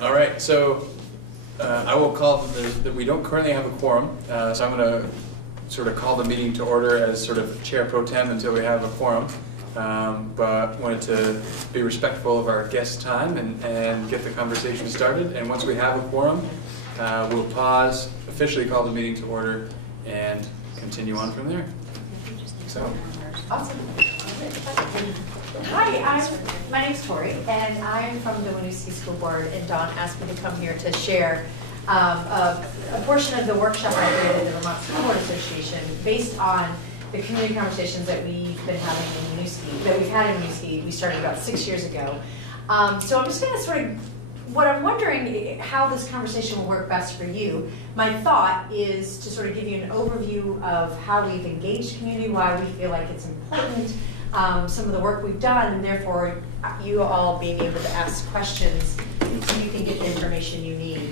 All right, so I will call that we don't currently have a quorum, so I'm going to sort of call the meeting to order as sort of chair pro tem until we have a quorum. But wanted to be respectful of our guest time and get the conversation started. And once we have a quorum, we'll pause, officially call the meeting to order, and continue on from there. So. Awesome. Hi, my name's Tori, and I'm from the Winooski School Board, and Dawn asked me to come here to share a portion of the workshop I did at the Vermont School Board Association based on the community conversations that we've been having in Winooski, that we've had in Winooski. We started about 6 years ago. So I'm just going to sort of, what I'm wondering how this conversation will work best for you. My thought is to sort of give you an overview of how we've engaged community, why we feel like it's important, some of the work we've done, and therefore you all being able to ask questions so you can get the information you need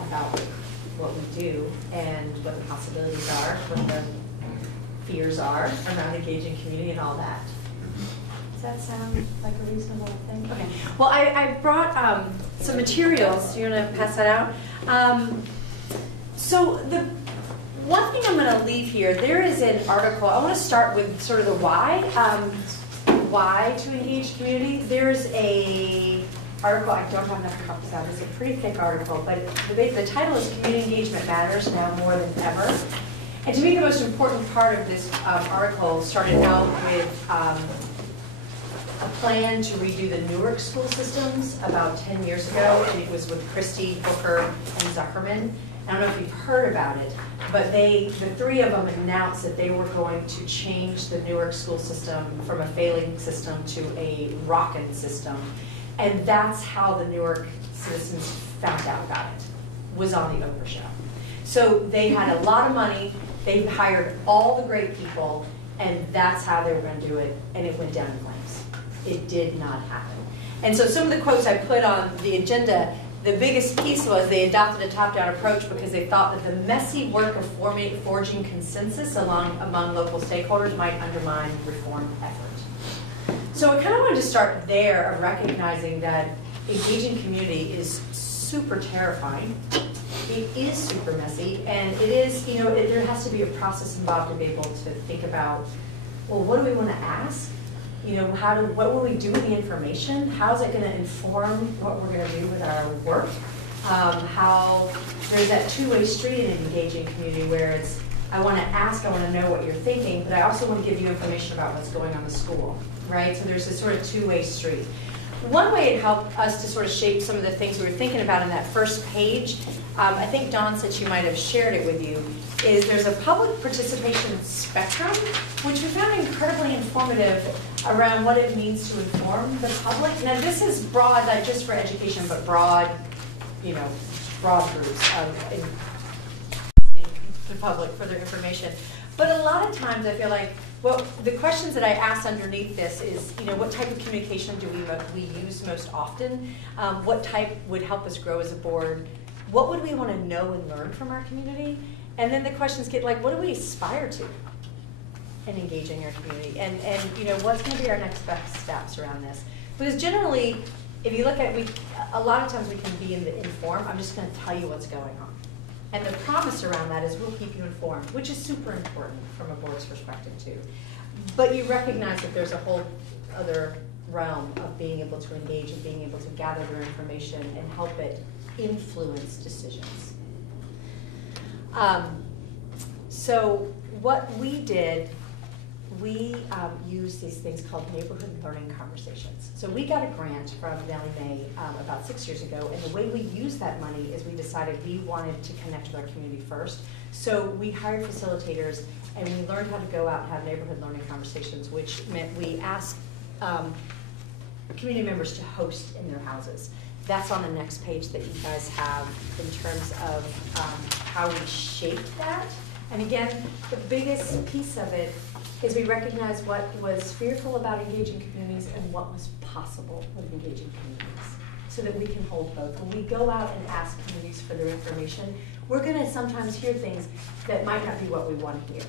about what we do and what the possibilities are, what the fears are around engaging community and all that. Does that sound like a reasonable thing? Okay. Well, I brought some materials. Do you want to pass that out? So the one thing I'm going to leave here, there is an article. I want to start with sort of the why. Why to engage community. There's a article, I don't have enough copies of it. It's a pretty thick article, but the title is Community Engagement Matters Now More Than Ever. And to me, the most important part of this article started out with a plan to redo the Newark school systems about 10 years ago, and it was with Christie, Booker, and Zuckerman. I don't know if you've heard about it, but the three of them announced that they were going to change the Newark school system from a failing system to a rockin' system. And that's how the Newark citizens found out about it, was on the Oprah show. So they had a lot of money, they hired all the great people, and that's how they were going to do it, and it went down in flames. It did not happen. And so some of the quotes I put on the agenda, the biggest piece was they adopted a top-down approach because they thought that the messy work of forging consensus among local stakeholders might undermine reform effort. So I kind of wanted to start there of recognizing that engaging community is super terrifying. It is super messy, and it is, there has to be a process involved to be able to think about, well, what do we want to ask? What will we do with the information? How is it going to inform what we're going to do with our work? How there's that two-way street in an engaging community where it's, I want to ask, I want to know what you're thinking, but I also want to give you information about what's going on in the school, right? So there's this sort of two-way street. One way it helped us to sort of shape some of the things we were thinking about in that first page, I think Dawn said she might have shared it with you, is there's a public participation spectrum, which we found incredibly informative around what it means to inform the public. Now this is broad, not just for education, but broad, broad groups of the public for their information. But a lot of times I feel like, well, the questions that I asked underneath this is, what type of communication do we use most often? What type would help us grow as a board? What would we want to know and learn from our community? And then the questions get like, what do we aspire to in engaging our community? And what's going to be our next best steps around this? Because generally, if you look at, a lot of times we can be in the inform. I'm just going to tell you what's going on. And the promise around that is we'll keep you informed, which is super important from a board's perspective too. But you recognize that there's a whole other realm of being able to engage and being able to gather their information and help it influence decisions. So what we did, we used these things called neighborhood learning conversations. So we got a grant from Nellie Mae about 6 years ago, and the way we used that money is we decided we wanted to connect with our community first. So we hired facilitators, and we learned how to go out and have neighborhood learning conversations, which meant we asked community members to host in their houses. That's on the next page that you guys have in terms of how we shaped that. And again, the biggest piece of it is we recognize what was fearful about engaging communities and what was possible with engaging communities, so that we can hold both. When we go out and ask communities for their information, we're going to sometimes hear things that might not be what we want to hear.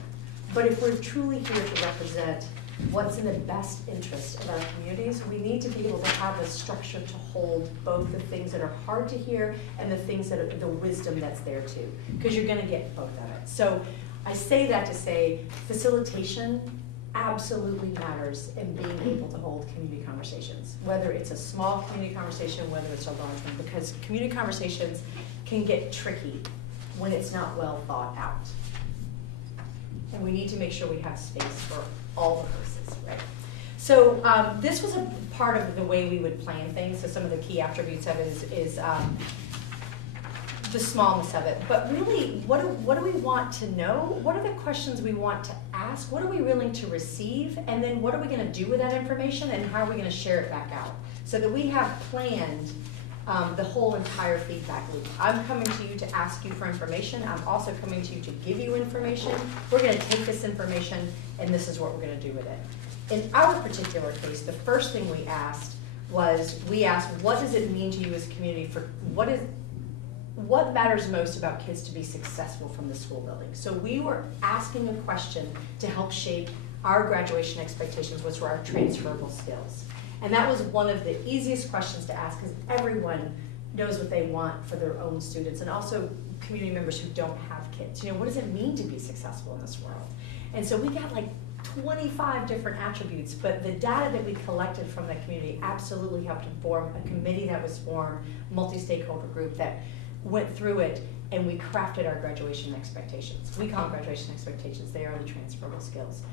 But if we're truly here to represent what's in the best interest of our communities, we need to be able to have a structure to hold both the things that are hard to hear and the things that are the wisdom that's there too, because you're going to get both of it. So I say that to say facilitation absolutely matters in being able to hold community conversations, whether it's a small community conversation, whether it's a large one, because community conversations can get tricky when it's not well thought out. And we need to make sure we have space for all the voices, right? So this was a part of the way we would plan things. So some of the key attributes of it is the smallness of it. But really, what do we want to know? What are the questions we want to ask? What are we willing to receive? And then what are we going to do with that information? And how are we going to share it back out? So that we have planned the whole entire feedback loop. I'm coming to you to ask you for information. I'm also coming to you to give you information. We're going to take this information, and this is what we're going to do with it. In our particular case, the first thing we asked was, what does it mean to you as a community for what matters most about kids to be successful from the school building? So we were asking a question to help shape our graduation expectations, which were our transferable skills. And that was one of the easiest questions to ask because everyone knows what they want for their own students, and also community members who don't have kids. You know, what does it mean to be successful in this world? And so we got like 25 different attributes, but the data that we collected from that community absolutely helped inform a committee that was formed, multi-stakeholder group that went through it, and we crafted our graduation expectations. We call them graduation expectations. They are the transferable skills.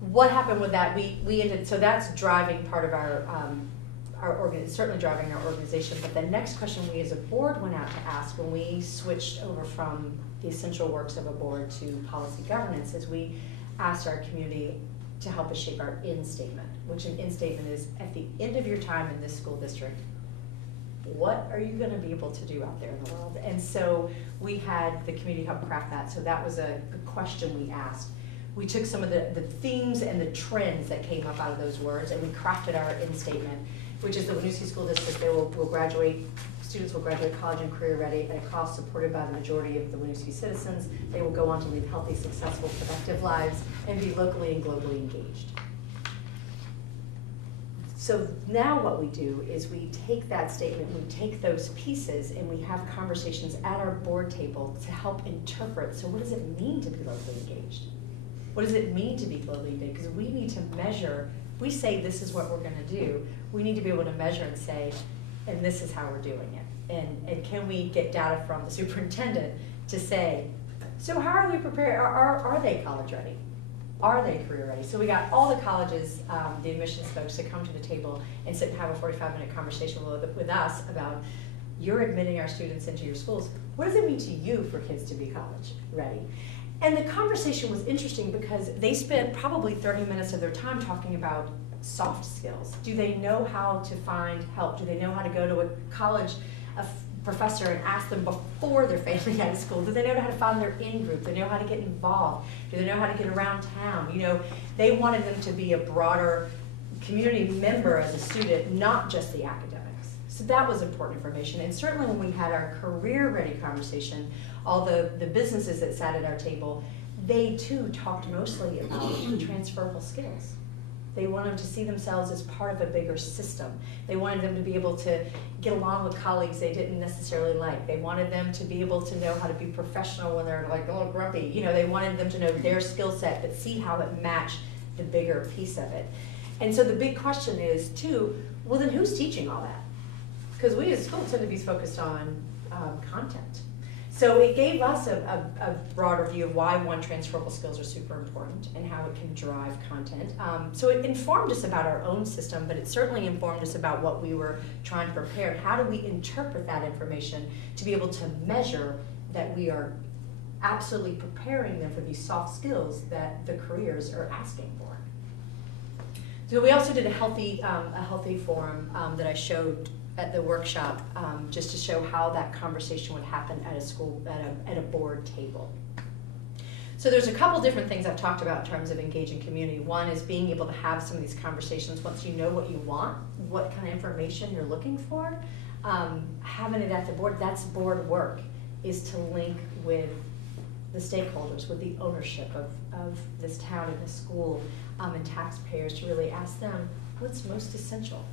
What happened with that? We ended, so that's driving part of our certainly driving our organization. But the next question we as a board went out to ask when we switched over from the essential works of a board to policy governance is we asked our community to help us shape our in statement, which an in statement is at the end of your time in this school district, what are you going to be able to do out there in the world? And so we had the community help craft that. So that was a question we asked. We took some of the themes and the trends that came up out of those words, and we crafted our in statement, which is the Winooski School District. They will graduate, students will graduate college and career ready at a cost supported by the majority of the Winooski citizens. They will go on to live healthy, successful, productive lives and be locally and globally engaged. So now what we do is we take that statement, we take those pieces, and we have conversations at our board table to help interpret. So what does it mean to be locally engaged? What does it mean to be globally engaged? Because we need to measure. We say this is what we're going to do. We need to be able to measure and say, and this is how we're doing it. And can we get data from the superintendent to say, so how are we prepared? Are they college ready? Are they career ready? So we got all the colleges, the admissions folks to come to the table and sit and have a 45-minute conversation with us about, you're admitting our students into your schools. What does it mean to you for kids to be college ready? And the conversation was interesting because they spent probably 30 minutes of their time talking about soft skills. Do they know how to find help? Do they know how to go to a college professor and ask them before they're failing out of school? Do they know how to find their in-group? Do they know how to get involved? Do they know how to get around town? You know, they wanted them to be a broader community member as a student, not just the academics. So that was important information. And certainly when we had our career-ready conversation, all the businesses that sat at our table, they too talked mostly about transferable skills. They wanted them to see themselves as part of a bigger system. They wanted them to be able to get along with colleagues they didn't necessarily like. They wanted them to be able to know how to be professional when they're like a little grumpy. You know, they wanted them to know their skill set, but see how it matched the bigger piece of it. And so the big question is too, well then who's teaching all that? Because we as schools tend to be focused on content. So it gave us a broader view of why transferable skills are super important and how it can drive content. So it informed us about our own system, but it certainly informed us about what we were trying to prepare. How do we interpret that information to be able to measure that we are absolutely preparing them for these soft skills that the careers are asking for? So we also did a healthy forum that I showed at the workshop, just to show how that conversation would happen at a school, at a board table. So there's a couple different things I've talked about in terms of engaging community. One is being able to have some of these conversations once you know what you want, what kind of information you're looking for. Having it at the board, that's board work, is to link with the stakeholders, with the ownership of this town and this school, and taxpayers, to really ask them what's most essential.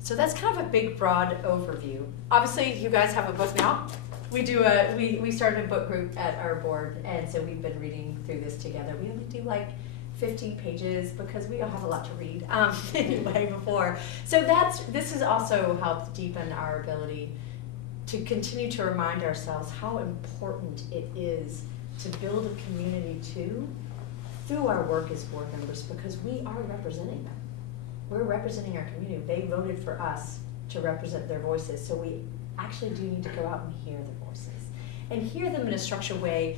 So that's kind of a big, broad overview. Obviously, you guys have a book now. We started a book group at our board, and so we've been reading through this together. We only do like 15 pages because we don't have a lot to read anyway before. So this has also helped deepen our ability to continue to remind ourselves how important it is to build a community too through our work as board members, because we are representing them. We're representing our community. They voted for us to represent their voices, so we actually do need to go out and hear their voices and hear them in a structured way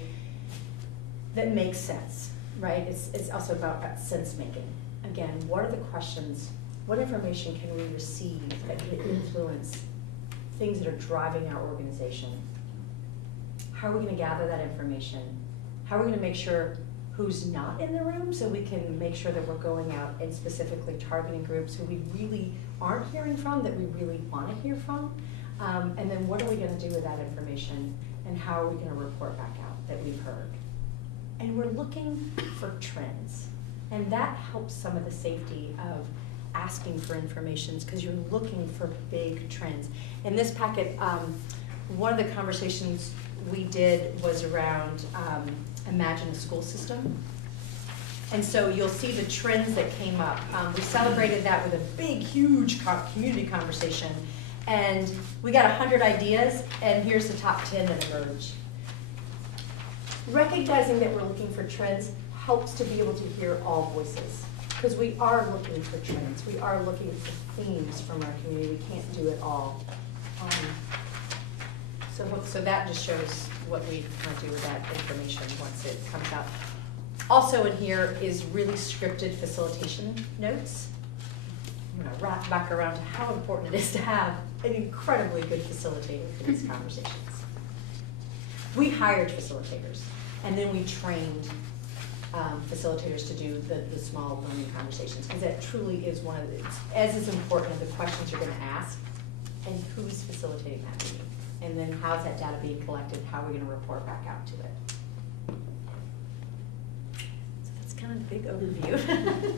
that makes sense, right? It's also about that sense making. Again, what are the questions? What information can we receive that can influence things that are driving our organization? How are we going to gather that information? How are we going to make sure who's not in the room, so we can make sure that we're going out and specifically targeting groups who we really aren't hearing from, that we really want to hear from? And then what are we going to do with that information, and how are we going to report back out that we've heard? And we're looking for trends, and that helps some of the safety of asking for information, because you're looking for big trends. In this packet, one of the conversations we did was around Imagine a School System. And so you'll see the trends that came up. We celebrated that with a big, huge community conversation. And we got 100 ideas, and here's the top 10 that emerged. Recognizing that we're looking for trends helps to be able to hear all voices, because we are looking for trends. We are looking for themes from our community. We can't do it all. So that just shows what we want to do with that information once it comes out. Also in here is really scripted facilitation notes. I'm going to wrap back around to how important it is to have an incredibly good facilitator for these conversations. We hired facilitators, and then we trained facilitators to do the small learning conversations, because that truly is one of the, as is important as the questions you're going to ask, and who's facilitating that meeting, and then how's that data being collected, how are we going to report back out to it. So that's kind of a big overview.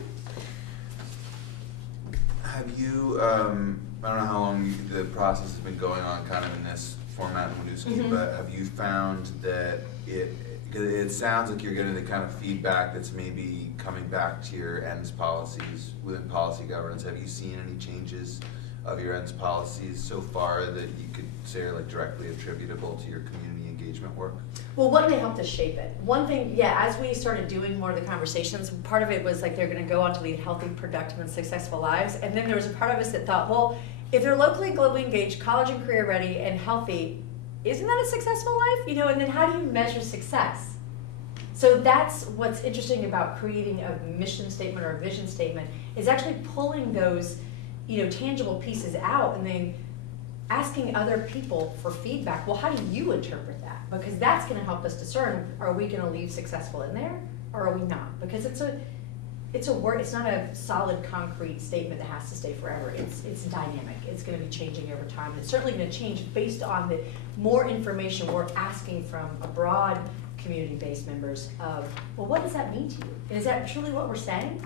Have you, I don't know how long the process has been going on kind of in this format in Winooski, but have you found that it sounds like you're getting the kind of feedback that's maybe coming back to your ends policies within policy governance. Have you seen any changes of your ends policies so far that you could say are like directly attributable to your community engagement work? Well, one, they helped us shape it. One thing, yeah, as we started doing more of the conversations, part of it was like they're going to go on to lead healthy, productive, and successful lives. And then there was a part of us that thought, well, if they're locally and globally engaged, college and career ready, and healthy, isn't that a successful life? You know, and then how do you measure success? So that's what's interesting about creating a mission statement or a vision statement, is actually pulling those, you know, tangible pieces out and then asking other people for feedback. Well, how do you interpret that? Because that's going to help us discern, are we going to leave successful in there, or are we not? Because it's a word, it's not a solid, concrete statement that has to stay forever. It's dynamic. It's going to be changing over time. It's certainly going to change based on the more information we're asking from a broad community-based members of, well, what does that mean to you? And is that truly what we're saying?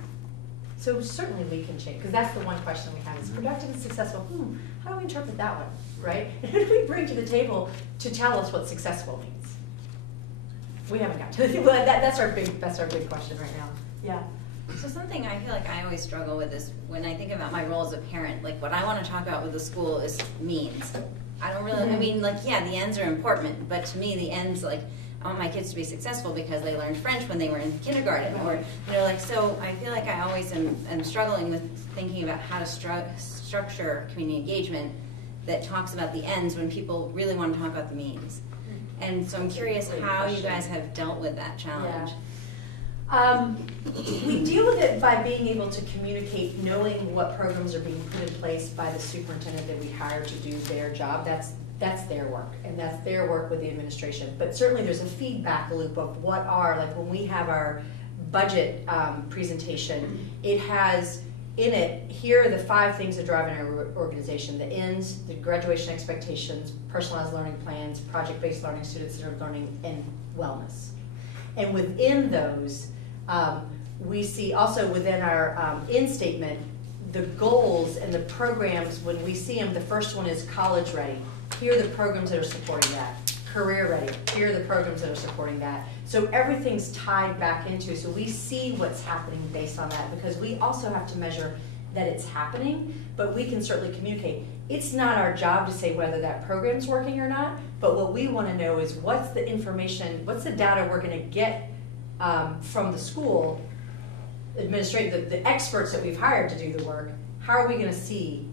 So certainly we can change, because that's the one question we have, is productive and successful. How do we interpret that one, right? And who do we bring to the table to tell us what successful means? We haven't got to it. Well, that's our big question right now. Yeah. So something I feel like I always struggle with is when I think about my role as a parent, like what I want to talk about with the school is means. I don't really, I mean, like, yeah, the ends are important, but to me the ends, like, I want my kids to be successful because they learned French when they were in kindergarten, or, you know, like, so I feel like I always am struggling with thinking about how to structure community engagement that talks about the ends when people really want to talk about the means. And so I'm curious how you guys have dealt with that challenge. Yeah. We deal with it by being able to communicate, knowing what programs are being put in place by the superintendent that we hire to do their job. That's their work, and that's their work with the administration. But certainly there's a feedback loop of what are, like when we have our budget presentation, it has in it, here are the 5 things that drive our organization: the ends, the graduation expectations, personalized learning plans, project-based learning, student-centered learning, and wellness. And within those, we see also within our end statement, the goals and the programs. When we see them, the first one is college ready. Here are the programs that are supporting that. Career ready. Here are the programs that are supporting that. So everything's tied back into, so we see what's happening based on that, because we also have to measure that it's happening, but we can certainly communicate. It's not our job to say whether that program's working or not, but what we want to know is what's the information, what's the data we're going to get from the school administrative, the experts that we've hired to do the work. How are we going to see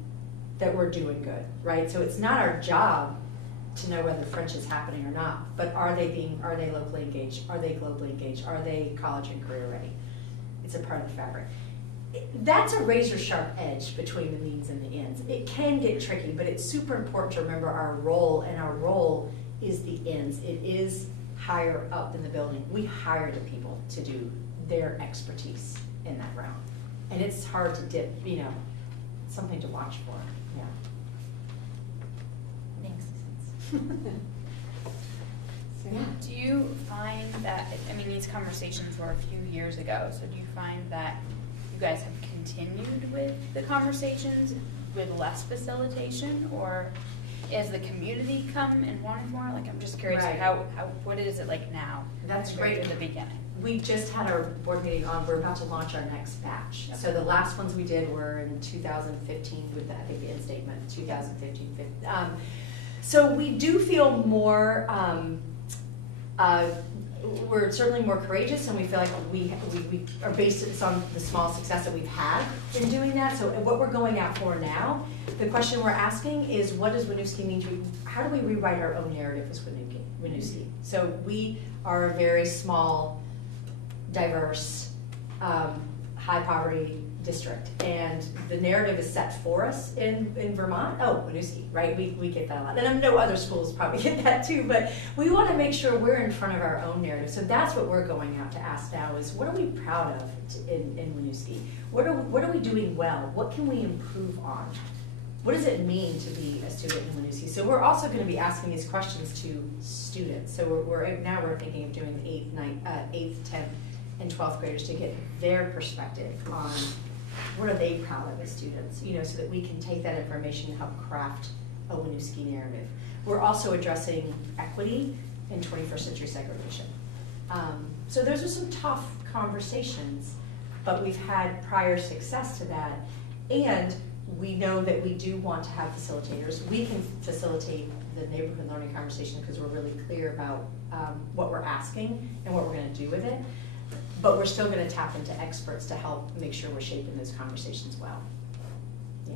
that we're doing good, right? So it's not our job to know whether French is happening or not, but are they locally engaged? Are they globally engaged? Are they college and career ready? It's a part of the fabric. That's a razor sharp edge between the means and the ends. It can get tricky, but it's super important to remember our role, and our role is the ends. It is higher up in the building. We hire the people to do their expertise in that realm. And it's hard to dip, something to watch for. Yeah. Yeah. Do you find that, these conversations were a few years ago, so do you find that you guys have continued with the conversations with less facilitation, or has the community come and wanted more? Like, I'm just curious, Right. what is it like now? That's compared great. to the beginning. We just had our board meeting on, we're about to launch our next batch. Yep. So the last ones we did were in 2015 with, I think, the end statement, 2015. So we do feel more, we're certainly more courageous, and we feel like we are based on the small success that we've had in doing that. So what we're going out for now, the question we're asking is, what does Winooski mean to, how do we rewrite our own narrative as Winooski? So we are a very small, diverse, high poverty district, and the narrative is set for us in Vermont. Oh, Winooski, right? We get that a lot, and I know other schools probably get that too, but we want to make sure we're in front of our own narrative. So that's what we're going out to ask now: is what are we proud of in Winooski? What are we doing well? What can we improve on? What does it mean to be a student in Winooski? So we're also going to be asking these questions to students. So we're thinking of doing the 8th, 10th, and 12th graders to get their perspective on what are they proud of as students, so that we can take that information and help craft a Winooski narrative. We're also addressing equity and 21st century segregation. So those are some tough conversations, but we've had prior success to that, and we know that we do want to have facilitators. We can facilitate the neighborhood learning conversation because we're really clear about what we're asking and what we're going to do with it. But we're still going to tap into experts to help make sure we're shaping those conversations well. Yeah.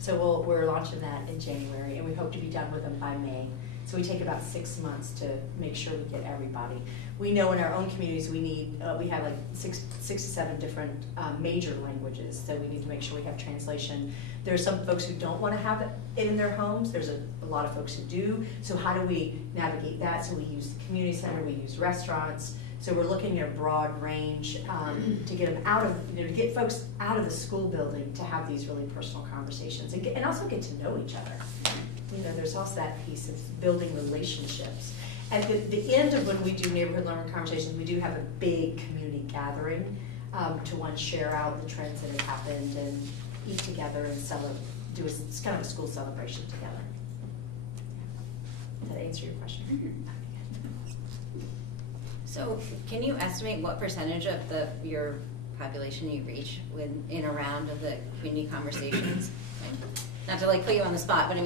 So we're launching that in January, and we hope to be done with them by May. So we take about 6 months to make sure we get everybody. We know in our own communities we have like six to seven different major languages, so we need to make sure we have translation. There are some folks who don't want to have it in their homes. There's a lot of folks who do. So how do we navigate that? So we use the community center, we use restaurants. So we're looking at a broad range to get them out of, to get folks out of the school building to have these really personal conversations and also get to know each other. There's also that piece of building relationships. At the end of when we do neighborhood learning conversations, we do have a big community gathering to share out the trends that have happened and eat together and it's kind of a school celebration together. Did that answer your question? Mm-hmm. So can you estimate what percentage of your population you reach in a round of the community conversations? Not to put you on the spot, but is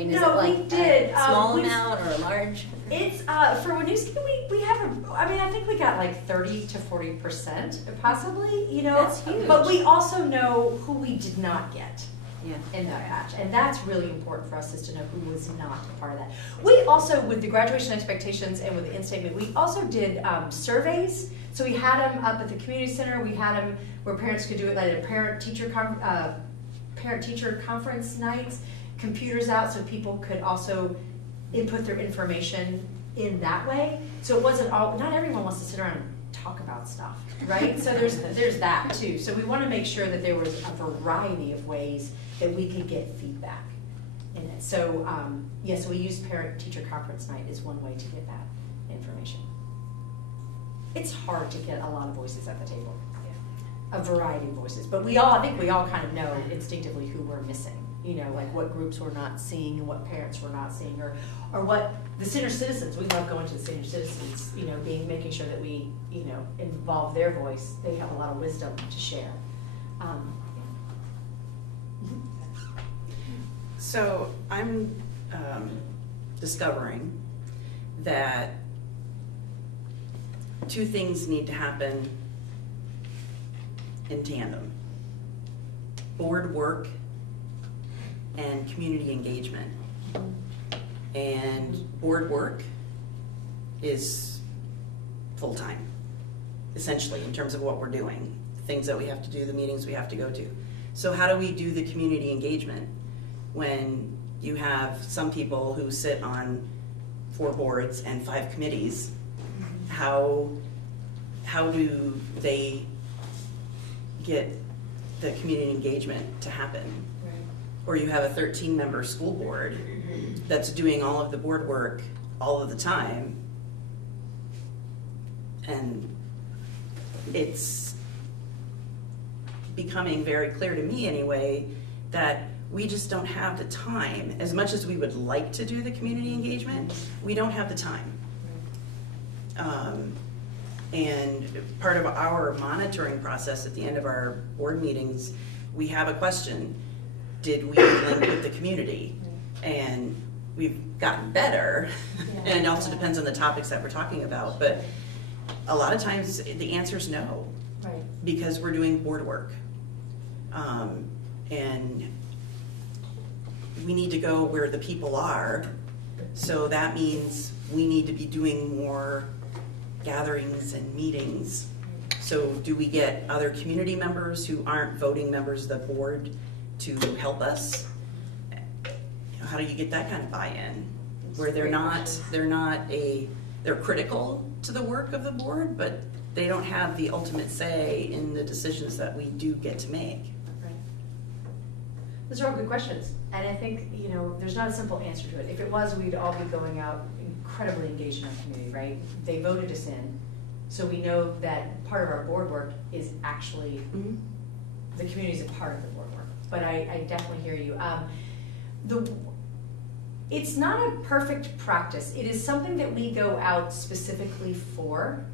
it a small amount or a large? It's for Winooski, we have I think we got 30 to 40% possibly, That's huge. But we also know who we did not get. Yeah. In that batch, and that's really important for us, is to know who was not a part of that. We also, with the graduation expectations and with the end statement, we also did surveys. So we had them up at the community center. We had them where parents could do it, like a parent-teacher conference nights, computers out so people could also input their information in that way. So it wasn't not everyone wants to sit around and talk about stuff, right? So there's that too. So we want to make sure that there was a variety of ways that we could get feedback in it. So yes, we use parent-teacher conference night as one way to get that information. It's hard to get a lot of voices at the table, a variety of voices, but I think we all kind of know instinctively who we're missing. You know, like what groups we're not seeing and what parents we're not seeing, or what the senior citizens, we love going to the senior citizens, you know, making sure that we, you know, involve their voice. They have a lot of wisdom to share. So I'm discovering that two things need to happen in tandem: board work and community engagement. And board work is full-time, essentially, in terms of what we're doing, things that we have to do, the meetings we have to go to. So how do we do the community engagement when you have some people who sit on 4 boards and 5 committees? How do they get the community engagement to happen? Or you have a 13-member school board that's doing all of the board work all of the time, and it's becoming very clear to me anyway that we just don't have the time. As much as we would like to do the community engagement, we don't have the time. And part of our monitoring process at the end of our board meetings, we have a question: did we link with the community? And we've gotten better, and it also depends on the topics that we're talking about, but a lot of times the answer is no, right, because we're doing board work. And we need to go where the people are, so that means we need to be doing more gatherings and meetings. So do we get other community members who aren't voting members of the board to help us? How do you get that kind of buy-in where they're critical to the work of the board, but they don't have the ultimate say in the decisions that we do get to make? right. Those are all good questions, and I think, you know, there's not a simple answer to it. If it was, we'd all be going out incredibly engaged in our community, right? They voted us in, so we know that part of our board work is actually the community is a part of the board work. But I definitely hear you. It's not a perfect practice. It is something that we go out specifically for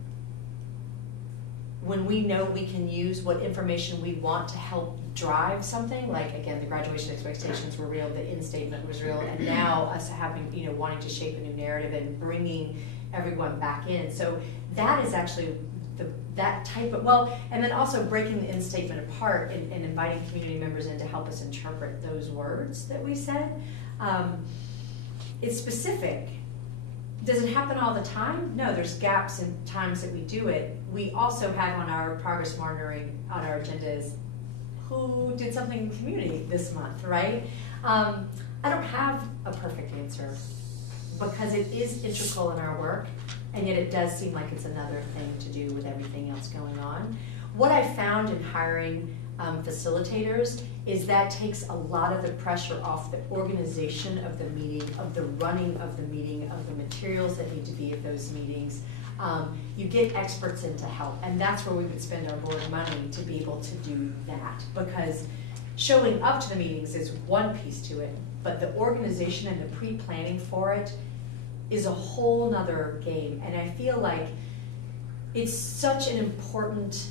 when we know we can use what information we want to help drive something. Like, again, the graduation expectations were real, the in-statement was real, and now us having, you know, wanting to shape a new narrative and bringing everyone back in. So that is actually that type of, well, and then also breaking the in-statement apart and inviting community members in to help us interpret those words that we said. It's specific. Does it happen all the time? No, there's gaps in times that we do it. We also have on our progress monitoring on our agendas, who did something in the community this month, right? I don't have a perfect answer because it is integral in our work, and yet it does seem like it's another thing to do with everything else going on. What I found in hiring facilitators is that takes a lot of the pressure off the organization of the meeting, of the running of the meeting, of the materials that need to be at those meetings. You get experts in to help, and that's where we would spend our board money to be able to do that, because showing up to the meetings is one piece to it, but the organization and the pre-planning for it is a whole nother game. And I feel like it's such an important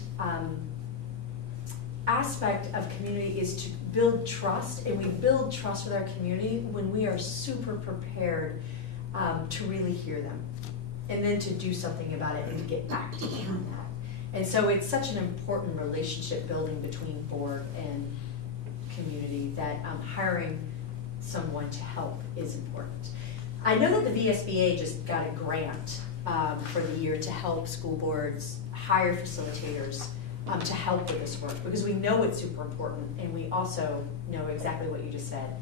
aspect of community is to build trust, and we build trust with our community when we are super prepared to really hear them, and then to do something about it and to get back to them on that. And so it's such an important relationship building between board and community that hiring someone to help is important. I know that the VSBA just got a grant for the year to help school boards hire facilitators to help with this work, because we know it's super important, and we also know exactly what you just said.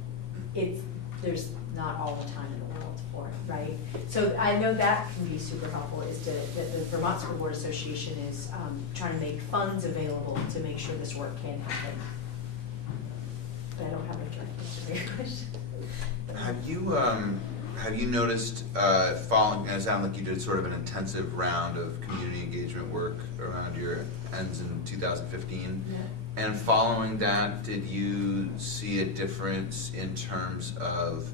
There's not all the time in the world for it, right? So I know that can be super helpful, is that the Vermont School Board Association is trying to make funds available to make sure this work can happen. But I don't have a direct answer to your question. Have you noticed, following, and it sounded like you did sort of an intensive round of community engagement work around your ends in 2015. Yeah. And following that, did you see a difference in terms of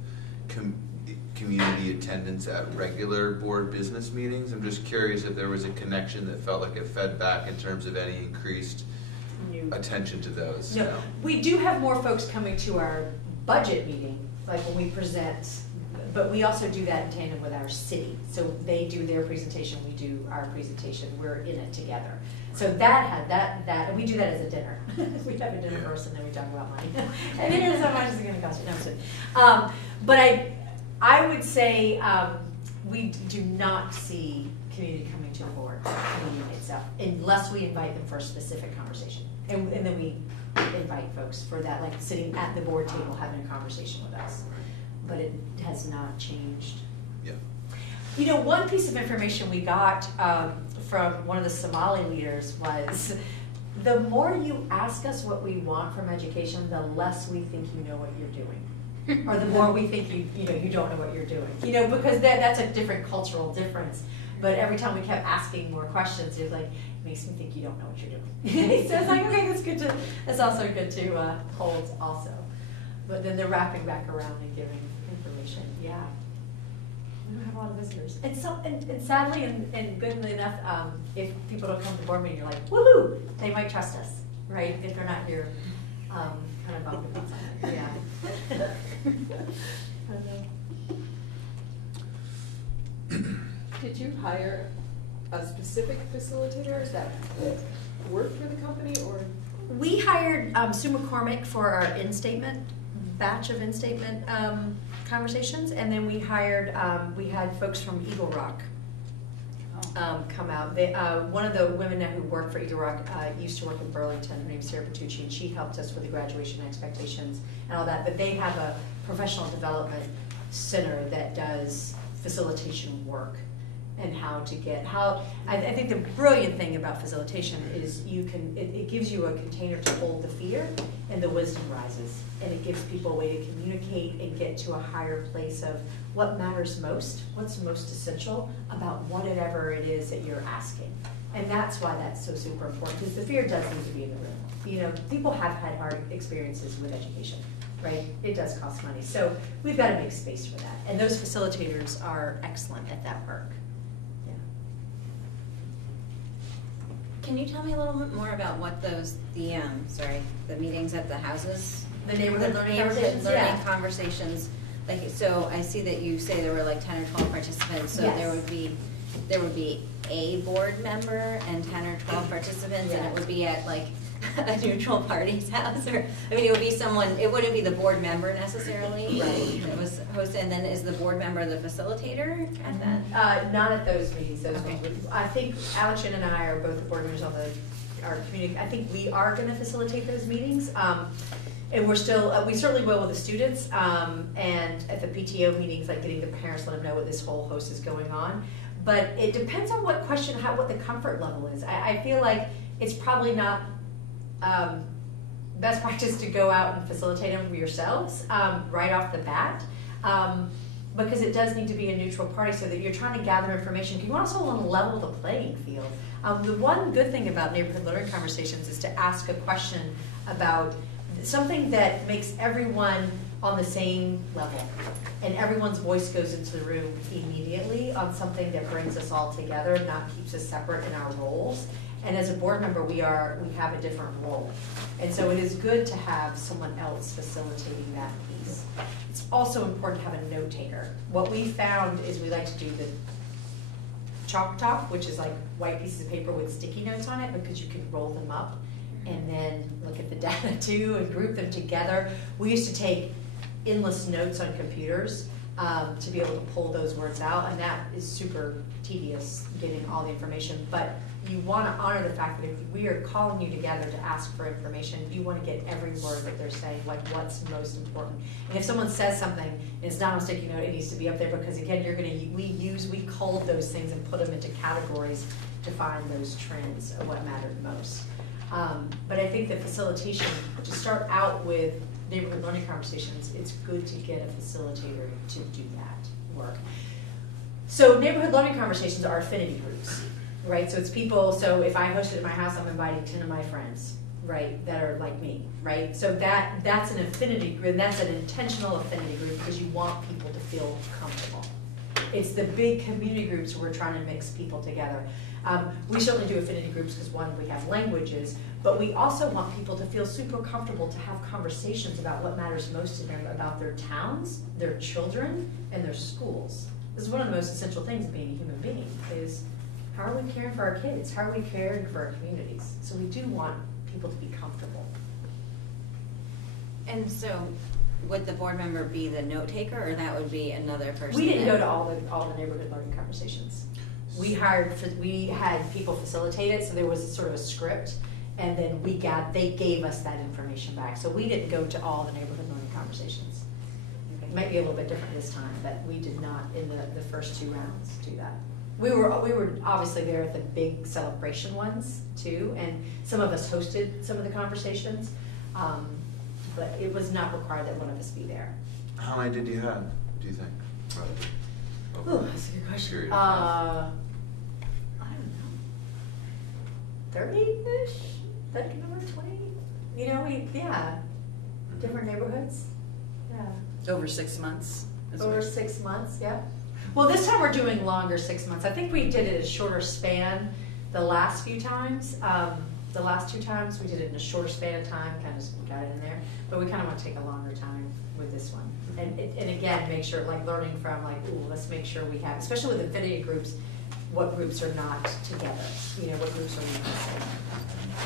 community attendance at regular board business meetings? I'm just curious if there was a connection that felt like it fed back in terms of any increased attention to those. No, we do have more folks coming to our budget meeting, like when we present, but we also do that in tandem with our city. So they do their presentation, we do our presentation, we're in it together. So that had that, and we do that as a dinner. We have a dinner first and then we talk about money. And then here's how much it's gonna cost you. No, I'm kidding. But I would say we do not see community coming to the board meeting itself, unless we invite them for a specific conversation. And then we invite folks for that, like sitting at the board table having a conversation with us. But it has not changed. Yeah. You know, one piece of information we got from one of the Somali leaders was, the more you ask us what we want from education, the less we think you know what you're doing. Or the more we think you don't know what you're doing. You know, because that's a different cultural difference. But every time we kept asking more questions, it was like, it makes me think you don't know what you're doing. So it's like, okay, that's also good to hold also. But then they're wrapping back around and giving information. Yeah. We don't have a lot of visitors. And sadly and goodly enough, if people don't come to board meeting, you're like, woohoo, they might trust us, right? If they're not here, kind of bumping on something. Yeah. Did you hire a specific facilitator? Is that work for the company, or? We hired Sue McCormick for our in-statement batch of in-statement conversations, and then we hired, we had folks from Eagle Rock come out. They, one of the women who worked for Eagle Rock used to work in Burlington. Her name's Sarah Petrucci, and she helped us with the graduation expectations and all that. But they have a professional development center that does facilitation work and how to get, I think the brilliant thing about facilitation is it gives you a container to hold the fear, and the wisdom rises, and it gives people a way to communicate and get to a higher place of what matters most, what's most essential about whatever it is that you're asking. And that's why that's so super important, because the fear does need to be in the room. You know, people have had hard experiences with education, right? It does cost money. So we've got to make space for that. And those facilitators are excellent at that work. Can you tell me a little bit more about what those, the meetings at the houses? The neighborhood learning Neighborhood conversations? learning Yeah. conversations. Like, so I see that you say there were like 10 or 12 participants, so Yes. there would be a board member and 10 or 12 participants, and it would be at like a neutral party's house, or, I mean, it would be someone, it wouldn't be the board member necessarily, right? It was hosted, and then is the board member the facilitator at that? Not at those meetings. Those Okay. ones. I think Alex and I are both the board members on our community. I think we are going to facilitate those meetings. And we're still, we certainly will with the students, and at the PTO meetings, like getting the parents, let them know what this whole host is going on. But it depends on what question, what the comfort level is. I feel like it's probably not best practice to go out and facilitate them yourselves right off the bat, because it does need to be a neutral party so that you're trying to gather information. You also want to level the playing field. The one good thing about neighborhood learning conversations is to ask a question about something that makes everyone on the same level, and everyone's voice goes into the room immediately on something that brings us all together, not keeps us separate in our roles. And as a board member, we have a different role. And so it is good to have someone else facilitating that piece. It's also important to have a note taker. What we found is we like to do the chalk talk, which is like white pieces of paper with sticky notes on it, because you can roll them up and then look at the data too and group them together. We used to take endless notes on computers to be able to pull those words out, and that is super tedious, getting all the information. But you want to honor the fact that if we are calling you together to ask for information, you want to get every word that they're saying, like what's most important. And if someone says something, and it's not on a sticky note, it needs to be up there, because again, we culled those things and put them into categories to find those trends of what mattered most. But I think the facilitation, to start out with neighborhood learning conversations, it's good to get a facilitator to do that work. So neighborhood learning conversations are affinity groups, right? So it's people, so if I host it at my house, I'm inviting 10 of my friends, right, that are like me, right? So that's an affinity group, that's an intentional affinity group, because you want people to feel comfortable. It's the big community groups where we're trying to mix people together. We certainly do affinity groups because, one, we have languages, but we also want people to feel super comfortable to have conversations about what matters most to them, about their towns, their children, and their schools. This is one of the most essential things of being a human being, is how are we caring for our kids? How are we caring for our communities? So we do want people to be comfortable. And so, would the board member be the note taker, or that would be another person? We didn't go to all the neighborhood learning conversations. We had people facilitate it, so there was sort of a script, and then they gave us that information back. So we didn't go to all the neighborhood learning conversations. Okay. It might be a little bit different this time, but we did not in the first 2 rounds do that. We were obviously there at the big celebration ones too, and some of us hosted some of the conversations, but it was not required that one of us be there. How many did you have, do you think? Oh, that's a good question. I don't know. 30-ish? That number, 20? You know, different neighborhoods. Yeah. Over 6 months. Over 6 months, yeah. Well, this time we're doing longer 6 months. I think we did it a shorter span the last few times. The last 2 times we did it in a shorter span of time, kind of got it in there. But we kind of want to take a longer time with this one. And again, make sure, like learning from, like, ooh, let's make sure we have, especially with affinity groups, what groups are not together. You know, what groups are we missing.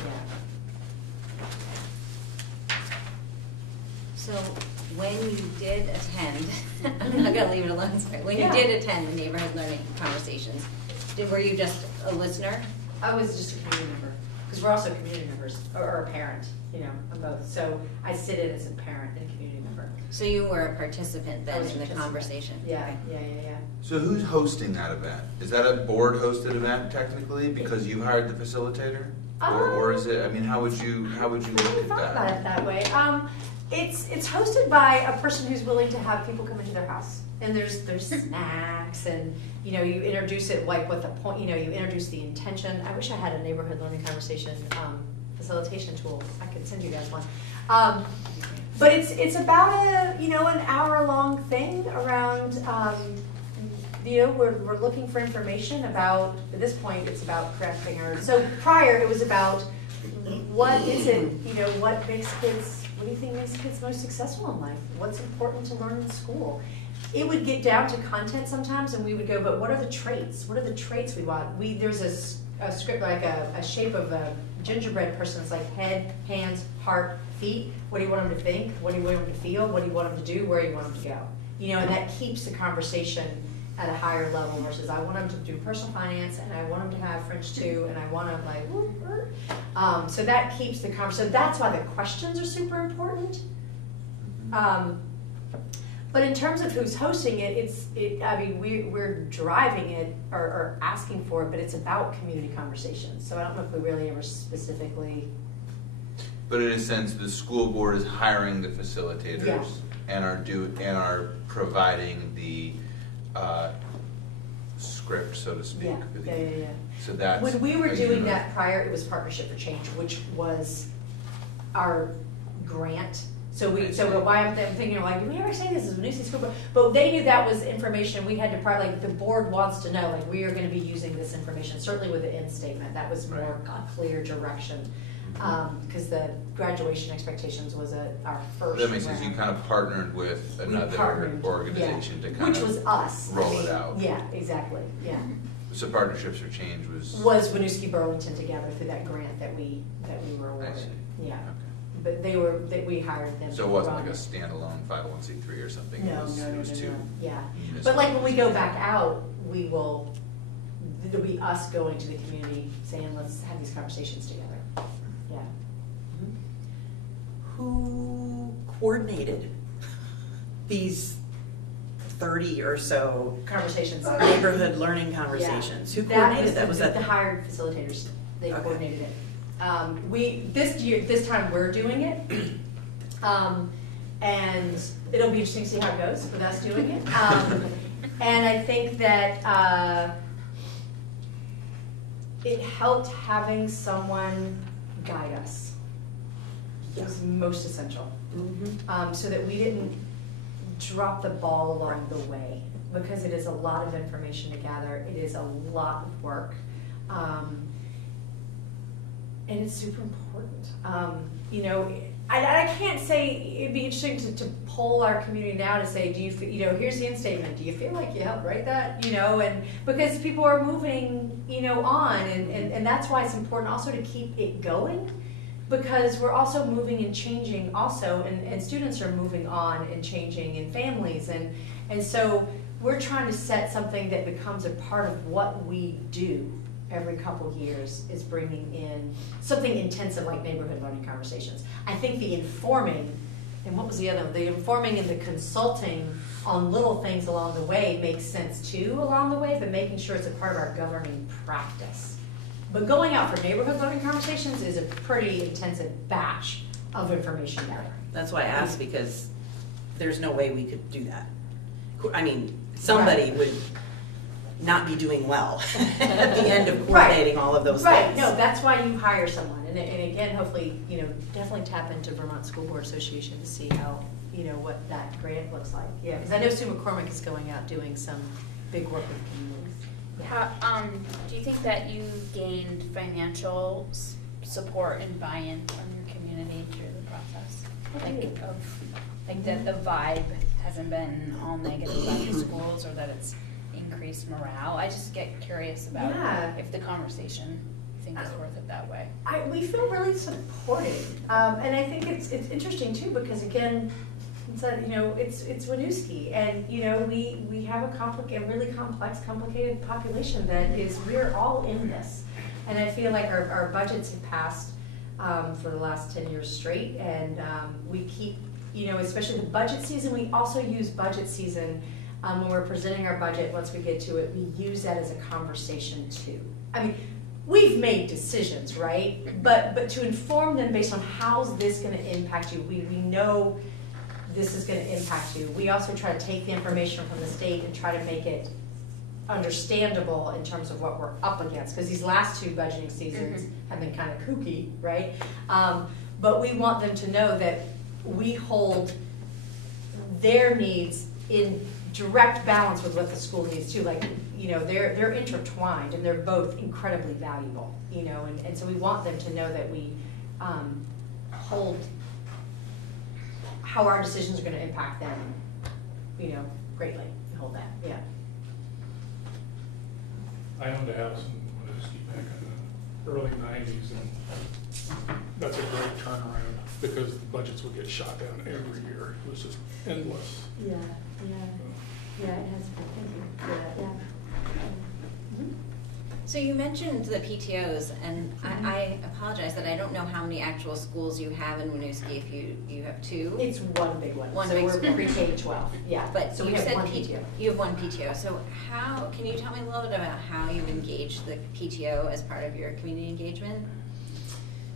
Yeah. So when you did attend, I'm not gonna leave it alone, sorry. When you did attend the neighborhood learning conversations, were you just a listener? I was just a community member, because we're also community members, or a parent, you know, of both. So I sit in as a parent and community member. So you were a participant then in the participant. conversation? Yeah, Okay. yeah. So who's hosting that event? Is that a board-hosted event technically, because you hired the facilitator? Or is it, I mean, how would you look I at thought that? about it that way. It's hosted by a person who's willing to have people come into their house. And there's snacks, and you know, you introduce it like what the point, you know, you introduce the intention. I wish I had a neighborhood learning conversation facilitation tool. I could send you guys one. But it's about an hour-long thing around. We're looking for information about. At this point, it's about crafting our. So prior, it was about what is it? You know, what makes kids. What do you think makes kids most successful in life? What's important to learn in school? It would get down to content sometimes, and we would go, but what are the traits? What are the traits we want? There's a script, like a shape of a gingerbread person. It's like head, hands, heart, feet. What do you want them to think? What do you want them to feel? What do you want them to do? Where do you want them to go? You know, and that keeps the conversation at a higher level versus I want them to do personal finance, and I want them to have French too, and I want them like, whoop, whoop. So that keeps the conversation. So that's why the questions are super important. But in terms of who's hosting it, we're driving it or asking for it, but it's about community conversations. So I don't know if we really ever specifically. But in a sense, the school board is hiring the facilitators and are providing the script, so to speak. Yeah. So that's when we were doing that prior, it was Partnership for Change, which was our grant. So why I'm thinking, like, did we ever say this is a Winooski School Board? But they knew that was information we had to, like, the board wants to know, like, we are going to be using this information, certainly with the end statement. That was more a clear direction. Because the graduation expectations was our first That makes sense. round. You kind of partnered with another organization to kind which was us. roll it out. Yeah, exactly. Yeah. So Partnerships for Change was Winooski Burlington together through that grant that we were awarded. I see. Yeah. Okay. But we hired them. So it wasn't like a standalone 501c3 or something. No. It was two. Yeah. municipal But like when we go entities. back out, we will it'll be us going to the community saying, let's have these conversations together. Yeah. Who coordinated these 30 or so Conversations. neighborhood learning conversations? Who coordinated that? Was that the hired facilitators? They Okay. coordinated it. This time we're doing it, and it'll be interesting to see how it goes with us doing it. And I think that it helped having someone guide us. It was most essential, so that we didn't drop the ball along the way, because it is a lot of information to gather. It is a lot of work. And it's super important. You know, I can't say, it'd be interesting to poll our community now to say, do you feel, you know, here's the end statement, do you feel like you helped write that? You know, and because people are moving, you know, on, and that's why it's important also to keep it going, because we're also moving and changing also, and students are moving on and changing in families, and so we're trying to set something that becomes a part of what we do every couple years, is bringing in something intensive like neighborhood learning conversations. I think the informing, and what was the other one? The informing and the consulting on little things along the way makes sense too along the way, but making sure it's a part of our governing practice. But going out for neighborhood learning conversations is a pretty intensive batch of information gathering. That's why I asked, because there's no way we could do that. I mean, somebody would not be doing well at the end of coordinating all of those Right, things. no, that's why you hire someone. And again, hopefully, you know, definitely tap into Vermont School Board Association to see how, you know, what that grant looks like. Yeah, because I know Sue McCormick is going out doing some big work with communities. How, do you think that you gained financial support and buy-in from your community through the process? Like that the vibe hasn't been all negative about the schools, or that it's increased morale? I just get curious about if the conversation you think is worth it that way. We feel really supported, and I think it's interesting too, because again, you know, it's Winooski, and you know, we have a really complex, complicated population that is, we're all in this, and I feel like our budgets have passed for the last 10 years straight, and we keep, you know, especially the budget season. We also use budget season when we're presenting our budget. Once we get to it, we use that as a conversation too. I mean, we've made decisions, right? But to inform them based on how's this going to impact you, we know this is going to impact you. We also try to take the information from the state and try to make it understandable in terms of what we're up against, because these last two budgeting seasons have been kind of kooky, right? But we want them to know that we hold their needs in direct balance with what the school needs too. Like, you know, they're intertwined, and they're both incredibly valuable, you know, and so we want them to know that we hold how our decisions are going to impact them, you know, greatly. We hold that, yeah. I owned a house in Winooski back in the early 90s, and that's a great turnaround, because the budgets would get shot down every year. It was just endless. Yeah, it has been. Thank you for that, yeah. So you mentioned the PTOs, and I apologize that I don't know how many actual schools you have in Winooski. If you have two, It's one big one. One so big we're school. pre-K 12. Yeah. but so you we have said one PTO. You have one PTO. So how can you tell me a little bit about how you engage the PTO as part of your community engagement?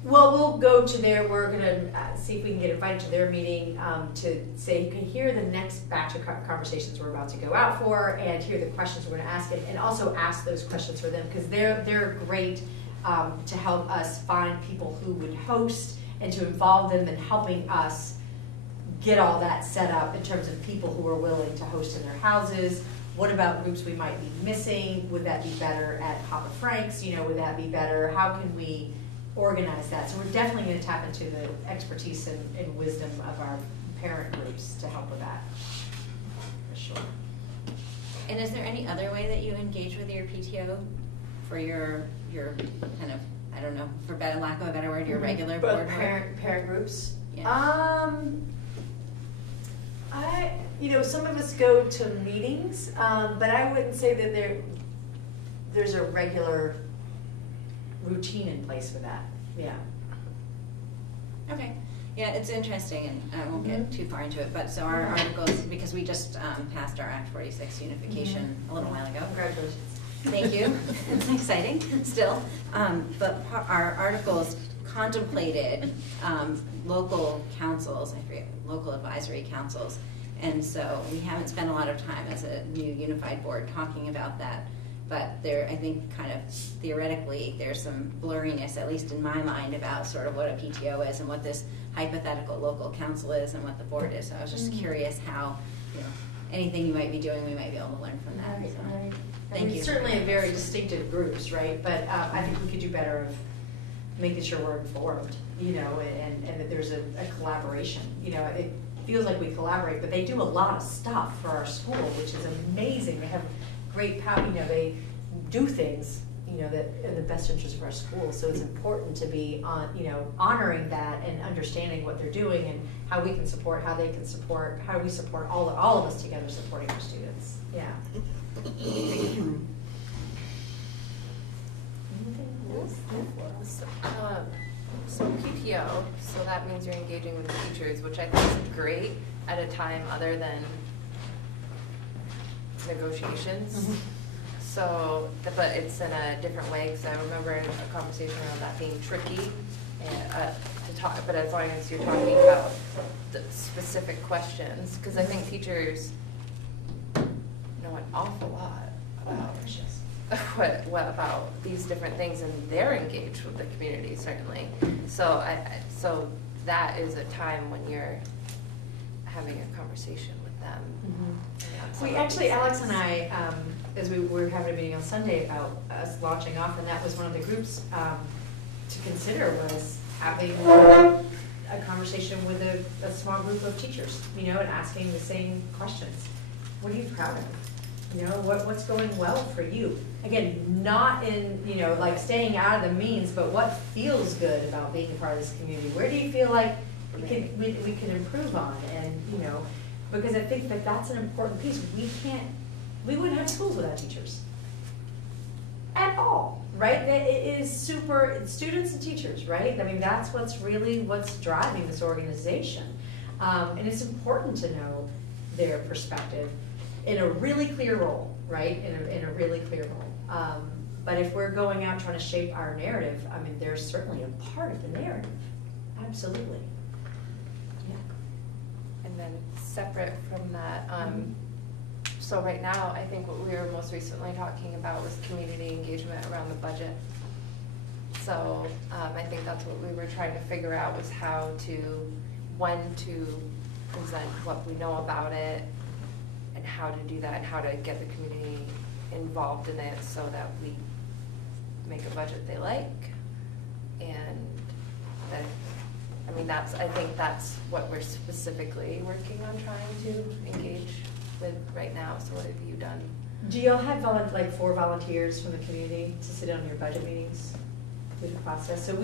Well, we'll go to their, we're going to see if we can get invited to their meeting to say, you can hear the next batch of conversations we're about to go out for, and hear the questions we're going to ask, and also ask those questions for them, because they're great to help us find people who would host, and to involve them in helping us get all that set up in terms of people who are willing to host in their houses. What about groups we might be missing? Would that be better at Papa Frank's? You know, would that be better? How can we organize that? So we're definitely going to tap into the expertise and wisdom of our parent groups to help with that, for sure. And is there any other way that you engage with your PTO for your kind of, I don't know, for better lack of a better word, your regular board work? Parent groups? Yeah. You know, some of us go to meetings, but I wouldn't say that there's a regular routine in place for that, yeah. Okay, yeah, it's interesting, and I won't get too far into it, but so our articles, because we just passed our Act 46 unification a little while ago. Congratulations. Thank you. It's exciting still. But our articles contemplated local councils, I forget, local advisory councils. And so we haven't spent a lot of time as a new unified board talking about that. But there, I think kind of theoretically, there's some blurriness, at least in my mind, about sort of what a PTO is and what this hypothetical local council is and what the board is. So I was just curious how, anything you might be doing, we might be able to learn from that. So. Thank you. Certainly in very distinctive groups, right? But I think we could do better of making sure we're informed, and that there's a collaboration. It feels like we collaborate, but they do a lot of stuff for our school, which is amazing. They have great power, they do things, that in the best interest of our school. So it's important to be honoring that and understanding what they're doing and how we can support, how they can support, how we support all of us together supporting our students. Yeah. So PTO, so that means you're engaging with the teachers, which I think is great at a time other than negotiations. So, but it's in a different way, because I remember a conversation around that being tricky to talk, but as long as you're talking about the specific questions, because I think teachers know an awful lot about what about these different things, and they're engaged with the community, certainly. So so that is a time when you're having a conversation with them. We actually, Alex and I, as we were having a meeting on Sunday about us launching off, and that was one of the groups to consider, was having a conversation with a small group of teachers, and asking the same questions. What are you proud of? What's going well for you? Again, not in, like staying out of the means, but what feels good about being a part of this community? Where do you feel like we can improve on? And, because I think that that's an important piece. We wouldn't have schools without teachers at all, right? It is it's students and teachers, right? I mean, that's what's driving this organization. And it's important to know their perspective in a really clear role, right? In a really clear role. But if we're going out trying to shape our narrative, I mean, they're certainly a part of the narrative. Absolutely. Yeah. And then separate from that, so right now, I think what we were most recently talking about was community engagement around the budget. So I think that's what we were trying to figure out, was when to present what we know about it, and how to do that, and how to get the community involved in it so that we make a budget they like. And that, I think that's what we're specifically working on trying to engage with right now. So what have you done? Do y'all have 4 volunteers from the community to sit on your budget meetings through the process? So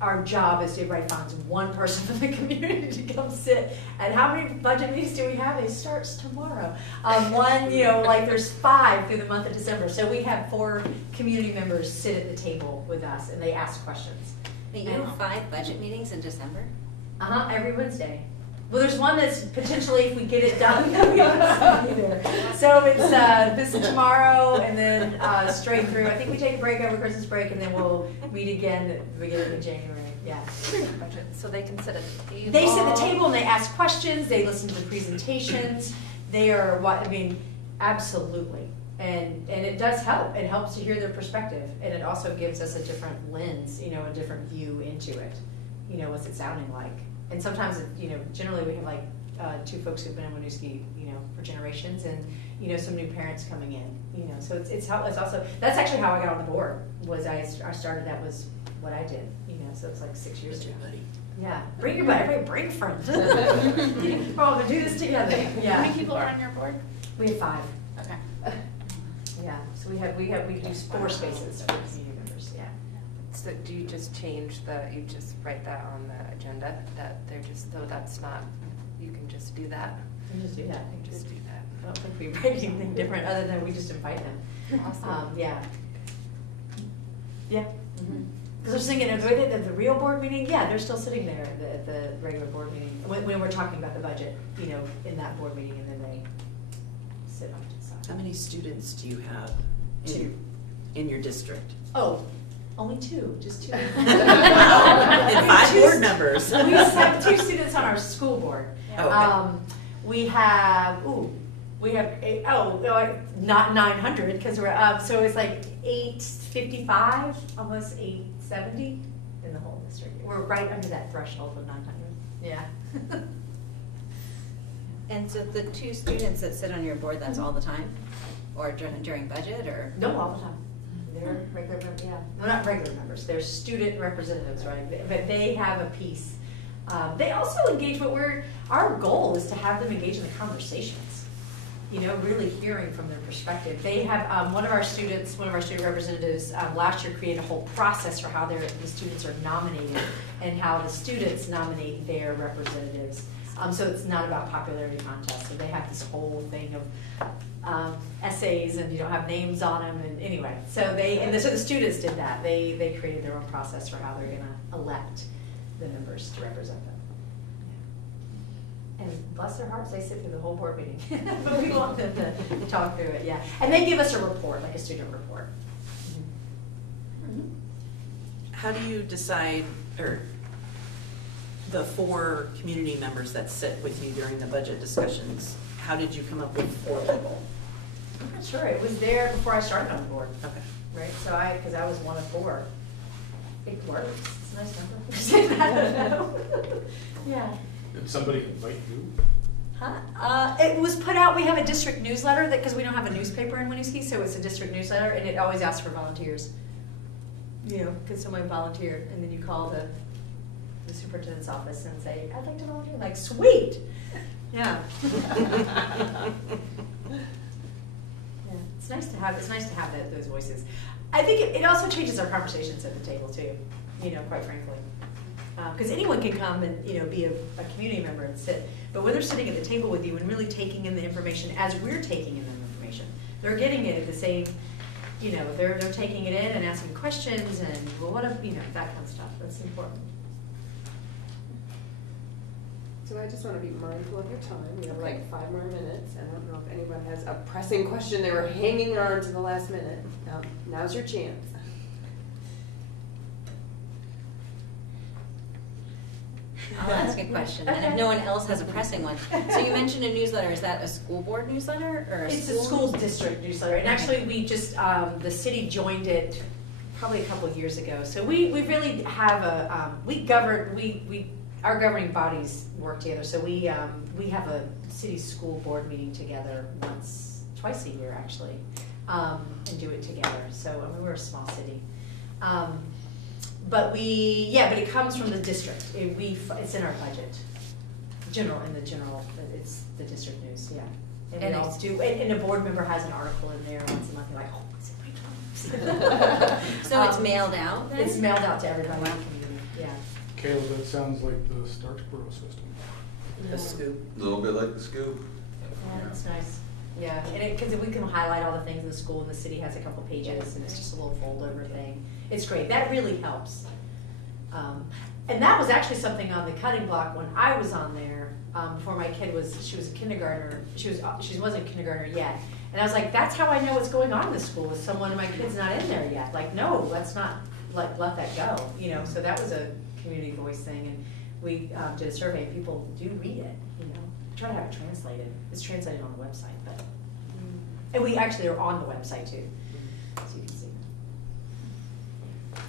our job is to everybody finds one person from the community to come sit. And how many budget meetings do we have? It starts tomorrow. There's 5 through the month of December. So we have 4 community members sit at the table with us, and they ask questions. You have 5 budget meetings in December? Every Wednesday. Well, there's one that's potentially, if we get it done, so it's this tomorrow, and then straight through. I think we take a break over Christmas break, and then we'll meet again at the beginning of January. Yeah. So they can sit at the table. They sit at the table and they ask questions. They listen to the presentations. They are absolutely. And it does help. It helps to hear their perspective, and it also gives us a different lens, a different view into it. What's it sounding like? And sometimes, generally we have 2 folks who've been in Winooski, for generations, and some new parents coming in. So it's also, that's actually how I got on the board. Was I started, that was what I did. So it's like 6 years ago. Yeah, bring your buddy. Everybody bring a friend. We're all gonna do this together. Yeah. How many people are on your board? We have 5. Okay. Yeah. So we do 4 spaces for community members. Yeah. So do you just you just write that on the agenda, that they're just, though that's not, you can just do that? We just do that. We just do that. I don't think we write anything different other than we just invite them. Awesome. Yeah. Yeah. Because I was thinking, if we did at the real board meeting, yeah, they're still sitting there at the regular board meeting, when we're talking about the budget, you know, in that board meeting, and then they sit on to the side. How many students do you have Two. in your district? Oh, only two, just two. And 5 board members. We have 2 students on our school board. Oh, okay. We have, not 900, because we're, so it's like 855, almost 870 in the whole district. We're right under that threshold of 900. Yeah. And so the 2 students that sit on your board, that's all the time? Or during budget, or? No, all the time. They're regular members, yeah. No, not regular members, they're student representatives, right? But they have a piece. They also engage, but our goal is to have them engage in the conversations. You know, really hearing from their perspective. They have, one of our student representatives last year created a whole process for how the students are nominated and how the students nominate their representatives. So it's not about popularity contests. So they have this whole thing of essays, and you don't have names on them, and anyway. So so the students did that. They created their own process for how they're going to elect the members to represent them. And bless their hearts, they sit through the whole board meeting. But we want them to talk through it, yeah. And they give us a report, like a student report. How do you decide, or the 4 community members that sit with you during the budget discussions, how did you come up with 4 people? I'm not sure, it was there before I started on the board. Okay. Right, so because I was one of 4. It works, it's a nice number. I don't know. Yeah. Did somebody invite you? Huh? It was put out, we have a district newsletter, because we don't have a newspaper in Winooski, so it's a district newsletter, and it always asks for volunteers. You know, could someone volunteer? And then you call the superintendent's office and say, I'd like to volunteer. Like, sweet! Yeah. Yeah. It's nice to have those voices. I think it also changes our conversations at the table too, you know, quite frankly. Because anyone can come and, you know, be a community member and sit, but when they're sitting at the table with you and really taking in the information as we're taking in the information, they're getting it at the same, you know, they're taking it in and asking questions and, well, what if, you know, that kind of stuff. That's important. So I just want to be mindful of your time. We have like 5 more minutes. I don't know if anyone has a pressing question they were hanging on to the last minute. Now's your chance. I'll ask a question, and if no one else has a pressing one. So you mentioned a newsletter. Is that a school board newsletter or It's a school district newsletter, and actually we just the city joined it probably a couple of years ago. So we really have a our governing bodies work together. So we have a city school board meeting together twice a year actually, and do it together. So I mean, we're a small city. But it comes from the district. It's in our budget. It's the district news, yeah. And we all do, and a board member has an article in there once a month, they're like, oh, it's in my journal. So it's mailed out then? It's mailed out to everybody in the community, yeah. Caleb, that sounds like the Starksboro system. The scoop. A little bit like the scoop. Yeah, that's nice. Yeah, and because we can highlight all the things in the school, and the city has a couple pages, and it's just a little fold-over thing. It's great. That really helps. And that was actually something on the cutting block when I was on there. Before my kid she was a kindergartner. She wasn't a kindergartner yet, and I was like, that's how I know what's going on in the school. Is someone of my kid's not in there yet? Like, no, let's not let that go. You know, so that was a community voice thing, and we did a survey. People do read it. You know, try to have it translated. It's translated on the website, but and we actually are on the website too, so you can see that.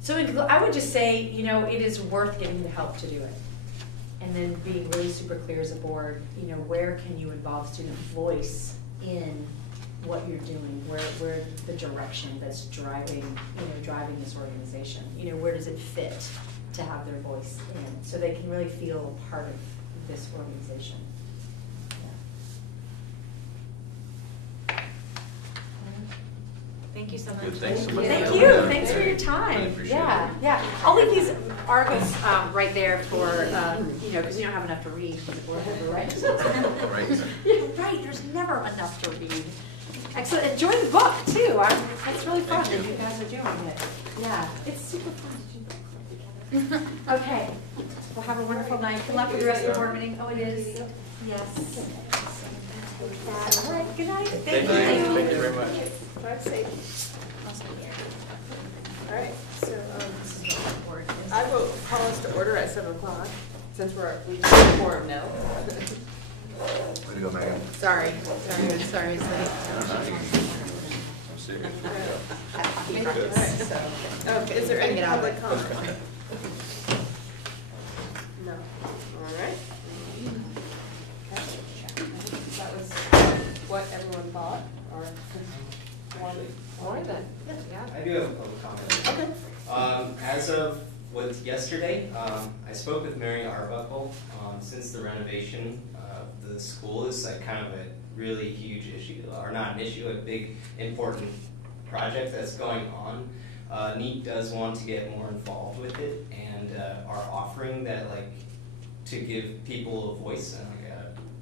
So I would just say, you know, it is worth getting the help to do it. And then being really super clear as a board, you know, where can you involve student voice in what you're doing, where the direction that's driving this organization, you know, where does it fit to have their voice in, so they can really feel a part of this organization. Thank you so much. Good, thanks so much. Thank for you, coming down. thanks for your Really time. appreciate Yeah, it. yeah. I'll leave these articles right there for, you know, because you don't have enough to read for the board member, right? Right. Yeah, right, there's never enough to read. Excellent, enjoy the book too. That's really fun that you guys are doing it. Yeah, it's super fun. Okay, well, have a wonderful night. Good luck with the rest of the board meeting. Oh, it is? Yes. All right, good night. Thank you. Thank you very much. Drive safe. All right, so I will call us to order at 7 o'clock, since we have a quorum now. Way to go, Megan. Sorry, it's late. I'm serious. Okay, is there any public comment? No. All right. Okay. That was what everyone thought, or more than. Yeah. I do have a public comment. Okay. As of yesterday, I spoke with Mary Arbuckle. Since the renovation, the school is like kind of a really huge issue, or not an issue, a big important project that's going on. NEAT does want to get more involved with it, and are offering that, like, to give people a voice and like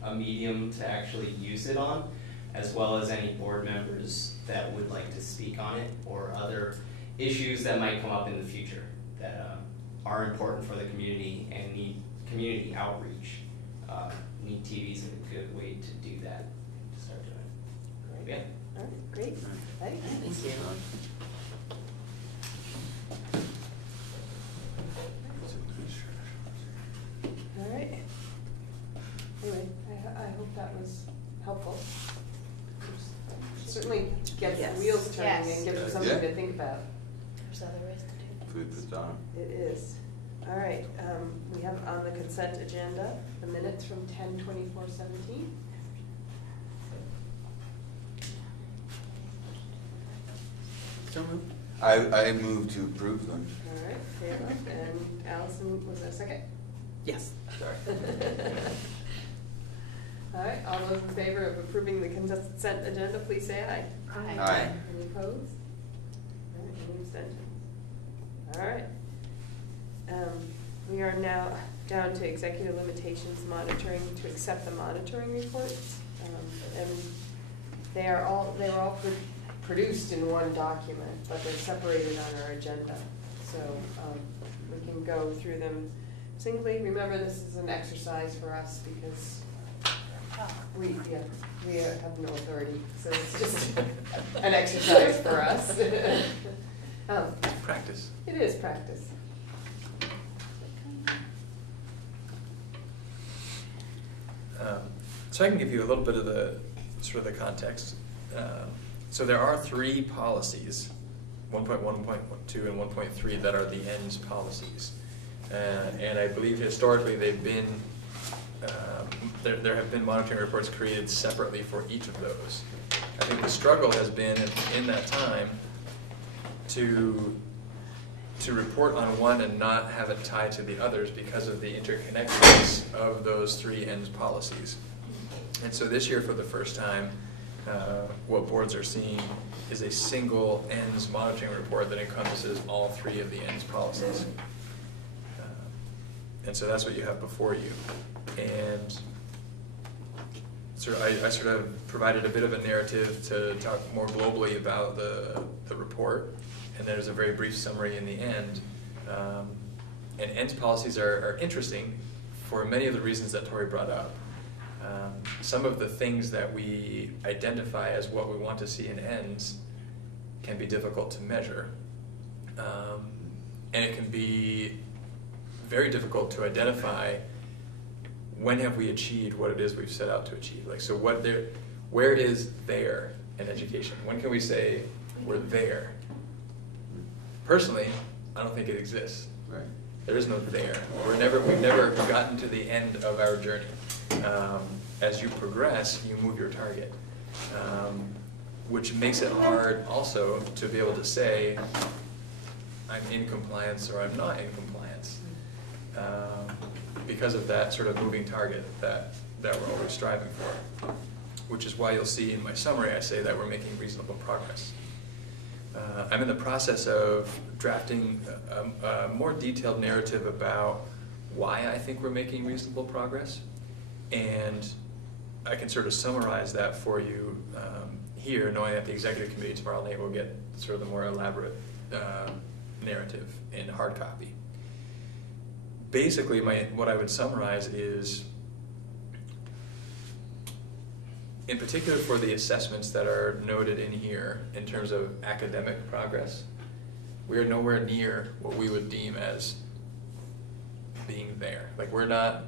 a medium to actually use it on, as well as any board members that would like to speak on it, or other issues that might come up in the future that are important for the community and need community outreach. NEAT TV is a good way to do that, to start doing it. Great. Yeah. All right, great. Thanks. Thank you. All right. Anyway, I hope that was helpful. Certainly gets Yes. the wheels turning Yes. and gives you Yeah. something to think about. There's other ways to do it. Food for thought. It is. All right, we have on the consent agenda the minutes from 10/24/17. So moved. I move to approve them. All right, Taylor and Allison, was there a second? Yes. Sorry. All right, all those in favor of approving the consent agenda, please say aye. Aye. Any opposed? All right, any abstentions? All right. We are now down to executive limitations monitoring, to accept the monitoring reports. And they were all produced in one document, but they're separated on our agenda. So we can go through them singly. Remember, this is an exercise for us because we have no authority, so it's just an exercise for us. Practice. It is practice. So I can give you a little bit of the sort of the context. So there are 3 policies, 1.1, 1.2, and 1.3, that are the ends policies. And I believe historically they've been, there have been monitoring reports created separately for each of those. I think the struggle has been in that time to report on one and not have it tied to the others because of the interconnectedness of those 3 ends policies. And so this year, for the first time, what boards are seeing is a single ends monitoring report that encompasses all 3 of the ends policies. And so that's what you have before you. And I sort of provided a bit of a narrative to talk more globally about the report, and there's a very brief summary in the end. And ends policies are interesting for many of the reasons that Tori brought up. Some of the things that we identify as what we want to see in ends can be difficult to measure. And it can be very difficult to identify when have we achieved what it is we've set out to achieve. Like, so where is there in education? When can we say we're there? Personally, I don't think it exists. Right. There is no there. We've never gotten to the end of our journey. As you progress, you move your target, which makes it hard also to be able to say, I'm in compliance or I'm not in compliance, because of that sort of moving target that we're always striving for, which is why you'll see in my summary I say that we're making reasonable progress. I'm in the process of drafting a more detailed narrative about why I think we're making reasonable progress, and I can sort of summarize that for you here, knowing that the executive committee tomorrow night will get sort of the more elaborate narrative in hard copy. Basically, what I would summarize is, in particular for the assessments that are noted in here in terms of academic progress, we are nowhere near what we would deem as being there. Like we're not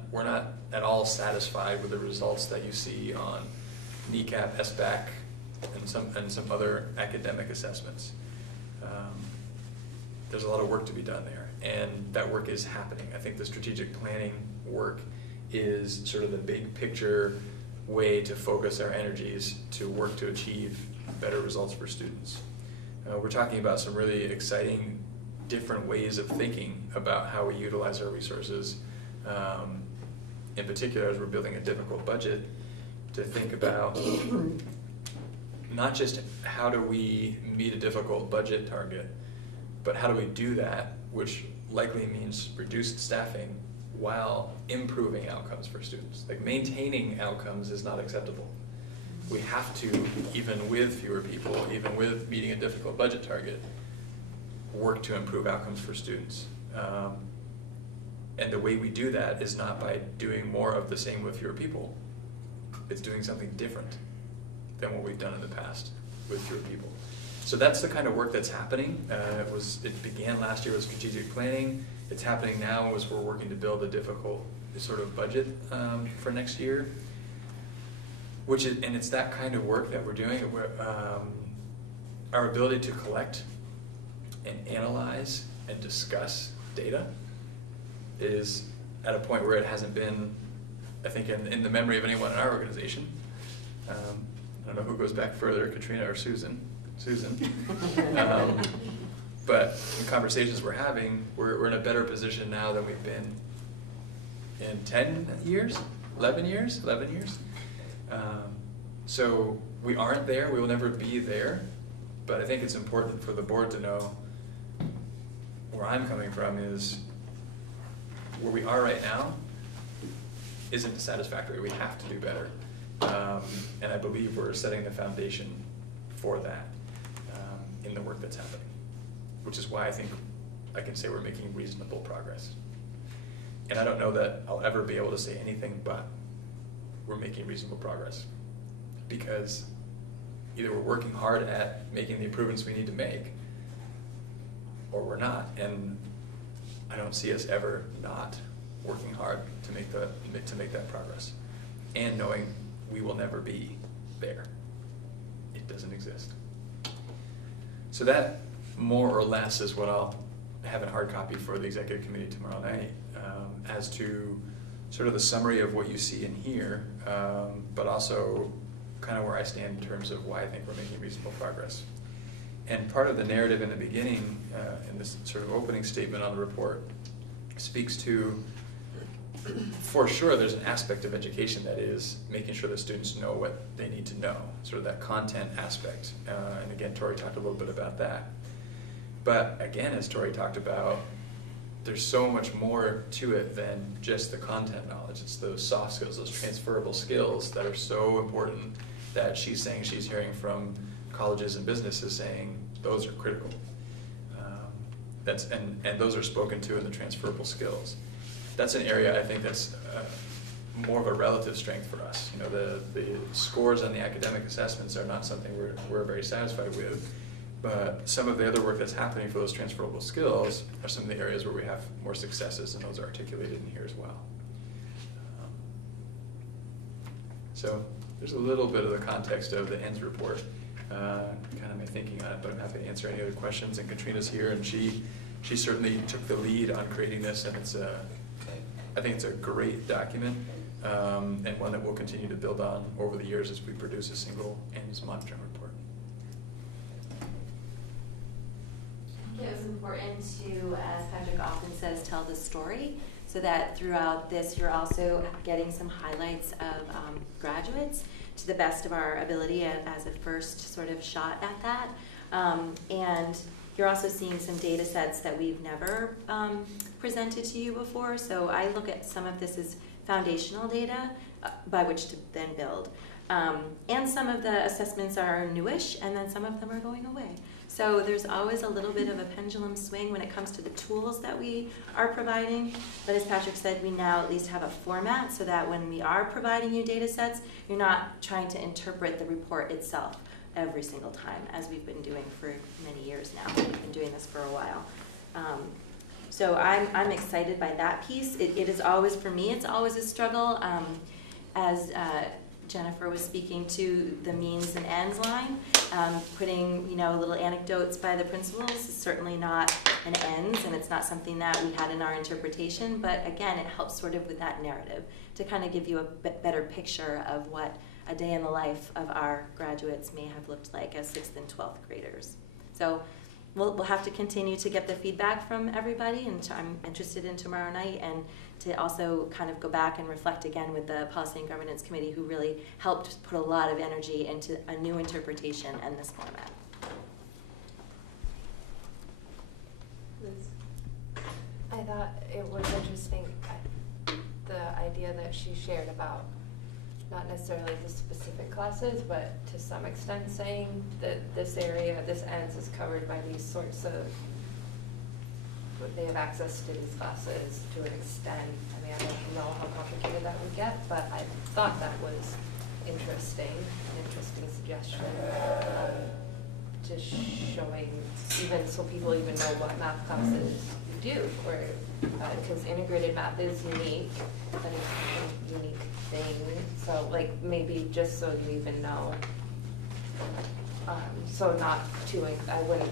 at all satisfied with the results that you see on NECAP, SBAC, and some other academic assessments. There's a lot of work to be done there, and that work is happening. I think the strategic planning work is sort of the big picture way to focus our energies to work to achieve better results for students. We're talking about some really exciting different ways of thinking about how we utilize our resources. In particular, as we're building a difficult budget, to think about not just how do we meet a difficult budget target, but how do we do that, which likely means reduced staffing while improving outcomes for students. Like maintaining outcomes is not acceptable. We have to, even with fewer people, even with meeting a difficult budget target, work to improve outcomes for students. And the way we do that is not by doing more of the same with fewer people. It's doing something different than what we've done in the past with fewer people. So that's the kind of work that's happening. It began last year with strategic planning. It's happening now as we're working to build a difficult sort of budget for next year. And it's that kind of work that we're doing. Our ability to collect and analyze and discuss data is at a point where it hasn't been, I think, in the memory of anyone in our organization. I don't know who goes back further, Katrina or Susan. But the conversations we're having, we're in a better position now than we've been in 10 years, 11 years. So we aren't there, we will never be there, but I think it's important for the board to know where I'm coming from is where we are right now isn't satisfactory. We have to do better. And I believe we're setting the foundation for that in the work that's happening, which is why I think I can say we're making reasonable progress. And I don't know that I'll ever be able to say anything but we're making reasonable progress, because either we're working hard at making the improvements we need to make, or we're not. And I don't see us ever not working hard to make that progress, and knowing we will never be there. It doesn't exist. So that more or less is what I'll have in hard copy for the executive committee tomorrow night, as to sort of the summary of what you see in here, but also kind of where I stand in terms of why I think we're making reasonable progress. And part of the narrative in the beginning, in this sort of opening statement on the report, speaks to, for sure, there's an aspect of education that is making sure that students know what they need to know, sort of that content aspect. And again, Tori talked a little bit about that. But again, as Tori talked about, there's so much more to it than just the content knowledge. It's those soft skills, those transferable skills that are so important that she's saying she's hearing from colleges and businesses saying those are critical. And those are spoken to in the transferable skills. That's an area I think that's more of a relative strength for us. You know, the scores on the academic assessments are not something we're very satisfied with, but some of the other work that's happening for those transferable skills are some of the areas where we have more successes, and those are articulated in here as well. So there's a little bit of the context of the ENDS report, kind of my thinking on it, but I'm happy to answer any other questions. And Katrina's here, and she certainly took the lead on creating this, and I think it's a great document, and one that we'll continue to build on over the years as we produce a single ENDS monitoring report. It was important to, as Patrick often says, tell the story, so that throughout this you're also getting some highlights of graduates to the best of our ability as a first sort of shot at that. And you're also seeing some data sets that we've never presented to you before. So I look at some of this as foundational data by which to then build. And some of the assessments are newish, and then some of them are going away. So there's always a little bit of a pendulum swing when it comes to the tools that we are providing. But as Patrick said, we now at least have a format so that when we are providing you data sets, you're not trying to interpret the report itself every single time, as we've been doing for many years now. We've been doing this for a while. So I'm excited by that piece. It is always, for me, it's always a struggle. As Jennifer was speaking to the means and ends line, putting little anecdotes by the principals is certainly not an ends, and it's not something that we had in our interpretation, but again, it helps sort of with that narrative to kind of give you a better picture of what a day in the life of our graduates may have looked like as 6th and 12th graders. So we'll have to continue to get the feedback from everybody, and I'm interested in tomorrow night, and to also kind of go back and reflect again with the Policy and Governance Committee, who really helped put a lot of energy into a new interpretation and this format. I thought it was interesting, the idea that she shared about not necessarily the specific classes, but to some extent saying that this area, this ends is covered by these sorts of, they have access to these classes to an extent. I mean, I don't know how complicated that would get, but I thought that was interesting, an interesting suggestion, to showing, even so people even know what math classes you do, or because integrated math is unique, but it's a unique thing. So like maybe just so you even know. So not to, I wouldn't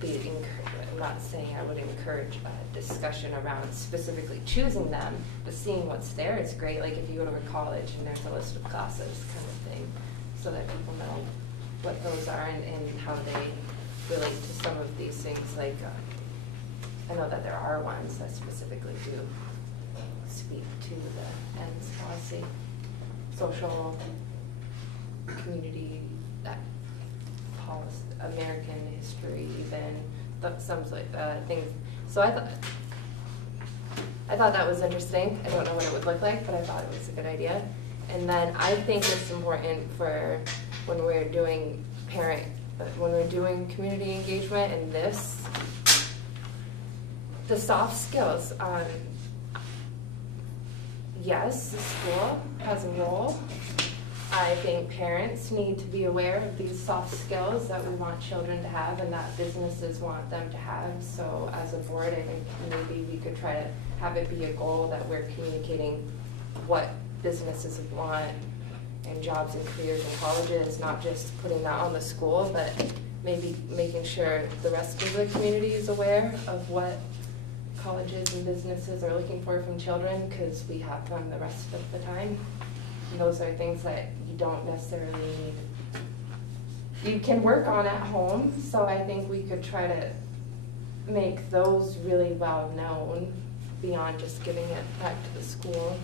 be I'm not saying I would encourage a discussion around specifically choosing them, but seeing what's there is great. Like if you go to a college and there's a list of classes kind of thing, so that people know what those are and how they relate to some of these things. Like I know that there are ones that specifically do speak to the ends policy, social, community, that policy, American history, even some things. So I thought that was interesting. I don't know what it would look like, but I thought it was a good idea. And then I think it's important for when we're doing community engagement and this, the soft skills. Yes, the school has a role. I think parents need to be aware of these soft skills that we want children to have and that businesses want them to have. So as a board, I think maybe we could try to have it be a goal that we're communicating what businesses want and jobs and careers in colleges, not just putting that on the school, but maybe making sure the rest of the community is aware of what colleges and businesses are looking for from children, because we have them the rest of the time. And those are things that you don't necessarily need. You can work on at home, so I think we could try to make those really well known beyond just giving it back to the school.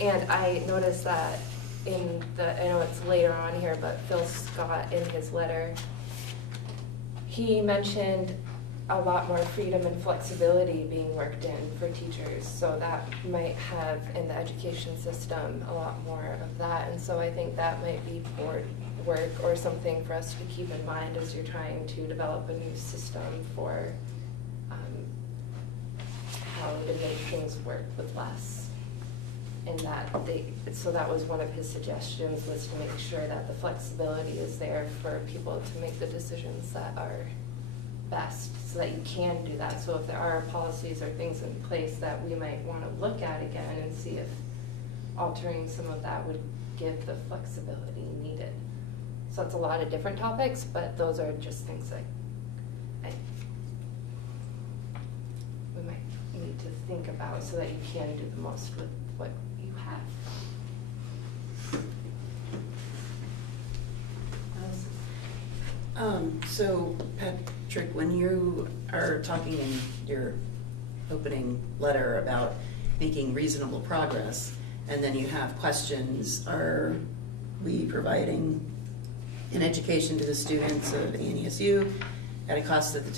And I noticed that in the, I know it's later on here, but Phil Scott in his letter, he mentioned a lot more freedom and flexibility being worked in for teachers. So that might have in the education system a lot more of that. And so I think that might be board work or something for us to keep in mind as you're trying to develop a new system for how to make things work with less. And that so that was one of his suggestions, was to make sure that the flexibility is there for people to make the decisions that are best, so that you can do that. So if there are policies or things in place that we might want to look at again and see if altering some of that would give the flexibility needed. So it's a lot of different topics, but those are just things that we might need to think about so that you can do the most with what you have. So Patrick, when you are talking in your opening letter about making reasonable progress, and then you have questions, are we providing in education to the students of ANESU at a cost that the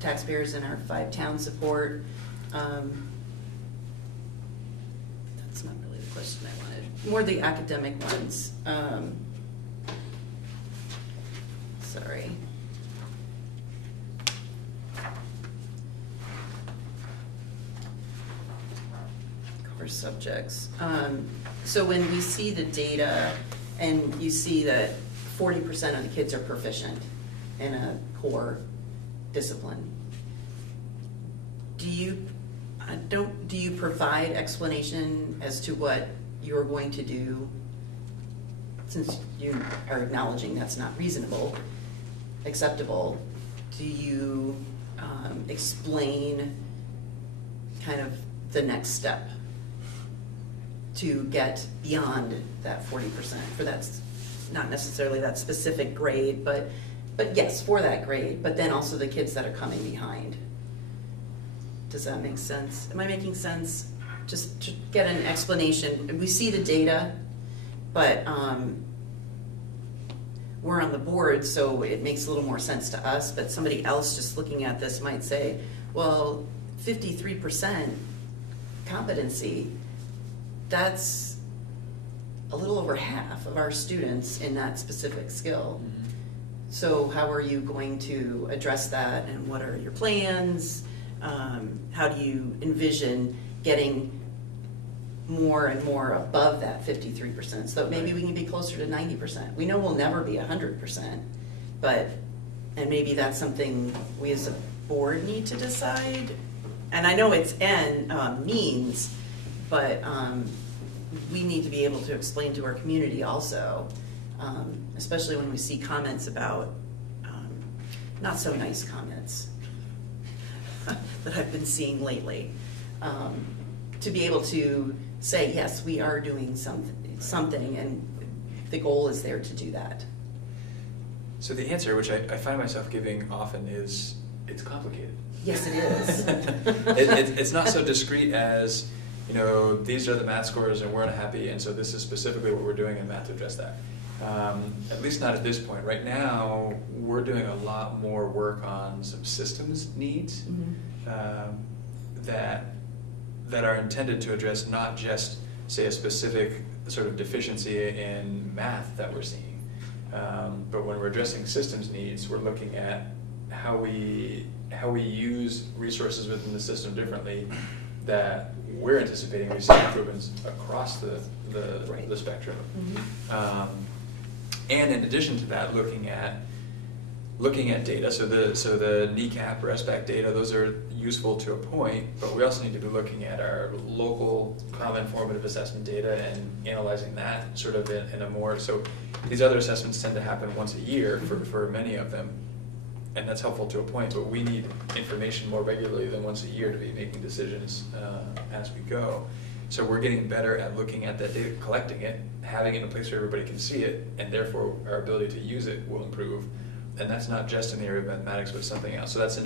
taxpayers in our 5 towns support. That's not really the question I wanted. More the academic ones. Sorry. Core subjects. So when we see the data and you see that 40% of the kids are proficient in a core discipline, do you provide explanation as to what you're going to do, since you are acknowledging that's not reasonable, acceptable? Do you explain kind of the next step to get beyond that 40%? For that's not necessarily that specific grade, but yes, for that grade, but then also the kids that are coming behind. Does that make sense? Am I making sense? Just to get an explanation. We see the data, but we're on the board, so it makes a little more sense to us, but somebody else just looking at this might say, well, 53% competency, that's a little over half of our students in that specific skill. Mm-hmm. So how are you going to address that, and what are your plans? How do you envision getting more and more above that 53%, so that maybe we can be closer to 90%. We know we'll never be 100%, and maybe that's something we as a board need to decide. And I know it's means, but we need to be able to explain to our community also, especially when we see comments about not so nice comments that I've been seeing lately. To be able to say, yes, we are doing something, and the goal is there to do that. So the answer, which I find myself giving often, is it's complicated. Yes, it is. It's not so discrete as, these are the math scores and we're unhappy, and so this is specifically what we're doing in math to address that. At least not at this point. Right now, we're doing a lot more work on some systems needs. Mm-hmm. That are intended to address not just, say, a specific sort of deficiency in math that we're seeing, but when we're addressing systems needs, we're looking at how we use resources within the system differently, that we're anticipating we see improvements across the spectrum. Mm-hmm. And in addition to that, looking at data, so the NECAP or SBAC data, those are useful to a point, but we also need to be looking at our local common formative assessment data and analyzing that sort of in a more, so these other assessments tend to happen once a year for many of them, and that's helpful to a point, but we need information more regularly than once a year to be making decisions as we go. So we're getting better at looking at that data, collecting it, having it in a place where everybody can see it, and therefore our ability to use it will improve. And that's not just in the area of mathematics, but something else. So that's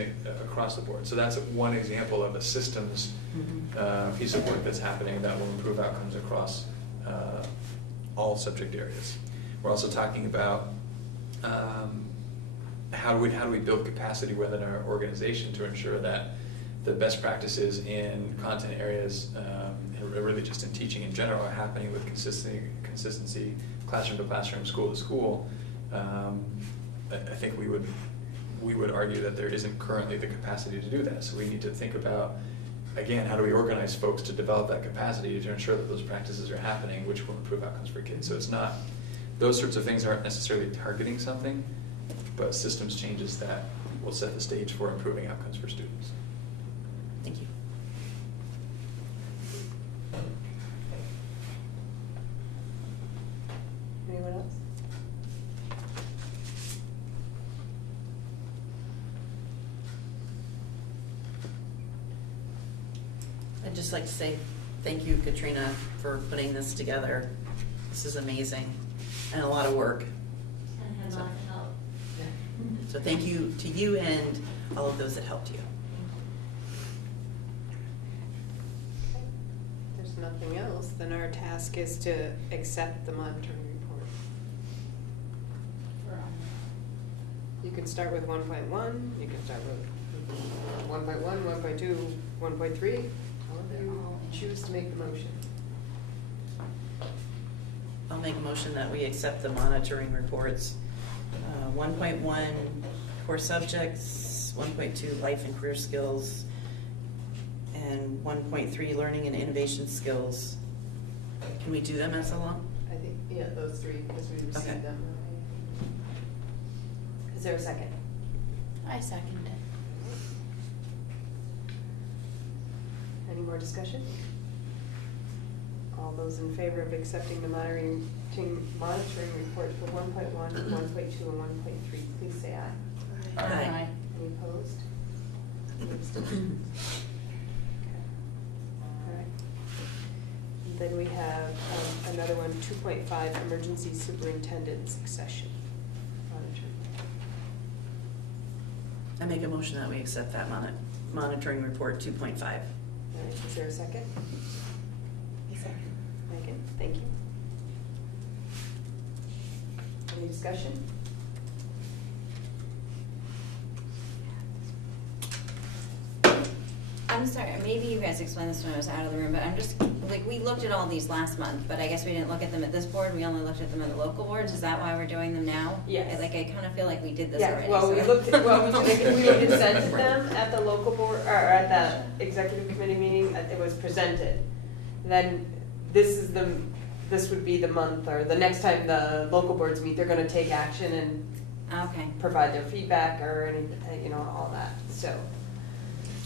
across the board. So that's one example of a systems piece of work that's happening that will improve outcomes across all subject areas. We're also talking about how do we build capacity within our organization to ensure that the best practices in content areas, and really just in teaching in general, are happening with consistency, classroom to classroom, school to school. I think we would argue that there isn't currently the capacity to do that. So we need to think about, again, how do we organize folks to develop that capacity to ensure that those practices are happening, which will improve outcomes for kids. So it's not, those sorts of things aren't necessarily targeting something, but systems changes that will set the stage for improving outcomes for students. Thank you. Anyone else? I'd just like to say thank you, Katrina, for putting this together. This is amazing and a lot of work. And had lots of help. So thank you to you and all of those that helped you. If there's nothing else, then our task is to accept the monitoring report. For You can start with 1.1, you can start with 1.1, 1.2, 1.3, however you choose to make the motion. I'll make a motion that we accept the monitoring reports. 1.1 core subjects, 1.2 life and career skills, and 1.3 learning and innovation skills. Can we do them as along? I think, yeah, those three, because we received Okay. them. Is there a second? I second it. Any more discussion? All those in favor of accepting the monitoring report for 1.1, 1.2, and 1.3, please say aye. Aye. Any opposed? Any abstentions? Okay. All right. Then we have another one, 2.5, emergency superintendent succession monitoring. I make a motion that we accept that monitoring report 2.5. All right, is there a second? Second. Megan, thank you. Any discussion? I'm sorry, maybe you guys explained this when I was out of the room, but I'm just, like, we looked at all these last month, but I guess we didn't look at them at this board, we only looked at them at the local boards, is that why we're doing them now? Yes. Like, I kind of feel like we did this Yeah, already. well, we so- looked at, we presented them at the local board, or at the executive committee meeting, it was presented. Then this would be the month, or the next time the local boards meet, they're gonna take action and Okay. provide their feedback or any, all that, so.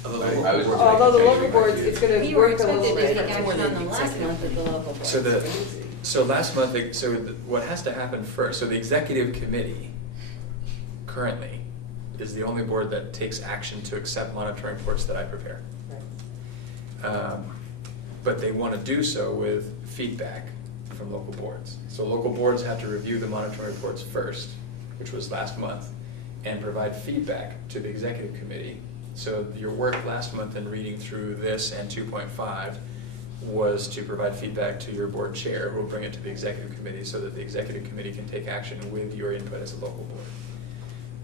Although Although the local boards, it's gonna We were work a little expected to take bit. action on the last month at the local board. So last month, what has to happen first, so the executive committee currently is the only board that takes action to accept monitoring reports that I prepare. But they want to do so with feedback from local boards. So local boards have to review the monitoring reports first, which was last month, and provide feedback to the executive committee. So your work last month in reading through this and 2.5 was to provide feedback to your board chair, who will bring it to the executive committee so that the executive committee can take action with your input as a local board.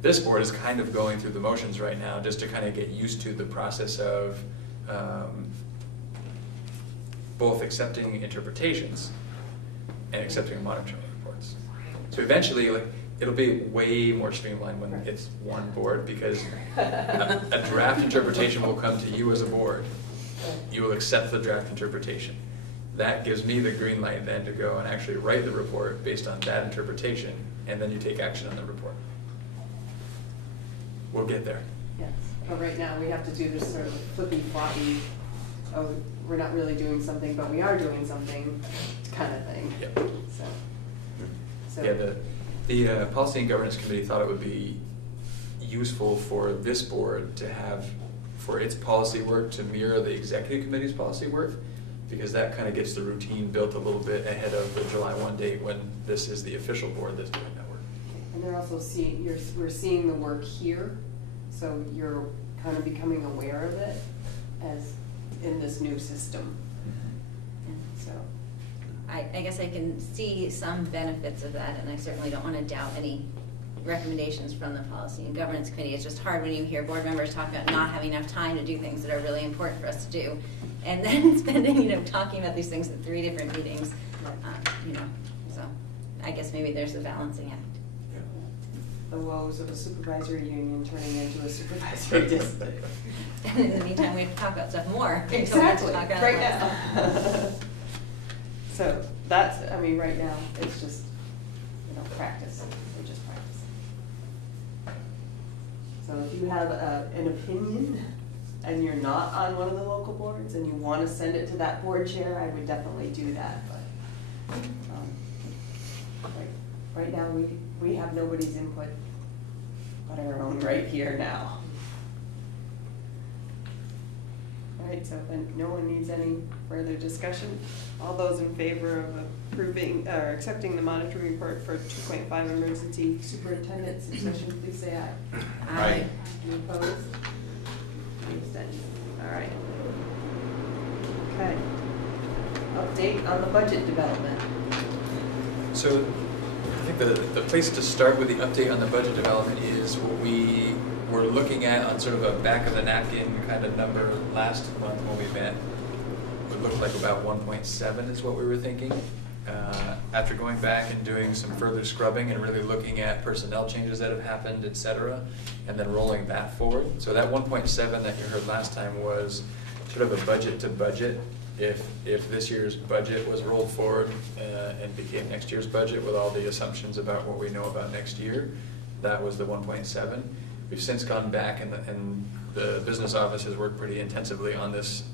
This board is kind of going through the motions right now just to kind of get used to the process of both accepting interpretations and accepting monitoring reports. So eventually, it'll be way more streamlined when it's one board, because a draft interpretation will come to you as a board. You will accept the draft interpretation. That gives me the green light then to go and actually write the report based on that interpretation, and then you take action on the report. We'll get there. Yes, but right now we have to do this sort of flippy floppy, oh, we're not really doing something, but we are doing something kind of thing. Yep. So. Yeah, the Policy and Governance Committee thought it would be useful for this board to have, for its policy work to mirror the executive committee's policy work, because that kind of gets the routine built a little bit ahead of the July 1 date when this is the official board that's doing that work. And they're also seeing, we're seeing the work here, so you're kind of becoming aware of it as in this new system. So. I guess I can see some benefits of that, and I certainly don't want to doubt any recommendations from the Policy and Governance Committee. It's just hard when you hear board members talk about not having enough time to do things that are really important for us to do, and then spending, talking about these things at 3 different meetings, so I guess maybe there's a balancing act. The woes of a supervisory union turning into a supervisory district. And in the meantime, we have to talk about stuff more. Exactly, Talk about right it less. now. So that's, right now, it's just, practice, we just practice. So if you have an opinion and you're not on one of the local boards and you want to send it to that board chair, I would definitely do that, but right now, we have nobody's input but our own right here now. All right, so if no one needs any further discussion, all those in favor of approving or accepting the monitoring report for 2.5 emergency superintendent succession, please say aye. Aye. Any opposed? Any abstentions? All right. Okay. Update on the budget development. So think the place to start with the update on the budget development is what we were looking at on sort of a back of the napkin kind of number last month when we met. It looked like about 1.7 is what we were thinking. After going back and doing some further scrubbing and really looking at personnel changes that have happened, et cetera, and then rolling that forward. So that 1.7 that you heard last time was sort of a budget to budget. If this year's budget was rolled forward and became next year's budget with all the assumptions about what we know about next year, that was the 1.7. We've since gone back and the business office has worked pretty intensively on this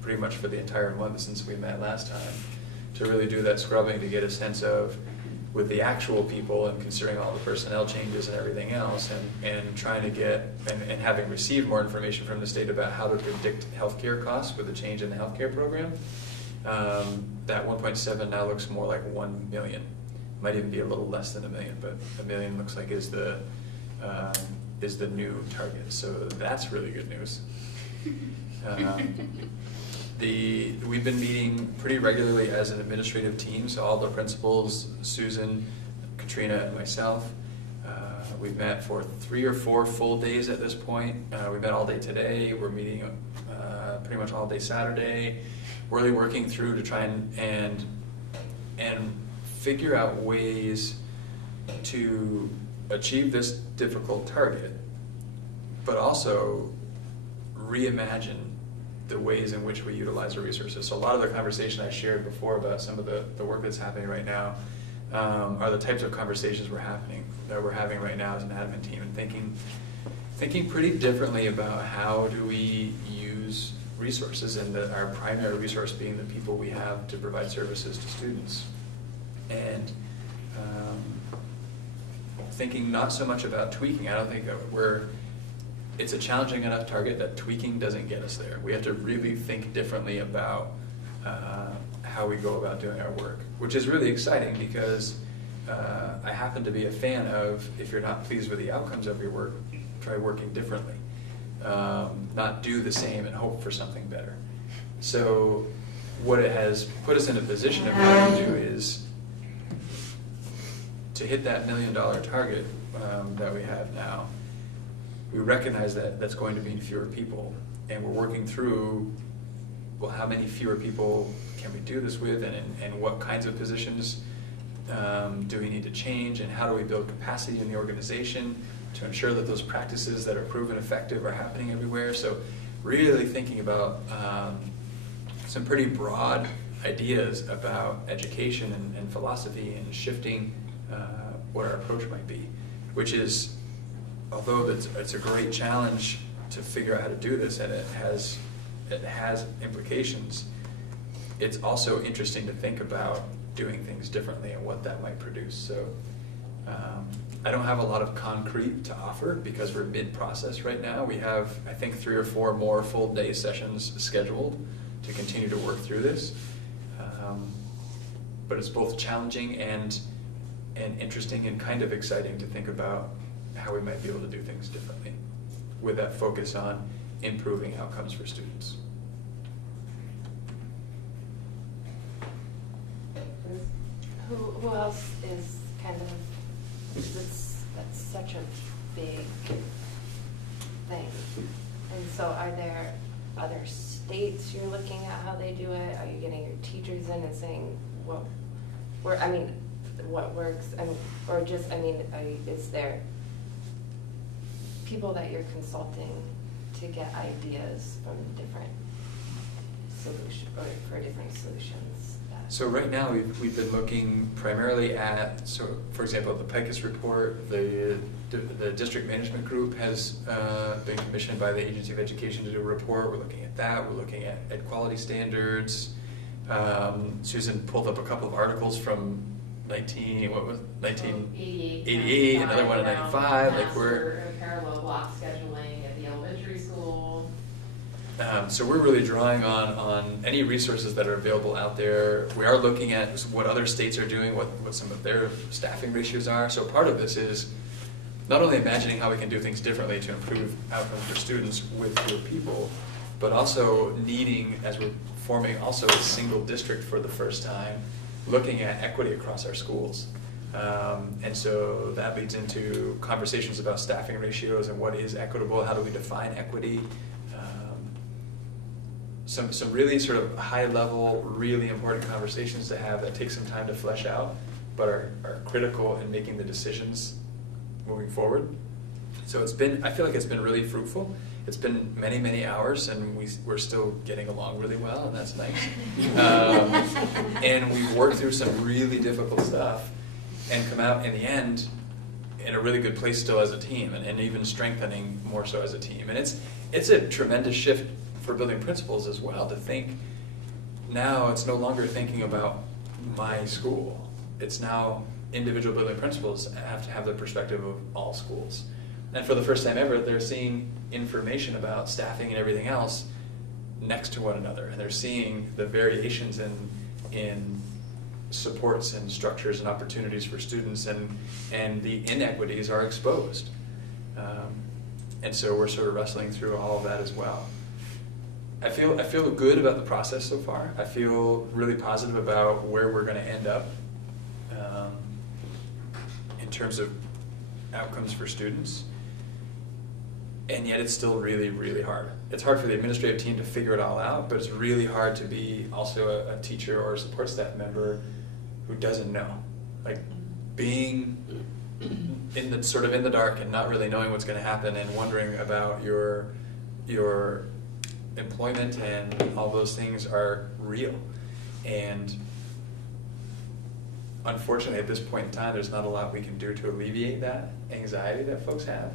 pretty much for the entire month since we met last time, to really do that scrubbing to get a sense of, with the actual people and considering all the personnel changes and everything else, and trying to get, and having received more information from the state about how to predict healthcare costs with the change in the healthcare program, that 1.7 now looks more like 1 million. Might even be a little less than 1 million, but 1 million looks like is the new target. So that's really good news. We've been meeting pretty regularly as an administrative team, so all the principals, Susan, Katrina, and myself. We've met for 3 or 4 full days at this point. We met all day today. We're meeting pretty much all day Saturday. We're really working through to try and figure out ways to achieve this difficult target, but also reimagine the ways in which we utilize our resources. So a lot of the conversation I shared before about some of the work that's happening right now are the types of conversations we're having right now as an admin team, and thinking pretty differently about how do we use resources, and our primary resource being the people we have to provide services to students. And thinking not so much about tweaking. I don't think that it's a challenging enough target that tweaking doesn't get us there. We have to really think differently about how we go about doing our work, which is really exciting because I happen to be a fan of, if you're not pleased with the outcomes of your work, try working differently. Not do the same and hope for something better. So what it has put us in a position of trying to do is to hit that $1 million target that we have now. We recognize that that's going to mean fewer people, and we're working through, well, how many fewer people can we do this with, and what kinds of positions do we need to change, and how do we build capacity in the organization to ensure that those practices that are proven effective are happening everywhere. So really thinking about some pretty broad ideas about education and philosophy, and shifting what our approach might be, which is, although it's a great challenge to figure out how to do this, and it has implications, it's also interesting to think about doing things differently and what that might produce. So I don't have a lot of concrete to offer because we're mid-process right now. We have, I think, 3 or 4 more full day sessions scheduled to continue to work through this. But it's both challenging and interesting and kind of exciting to think about how we might be able to do things differently with that focus on improving outcomes for students. Who else is kind of, that's such a big thing. And so are there other states you're looking at how they do it? Are you getting your teachers in and saying what works? Or just, is there people that you're consulting to get ideas from different solutions, or for different solutions? So right now we've been looking primarily at, so for example, the PICUS report. The district management group has been commissioned by the Agency of Education to do a report. We're looking at that. We're looking at ed quality standards. Susan pulled up a couple of articles from 1988, another one in 95. Like we're parallel block scheduling at the elementary school. So we're really drawing on any resources that are available out there. We are looking at what other states are doing, what some of their staffing ratios are. So part of this is not only imagining how we can do things differently to improve outcomes for students with fewer people, but also needing, as we're forming also a single district for the first time, looking at equity across our schools. And so that leads into conversations about staffing ratios and what is equitable, how do we define equity. Some really sort of high level, really important conversations to have that take some time to flesh out, but are critical in making the decisions moving forward. So I feel like it's been really fruitful. It's been many, many hours, and we're still getting along really well, and that's nice. And we've worked through some really difficult stuff and come out in the end in a really good place still as a team, and even strengthening more so as a team. And it's a tremendous shift for building principals as well, to think now it's no longer thinking about my school. It's now individual building principals have to have the perspective of all schools. And for the first time ever, they're seeing information about staffing and everything else next to one another. And they're seeing the variations in supports and structures and opportunities for students, and the inequities are exposed. And so we're sort of wrestling through all of that as well. I feel good about the process so far. I feel really positive about where we're going to end up in terms of outcomes for students. And yet it's still really, really hard. It's hard for the administrative team to figure it all out, but it's really hard to be also a teacher or a support staff member who doesn't know. Like being in the dark and not really knowing what's going to happen and wondering about your employment and all those things are real. And unfortunately at this point in time there's not a lot we can do to alleviate that anxiety that folks have.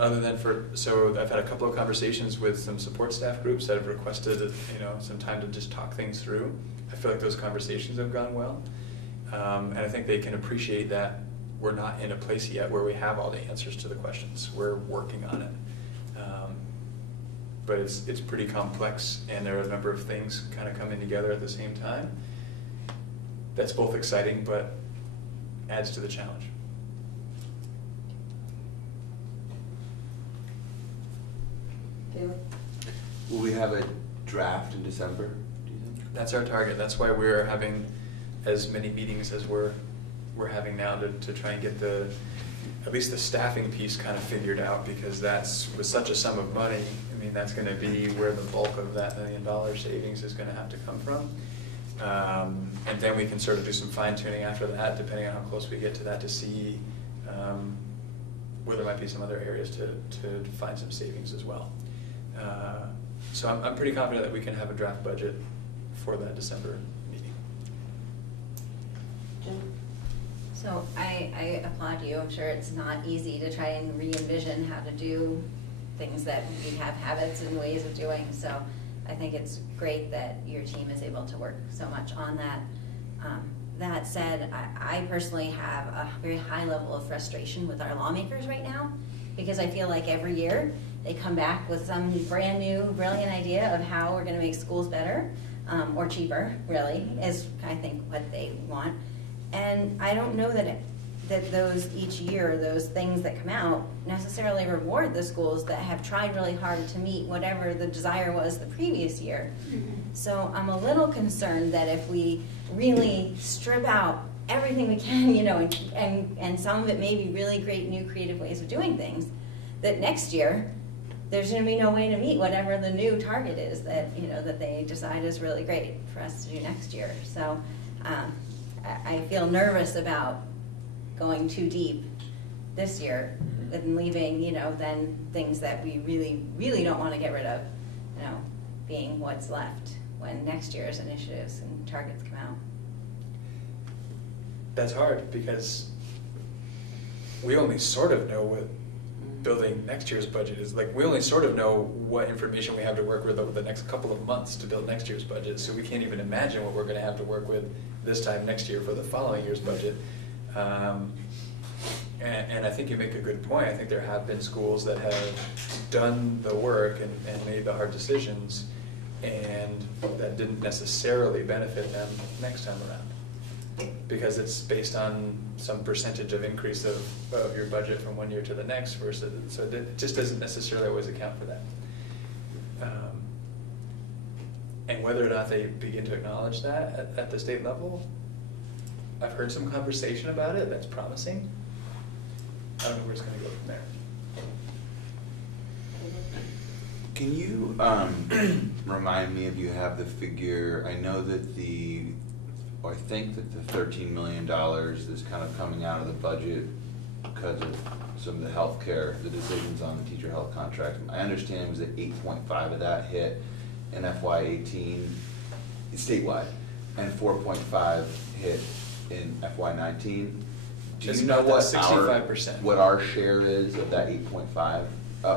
Other than so I've had a couple of conversations with some support staff groups that have requested, some time to just talk things through. I feel like those conversations have gone well. And I think they can appreciate that we're not in a place yet where we have all the answers to the questions. We're working on it. But it's pretty complex, and there are a number of things kind of coming together at the same time. That's both exciting, but adds to the challenge. Will we have a draft in December, do you think? That's our target. That's why we're having as many meetings as we're having now to try and get at least the staffing piece kind of figured out, because that's, with such a sum of money, I mean, that's going to be where the bulk of that $1 million savings is going to have to come from. And then we can sort of do some fine tuning after that, depending on how close we get to that, to see where there might be some other areas to find some savings as well. So I'm pretty confident that we can have a draft budget for that December meeting. Jim? So I applaud you. I'm sure it's not easy to try and re-envision how to do things that we have habits and ways of doing. So I think it's great that your team is able to work so much on that. That said, I personally have a very high level of frustration with our lawmakers right now, because I feel like every year they come back with some brand new, brilliant idea of how we're going to make schools better, or cheaper, really, is I think what they want. And I don't know that those each year, those things that come out necessarily reward the schools that have tried really hard to meet whatever the desire was the previous year. So I'm a little concerned that if we really strip out everything we can, and some of it may be really great new creative ways of doing things, that next year there's going to be no way to meet whatever the new target is that that they decide is really great for us to do next year. So I feel nervous about going too deep this year and leaving, then things that we really, really don't want to get rid of, being what's left when next year's initiatives and targets come out. That's hard, because we only sort of know what building next year's budget is. Like, we only sort of know what information we have to work with over the next couple of months to build next year's budget, so we can't even imagine what we're going to have to work with this time next year for the following year's budget. And I think you make a good point. I think there have been schools that have done the work and made the hard decisions, and that didn't necessarily benefit them next time around, because it's based on some percentage of increase of your budget from one year to the next, versus, so it just doesn't necessarily always account for that. And whether or not they begin to acknowledge that at the state level, I've heard some conversation about it, that's promising. I don't know where it's gonna go from there. Can you remind me if you have the figure? I know that I think that the $13 million is kind of coming out of the budget because of some of the healthcare, the decisions on the teacher health contract. I understand it was that 8.5 of that hit in FY18 statewide, and 4.5 hit in FY19. Do It's you know about what that 65%. what our share is of that 8.5?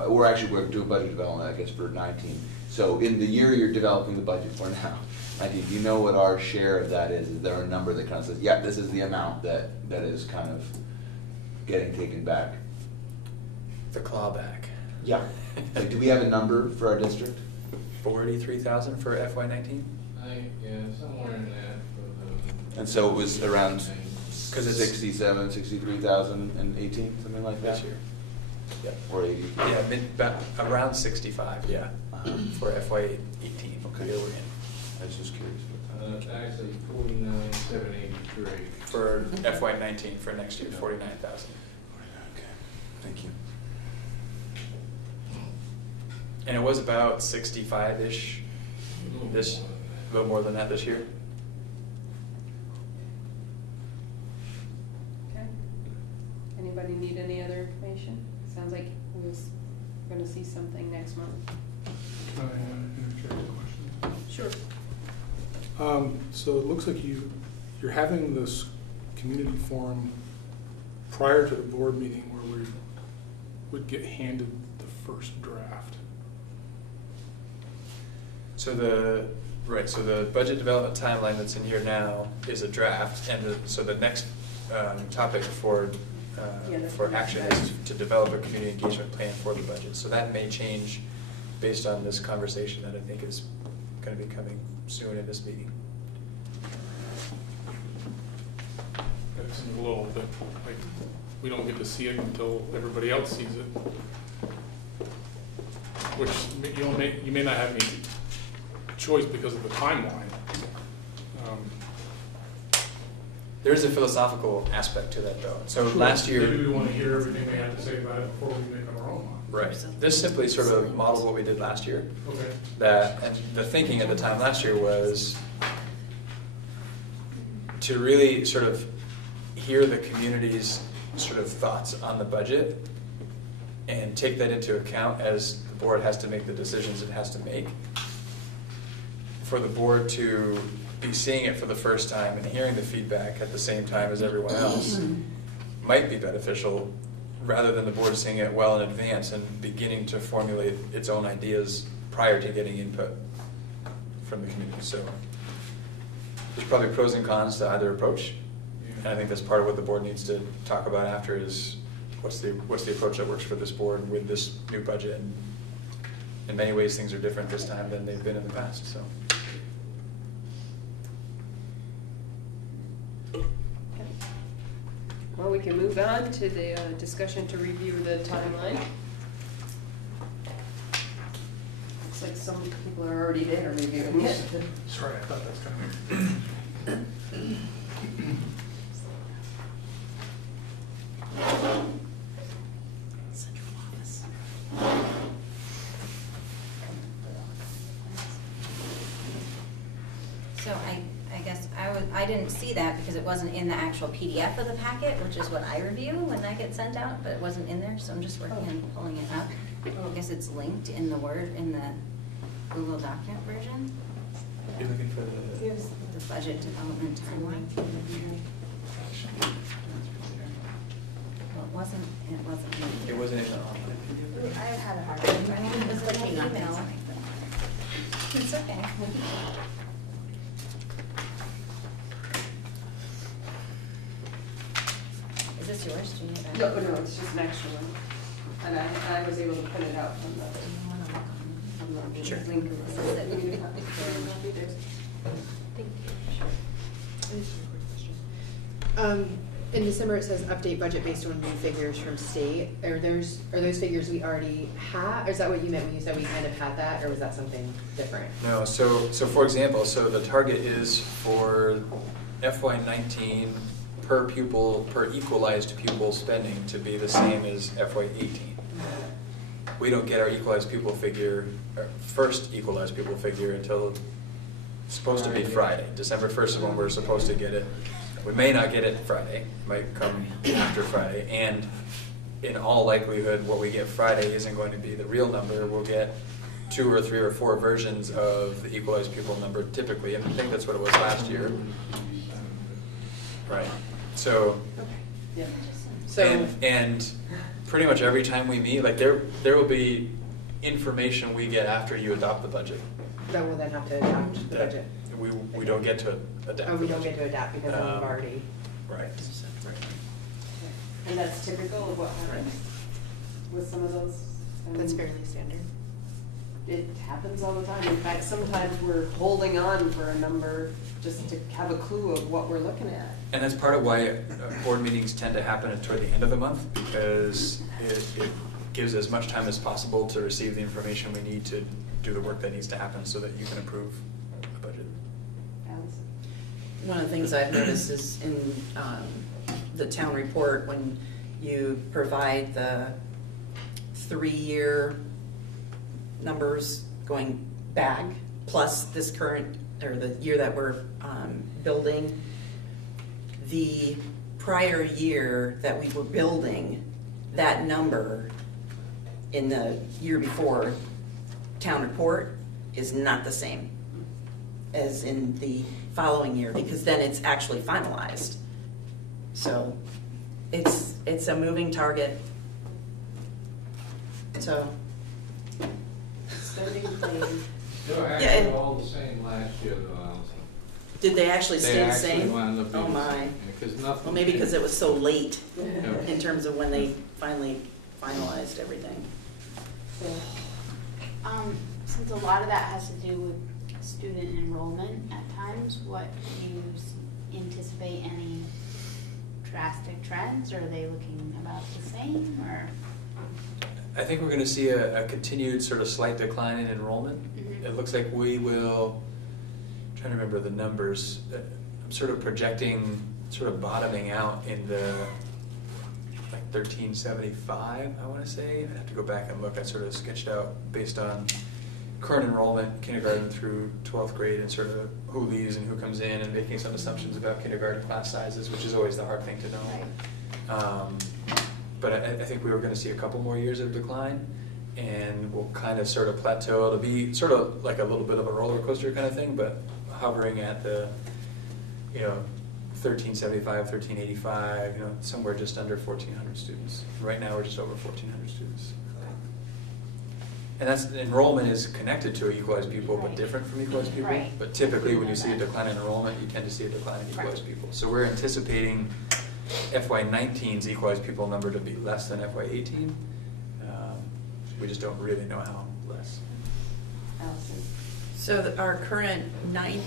We're doing budget development, I guess, for 19. So in the year you're developing the budget for now, 19, do you know what our share of that is? Is there a number that kind of says, yeah, this is the amount that is kind of getting taken back? The clawback. Yeah. Like, do we have a number for our district? 43,000 for FY19? Yeah, somewhere in that. And so it was around 'Cause it's 67, 63,000 and 18, something like that? This year. Yep. Or 80? Yeah, around 65, yeah, for FY18. Okay. Year we're in. I was just curious. Actually, 49,783. For FY19, for next year, 49,000. Okay, thank you. And it was about 65-ish, a little more than that this year. Okay. Anybody need any other information? Sounds like we're gonna see something next month. Can I interject a question? Sure. So it looks like you're having this community forum prior to the board meeting where we would get handed the first draft. So the budget development timeline that's in here now is a draft, and so the next topic for action is to develop a community engagement plan for the budget. So that may change based on this conversation that I think is going to be coming soon in this meeting. That seems a little bit like we don't get to see it until everybody else sees it, which you may not have any choice because of the timeline. There's a philosophical aspect to that, though. So Sure. last year, Maybe we want to hear everything they have to say about it before we make up our own mind. right? This simply sort of modeled what we did last year. Okay. And the thinking at the time last year was to really sort of hear the community's sort of thoughts on the budget and take that into account as the board has to make the decisions it has to make. For the board to be seeing it for the first time and hearing the feedback at the same time as everyone else might be beneficial, rather than the board seeing it well in advance and beginning to formulate its own ideas prior to getting input from the community. So there's probably pros and cons to either approach, and I think that's part of what the board needs to talk about after is what's the approach that works for this board with this new budget. And in many ways, things are different this time than they've been in the past. So. Well, we can move on to the discussion to review the timeline. Looks like some people are already there reviewing it. Sorry, I thought that's kind of. Central office. So I guess I didn't see that because it wasn't in the actual PDF of the packet, which is what I review when that gets sent out, but it wasn't in there, so I'm just working on pulling it up. I guess it's linked in the Google document version. You're looking for The budget development timeline. Well, it wasn't in. it wasn't in the online. I had a hard time. I mean, it was like an email. It's okay. Is this yours? Do you need that? No, no, it's just an extra one. And I was able to print it out from Do you want to look on? the Sure. link. This is it. You can have it. Thank you. In December, it says update budget based on new figures from state. Are those figures we already had? Or is that what you meant when you said we kind of had that, or was that something different? No, so for example, so the target is for FY19 per pupil, per equalized pupil spending to be the same as FY18. We don't get our equalized pupil figure, our first equalized pupil figure until it's supposed to be Friday. December 1st is when we're supposed to get it. We may not get it Friday, it might come after Friday, and in all likelihood what we get Friday isn't going to be the real number. We'll get 2 or 3 or 4 versions of the equalized pupil number typically, and I think that's what it was last year. Right. So, Yeah. and pretty much every time we meet, like there will be information we get after you adopt the budget. Then we'll then have to adapt the that budget. We don't get to adapt. Oh, we the don't budget. get to adapt because we've already. Right. And that's typical of what happens with some of those? That's fairly standard. It happens all the time. In fact, sometimes we're holding on for a number just to have a clue of what we're looking at. And that's part of why board meetings tend to happen toward the end of the month, because it gives as much time as possible to receive the information we need to do the work that needs to happen so that you can approve the budget. Allison? One of the things I've noticed is in the town report, when you provide the 3-year numbers going back, plus this current, or the year that we're building, the prior year that we were building, that number in the year before town report is not the same as in the following year, because then it's actually finalized. So it's a moving target. So Spending plan. They were Yeah, actually and- all the same last year though, Allison. did they actually stay the same? They actually wound up being Oh the my. same, because nothing. Well, maybe because it was so late Yeah. in terms of when they finally finalized everything. Since a lot of that has to do with student enrollment at times, what do you anticipate any drastic trends? Or are they looking about the same, or? I think we're going to see a continued sort of slight decline in enrollment. Mhm. It looks like we will, I'm trying to remember the numbers, I'm sort of projecting sort of bottoming out in the like 1375, I want to say. I'd have to go back and look. I sort of sketched out based on current enrollment, kindergarten through 12th grade, and sort of who leaves and who comes in, and making some assumptions about kindergarten class sizes, which is always the hard thing to know. But I think we were going to see a couple more years of decline, and we'll kind of sort of plateau. It'll be sort of like a little bit of a roller coaster kind of thing, but hovering at the, 1375, 1385, somewhere just under 1,400 students. Right now we're just over 1,400 students. And that's, enrollment is connected to equalized pupil, but different from equalized pupil. Right. But typically when you see a decline in enrollment, you tend to see a decline in equalized pupil. So we're anticipating FY19's equalized pupil number to be less than FY18. We just don't really know how less. Allison? So our current 9th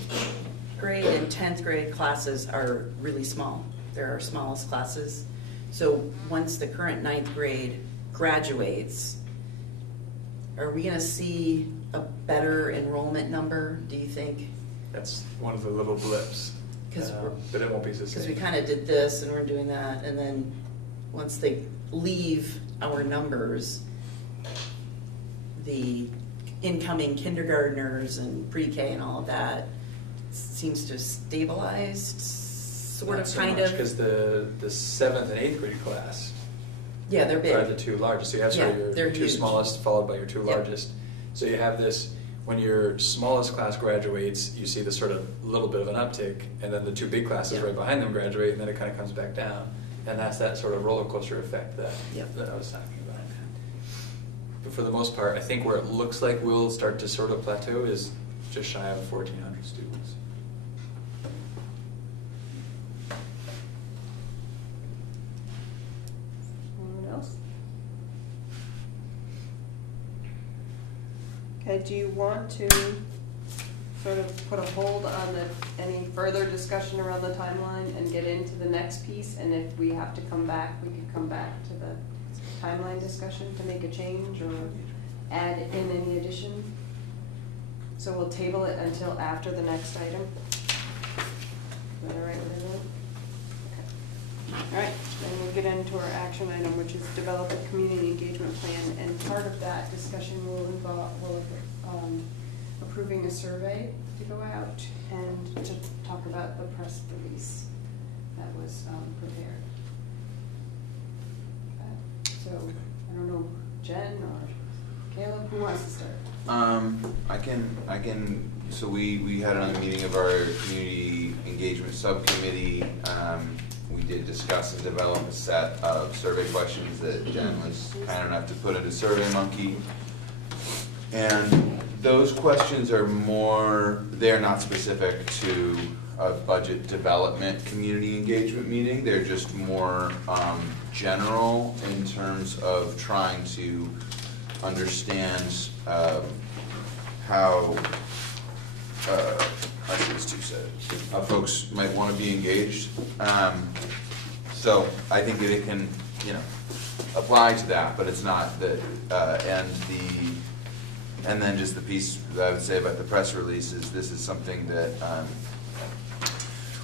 grade and 10th grade classes are really small. They're our smallest classes. So once the current 9th grade graduates, are we going to see a better enrollment number, do you think? That's one of the little blips. 'Cause but it won't be the Because same. we kind of did this and we're doing that, and then once they leave our numbers, the incoming kindergartners and pre-K and all of that seems to have stabilized, sort of, kind of. Because the 7th and 8th grade class Yeah, they're big. are the 2 largest. So you have sort of Yeah, your they're 2 huge. smallest followed by your 2 Yep. largest. So you have this, when your smallest class graduates, you see this sort of little bit of an uptick, and then the 2 big classes Yep. right behind them graduate, and then it kind of comes back down. And that's that sort of roller coaster effect that, Yep. that I was talking about. But for the most part, I think where it looks like we'll start to sort of plateau is just shy of 1,400 students. Anyone else? Okay, do you want to sort of put a hold on any further discussion around the timeline and get into the next piece? And if we have to come back, we can come back to the timeline discussion to make a change or add in any addition? So we'll table it until after the next item. Is that all right with everyone? Okay. All right, then we'll get into our action item, which is develop a community engagement plan, and part of that discussion will involve, approving a survey to go out and to talk about the press release that was prepared. So, I don't know, Jen or Caleb, who wants to start? I can, so we had another meeting of our community engagement subcommittee. We did discuss and develop a set of survey questions that Jen was kind enough to put into SurveyMonkey. And those questions are more, they're not specific to a budget development community engagement meeting. They're just more general in terms of trying to understand how, I think it's how folks might want to be engaged. So I think that it can, apply to that, but it's not that, and then just the piece that I would say about the press release is this is something that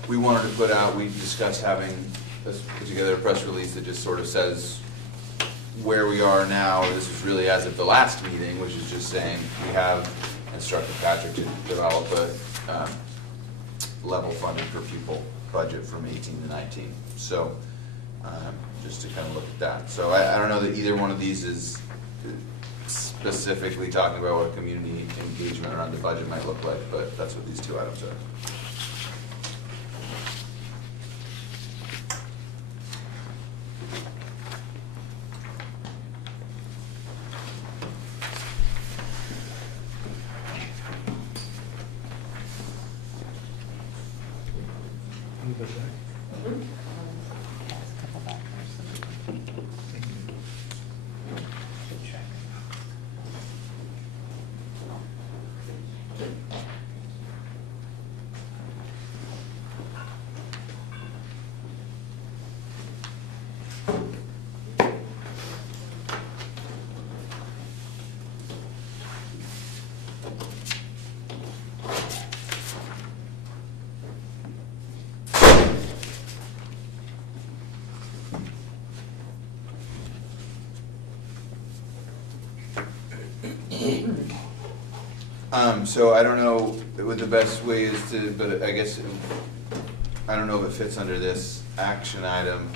we wanted to put out. We discussed put together a press release that just sort of says where we are now. This is really as of the last meeting, which is just saying we have instructed Patrick to develop a level funded for pupil budget from 18 to 19. So just to kind of look at that. So I don't know that either one of these is specifically talking about what community engagement around the budget might look like, but that's what these two items are. So I don't know what the best way is to, but I guess, I don't know if it fits under this action item,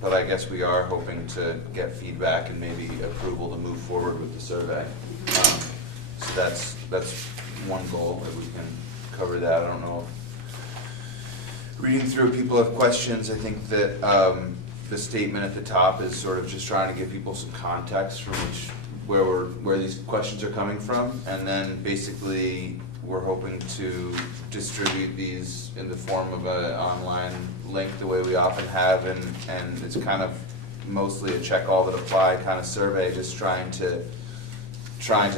but I guess we are hoping to get feedback and maybe approval to move forward with the survey. So that's one goal, if we can cover that. I don't know. Reading through, people have questions. I think that the statement at the top is sort of just trying to give people some context from where these questions are coming from, and then basically we're hoping to distribute these in the form of an online link the way we often have, and it's kind of mostly a check all that apply kind of survey, just trying to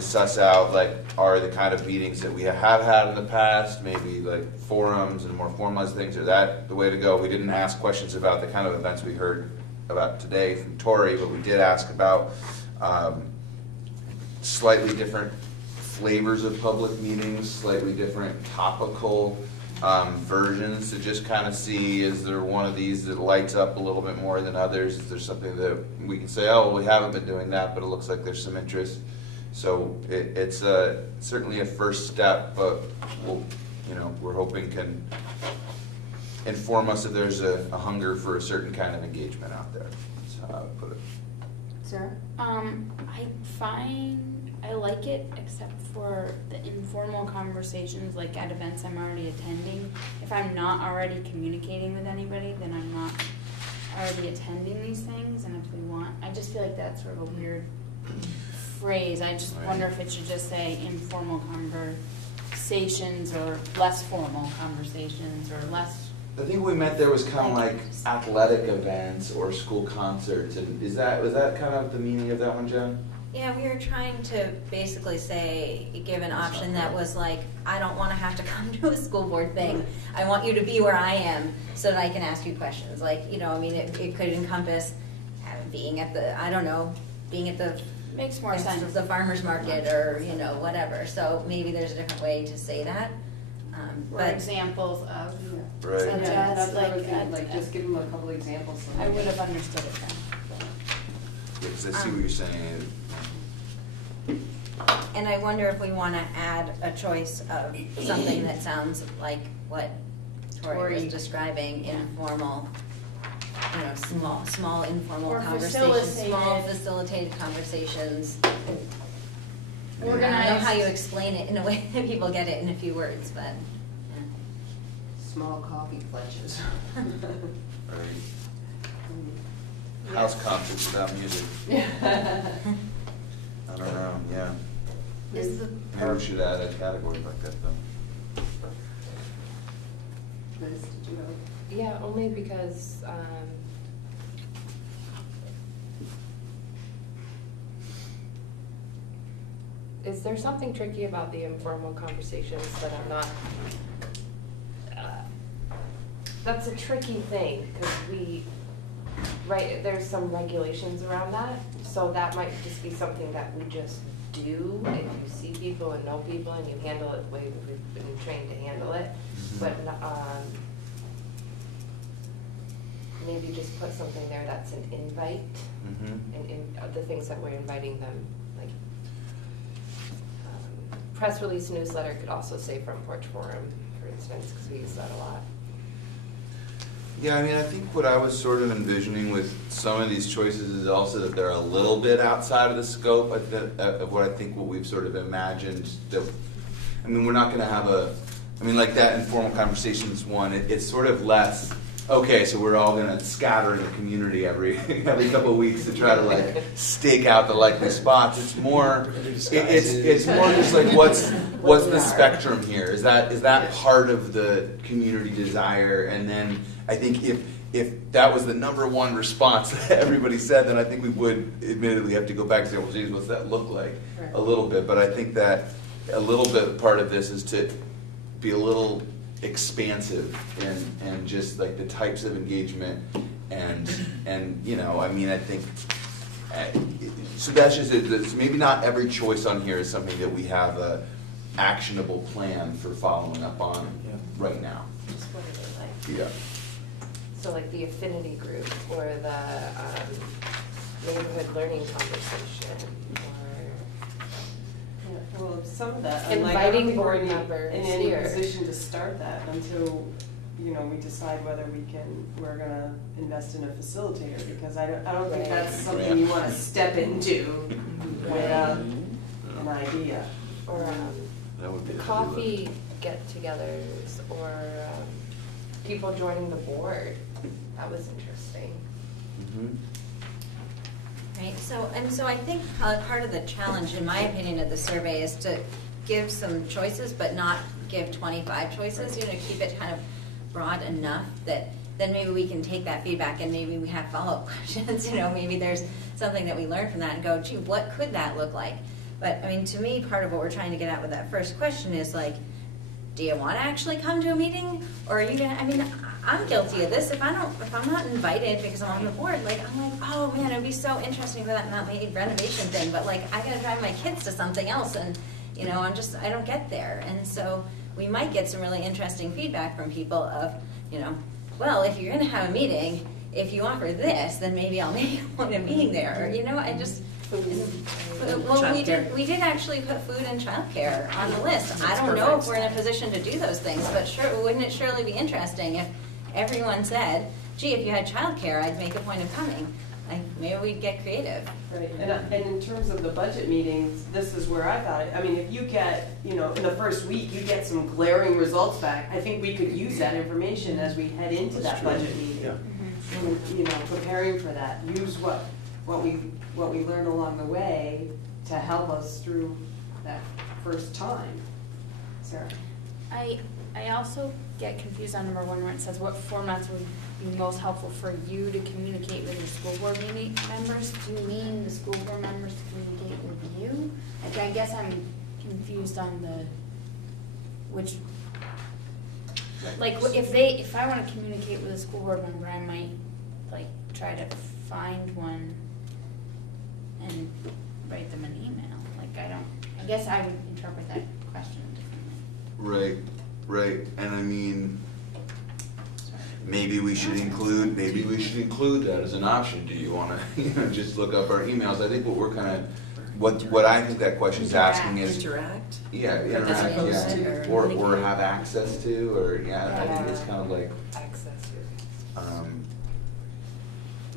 suss out, like, are the kind of meetings that we have had in the past, maybe like forums and more formalized things, are that the way to go? We didn't ask questions about the kind of events we heard about today from Tori, but we did ask about slightly different flavors of public meetings, slightly different topical versions, to just kind of see, is there one of these that lights up a little bit more than others? Is there something that we can say, oh, well, we haven't been doing that, but it looks like there's some interest. So it's certainly a first step, but we're hoping can inform us if there's a hunger for a certain kind of engagement out there. That's how I would put it. Sarah? I like it, except for the informal conversations, like at events I'm already attending. If I'm not already communicating with anybody, then I'm not already attending these things. And if we want, I just feel like that's sort of a weird phrase. I just wonder if it should just say informal conversations or less formal conversations or less. I think what we meant there was kind of like athletic events or school concerts, and was that kind of the meaning of that one, Jen? Yeah, we were trying to basically say, give an option that was like, I don't want to have to come to a school board thing. I want you to be where I am so that I can ask you questions. Like, it could encompass being at the makes more sense. The farmer's market or, whatever. So maybe there's a different way to say that. Or But examples of, Right. such Yeah, as, that's what I was like, thinking, like, just give them a couple examples. so I they would get- have understood it then. Yeah, 'cause I see what you're saying. and I wonder if we want to add a choice of something that sounds like what Tori was describing, informal, small informal Or conversations, small facilitated. facilitated conversations. I don't know Organized. how you explain it in a way that people get it in a few words, but, yeah. Small coffee pledges. Right. House concerts without music. Yeah. I don't know, yeah. Is the Maybe we should add a category like that though. Liz, did you know? Yeah, only because, is there something tricky about the informal conversations that I'm not, that's a tricky thing, because there's some regulations around that, so that might just be something that we just do if you see people and know people and you handle it the way we've been trained to handle it, but, maybe just put something there that's an invite, and the things that we're inviting them, like, press release newsletter could also say Front Porch Forum, for instance, because we use that a lot. Yeah, I mean, I think what I was sort of envisioning with some of these choices is also that they're a little bit outside of the scope of what we've sort of imagined. I mean, we're not going to have like that informal conversations one, it's sort of less, okay, so we're all going to scatter in the community every couple of weeks to try to like stake out the likely spots. It's more, it's more just like what's the spectrum here? Is that part of the community desire? And then I think if that was the number one response that everybody said, then I think we would admittedly have to go back and say, well, geez, what's that look like a little bit? But I think that a little bit part of this is to be a little expansive and just like the types of engagement and I mean, I think so that's just it. So maybe not every choice on here is something that we have a actionable plan for following up on right now. Just what are they like? Yeah. So like the affinity group, or the neighborhood learning conversation, Yeah, well, some of that, Inviting I don't think board we're members in any here. position to start that until, we decide whether we're gonna invest in a facilitator, because I don't think Right. that's something you wanna step into without an idea. or That would be a coffee get-togethers, or people joining the board. That was interesting. Right, so I think part of the challenge, in my opinion, of the survey is to give some choices, but not give 25 choices, keep it kind of broad enough that then maybe we can take that feedback and maybe we have follow-up questions, maybe there's something that we learn from that and go, gee, what could that look like? But I mean, to me, part of what we're trying to get at with that first question is like, do you want to actually come to a meeting, or are you gonna? I mean, I'm guilty of this. If I'm not invited because I'm on the board, I'm like, oh man, it'd be so interesting for that renovation thing. But like, I gotta drive my kids to something else, and I don't get there. And so we might get some really interesting feedback from people of, well, if you're gonna have a meeting, if you offer this, then maybe I'll make a meeting there. Or, I just. Well, we did actually put food and childcare on the list. I don't know if we're in a position to do those things, but wouldn't it surely be interesting if everyone said, gee, if you had childcare, I'd make a point of coming. Like, maybe we'd get creative. Right, and in terms of the budget meetings, this is where I thought it. I mean, if you get, in the first week, you get some glaring results back, I think we could use that information as we head into that budget meeting. Yeah. And, preparing for that, use what we learn along the way to help us through that first time. Sarah? I also get confused on number 1 where it says what formats would be most helpful for you to communicate with your school board members. Do you mean the school board members to communicate with you? I guess I'm confused on which, like, if I want to communicate with a school board member, I might like try to find one and write them an email. Like, I guess I would interpret that question differently. Right. Right, and I mean, maybe we should include that as an option. Do you wanna, just look up our emails? I think what we're kinda, what I think that question's asking is. Interact? Yeah, As interact, opposed yeah, to or have access to, or, I think it's kind of like, Access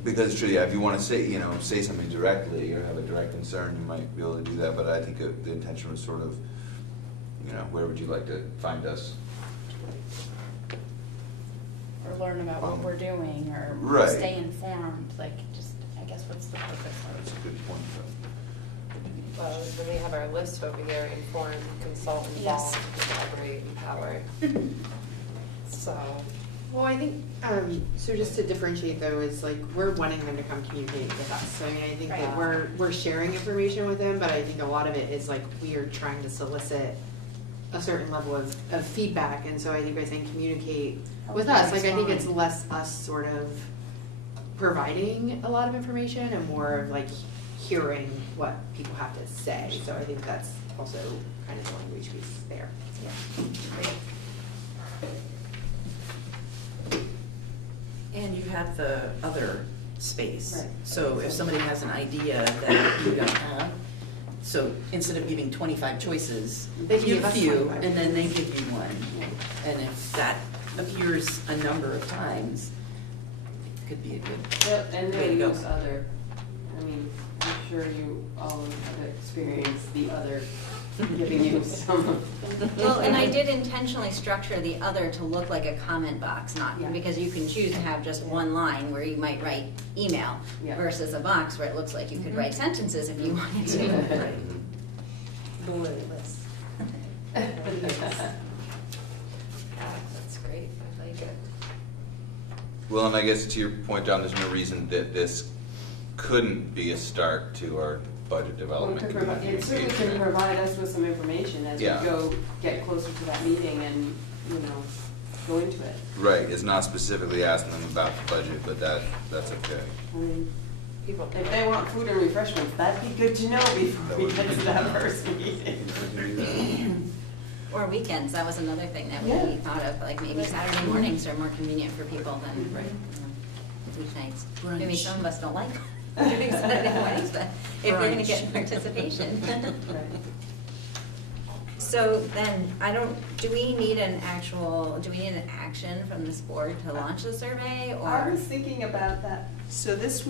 because it's true, yeah, if you wanna say, say something directly or have a direct concern, you might be able to do that, but I think the intention was sort of, where would you like to find us? Or learn about what we're doing, or Right. stay informed, like, just, I guess, what's the purpose That's of a good point, though. Well, then we have our list over here: inform, consult, Yes. involve, collaborate, empower. So, Well, I think, so just to differentiate though, is like, we're wanting them to come communicate with us. So I mean, I think Right. that we're sharing information with them, but I think a lot of it is like, we are trying to solicit a certain level of feedback. And so I think by saying communicate with us, like, I think it's less us sort of providing a lot of information and more of like hearing what people have to say. So I think that's also kind of the language piece there. And you have the other space. Right. So if somebody has an idea that you don't have, so instead of giving 25 choices, They give give a us few, 25. and then they give you one. And if that appears a number of times, it could be a good Yep, and way to then go. use other, I mean, I'm sure you all have experienced the other giving you some. Well, and I did intentionally structure the other to look like a comment box, not, Yeah. because you can choose to have just one line where you might write email Yeah. versus a box where it looks like you could write sentences if you wanted to. bullet list. Yeah, that's great, I like it. Well, and I guess to your point, John, there's no reason that this couldn't be a start to our budget development. It certainly can provide us with some information as we Yeah. go, get closer to that meeting and, go into it. Right, it's not specifically asking them about the budget, but that's okay. I mean, People, if they want food and refreshments, that'd be good to know before we get to that first meeting. Or weekends, that was another thing that Yeah. we thought of, like maybe Saturday mornings are more convenient for people than weeknights. Maybe Brunch. some of us don't like doing Saturday mornings, but if we're gonna Brunch. get participation. Right. So then, do we need an action from this board to launch the survey, or? I was thinking about that. So this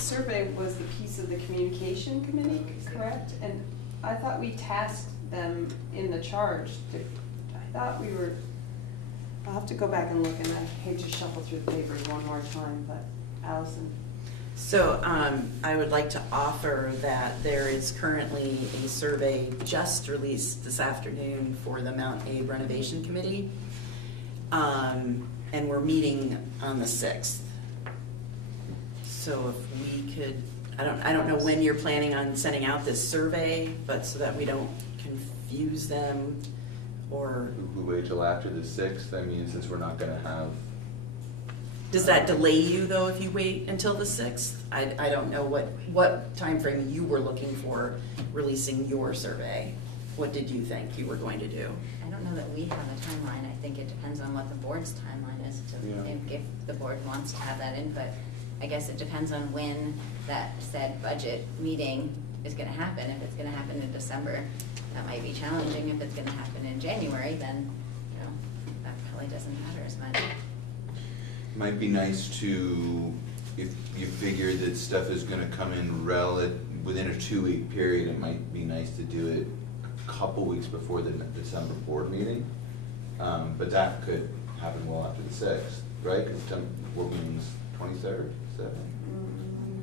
survey was the piece of the communication committee, correct? And I thought we tasked them in the charge to, I'll have to go back and look, and I hate to shuffle through the papers one more time, but Allison. So I would like to offer that there is currently a survey just released this afternoon for the Mount Abe Renovation Committee. And we're meeting on the 6th. So if we could, I don't know when you're planning on sending out this survey, but so that we don't confuse them or. We wait till after the 6th, I mean, since we're not gonna have. Does that delay you though if you wait until the 6th? I don't know what time frame you were looking for releasing your survey. What did you think you were going to do? I don't know that we have a timeline. I think it depends on what the board's timeline is if the board wants to have that input. I guess it depends on when that said budget meeting is gonna happen. If it's gonna happen in December, that might be challenging. If it's gonna happen in January, then, that probably doesn't matter as much. Might be nice to, if you figure that stuff is gonna come in within a 2-week period, it might be nice to do it a couple weeks before the December board meeting. But that could happen well after the 6th, right? Because board meeting's 23rd, 7th?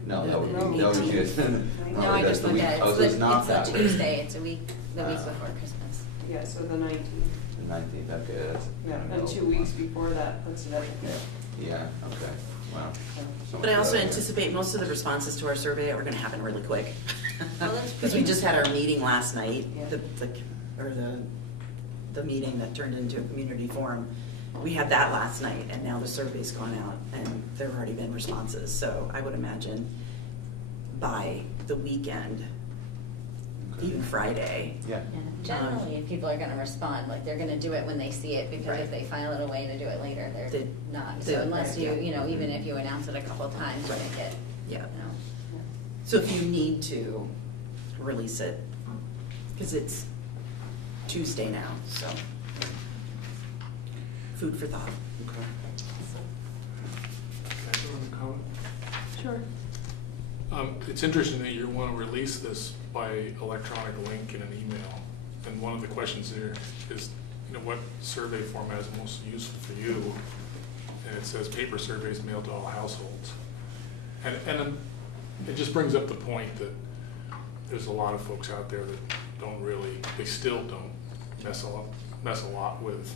No, that would be, that would be just. No, I just looked at it. It's that a week. Tuesday. It's the week before Christmas. Yeah, so the 19th. The 19th, okay, that's. Yeah, and 2 weeks before that puts it at the. Yeah, okay, wow. So But I much also better. anticipate most of the responses to our survey are gonna happen really quick. Well, that's Because we pretty- just had our meeting last night, Yeah. the meeting that turned into a community forum. We had that last night, and now the survey's gone out, and there have already been responses. So I would imagine by the weekend, even Friday. Yeah. Yeah, generally, if people are gonna respond, like, they're gonna do it when they see it, because Right. if they file it away to do it later, they're They- not. they- So unless you, yeah. you know, even if you announce it a couple of times, you Right. make it, you Yeah. know. So if you need to release it, because it's Tuesday now, so food for thought. Okay. Can I throw in a comment? Sure. It's interesting that you want to release this by electronic link in an email. And one of the questions here is, you know, what survey format is most useful for you? And it says paper surveys mailed to all households. And it just brings up the point that there's a lot of folks out there that don't really, they still don't mess a lot with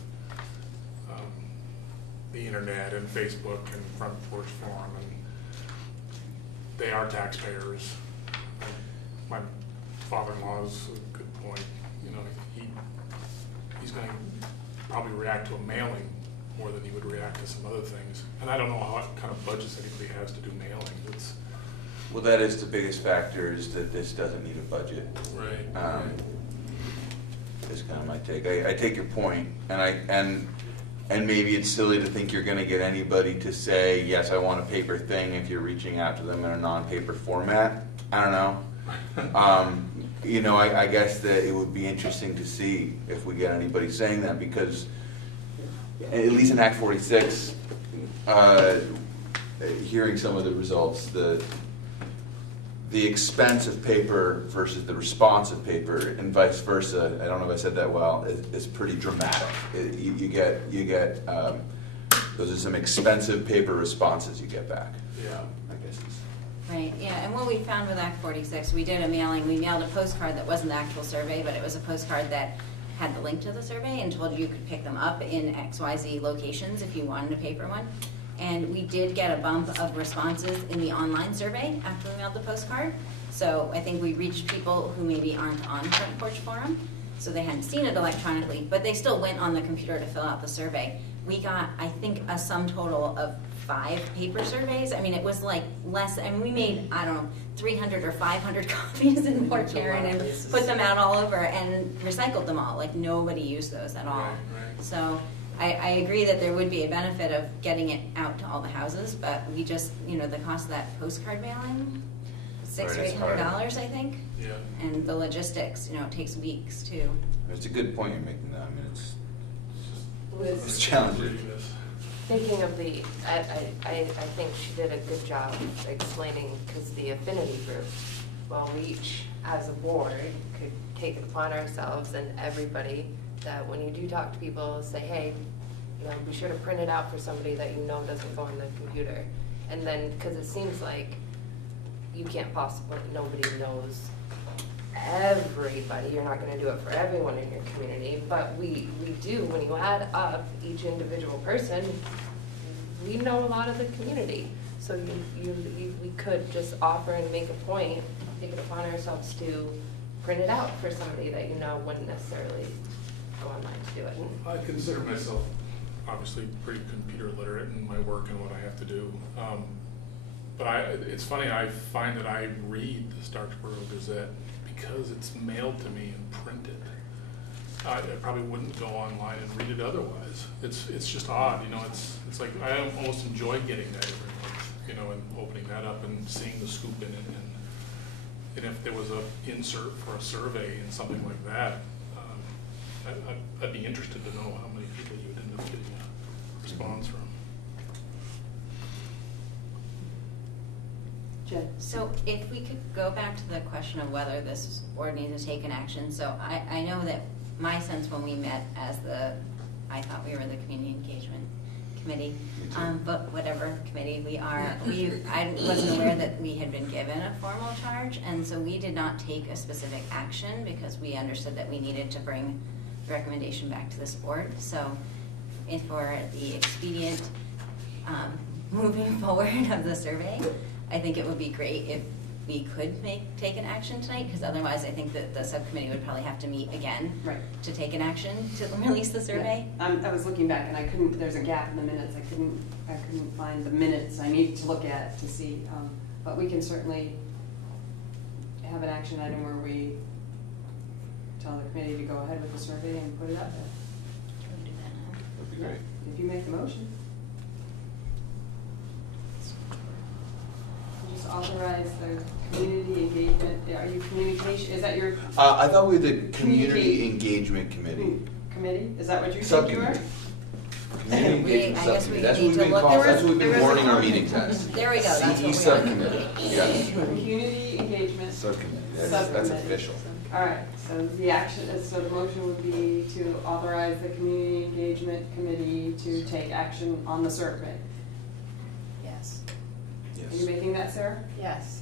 the internet and Facebook and Front Porch Forum, and they are taxpayers. My father-in-law's a good point. You know, he's going to probably react to a mailing more than he would react to some other things. And I don't know what kind of budgets anybody has to do mailings. It's Well, that is the biggest factor, is that this doesn't need a budget. right. Is kind of my take. I take your point, and maybe it's silly to think you're going to get anybody to say, yes, I want a paper thing if you're reaching out to them in a non-paper format. I don't know. You know, I guess that it would be interesting to see if we get anybody saying that, because at least in Act 46, hearing some of the results, the expense of paper versus the response of paper, and vice versa, I don't know if I said that well, is pretty dramatic. You get those are some expensive paper responses you get back. Yeah. I guess it's, Right, yeah, and what we found with Act 46, we did a mailing, we mailed a postcard that wasn't the actual survey, but it was a postcard that had the link to the survey and told you could pick them up in XYZ locations if you wanted a paper one. And we did get a bump of responses in the online survey after we mailed the postcard. So I think we reached people who maybe aren't on Front Porch Forum, so they hadn't seen it electronically, but they still went on the computer to fill out the survey. We got, I think, a sum total of 5 paper surveys. I mean, it was like less, I mean, we made, I don't know, 300 or 500 copies in Port Karen and put them out all over and recycled them all. Like, nobody used those at all. Right, right. So I agree that there would be a benefit of getting it out to all the houses, but we just, you know, the cost of that postcard mailing, $600 Right, or it's hard. $800, I think. Yeah. And the logistics, you know, it takes weeks too. it's a good point you're making, though. I mean, it's Liz, challenging. Reading this. Thinking of the, I think she did a good job explaining, because the affinity group, well, we each, as a board, could take it upon ourselves, and everybody, that when you do talk to people, say, hey, you know, be sure to print it out for somebody that you know doesn't go on the computer. And then, because it seems like you can't possibly, nobody knows everybody, you're not gonna do it for everyone in your community, but we do, when you add up each individual person, we know a lot of the community. So we could just offer and make a point, take it upon ourselves to print it out for somebody that you know wouldn't necessarily go online to do it. I consider myself obviously pretty computer literate in my work and what I have to do. But it's funny, I find that I read the Starksboro Gazette because it's mailed to me and printed. I probably wouldn't go online and read it otherwise. It's just odd, you know. It's like I almost enjoy getting that every month, you know, and opening that up and seeing the scoop in it. And if there was a insert for a survey and something like that, I'd be interested to know how many people you would end up getting a response from. Jen? So if we could go back to the question of whether this board needs to take an action. So I know that my sense when we met as I thought we were the community engagement committee, but whatever committee we are, I wasn't aware that we had been given a formal charge, and so we did not take a specific action because we understood that we needed to bring the recommendation back to this board. So for the expedient moving forward of the survey, I think it would be great if we could take an action tonight, because otherwise I think that the subcommittee would probably have to meet again to take an action to release the survey. Yeah. I was looking back and I couldn't, there's a gap in the minutes, I couldn't find the minutes I need to look at to see, but we can certainly have an action item where we tell the committee to go ahead with the survey and put it up there. We'll do that now. That'd be great. If you make the motion. You just authorize the community engagement, are you communication, is that your I thought we did community Communicate. engagement committee. committee? Is that what you think you are? Subcommittee. Community We- engagement I guess we subcommittee. That's what need we've to been look- calling, there that's what we've there been was a warning our comment. meetings as. There we go, that's CE what we are. subcommittee, yes. Community engagement. Subcommittee, that's Subcommittee. official. All right, so the action, so the motion would be to authorize the community engagement committee to take action on the survey. Yes. Are you making that, Sarah? Yes.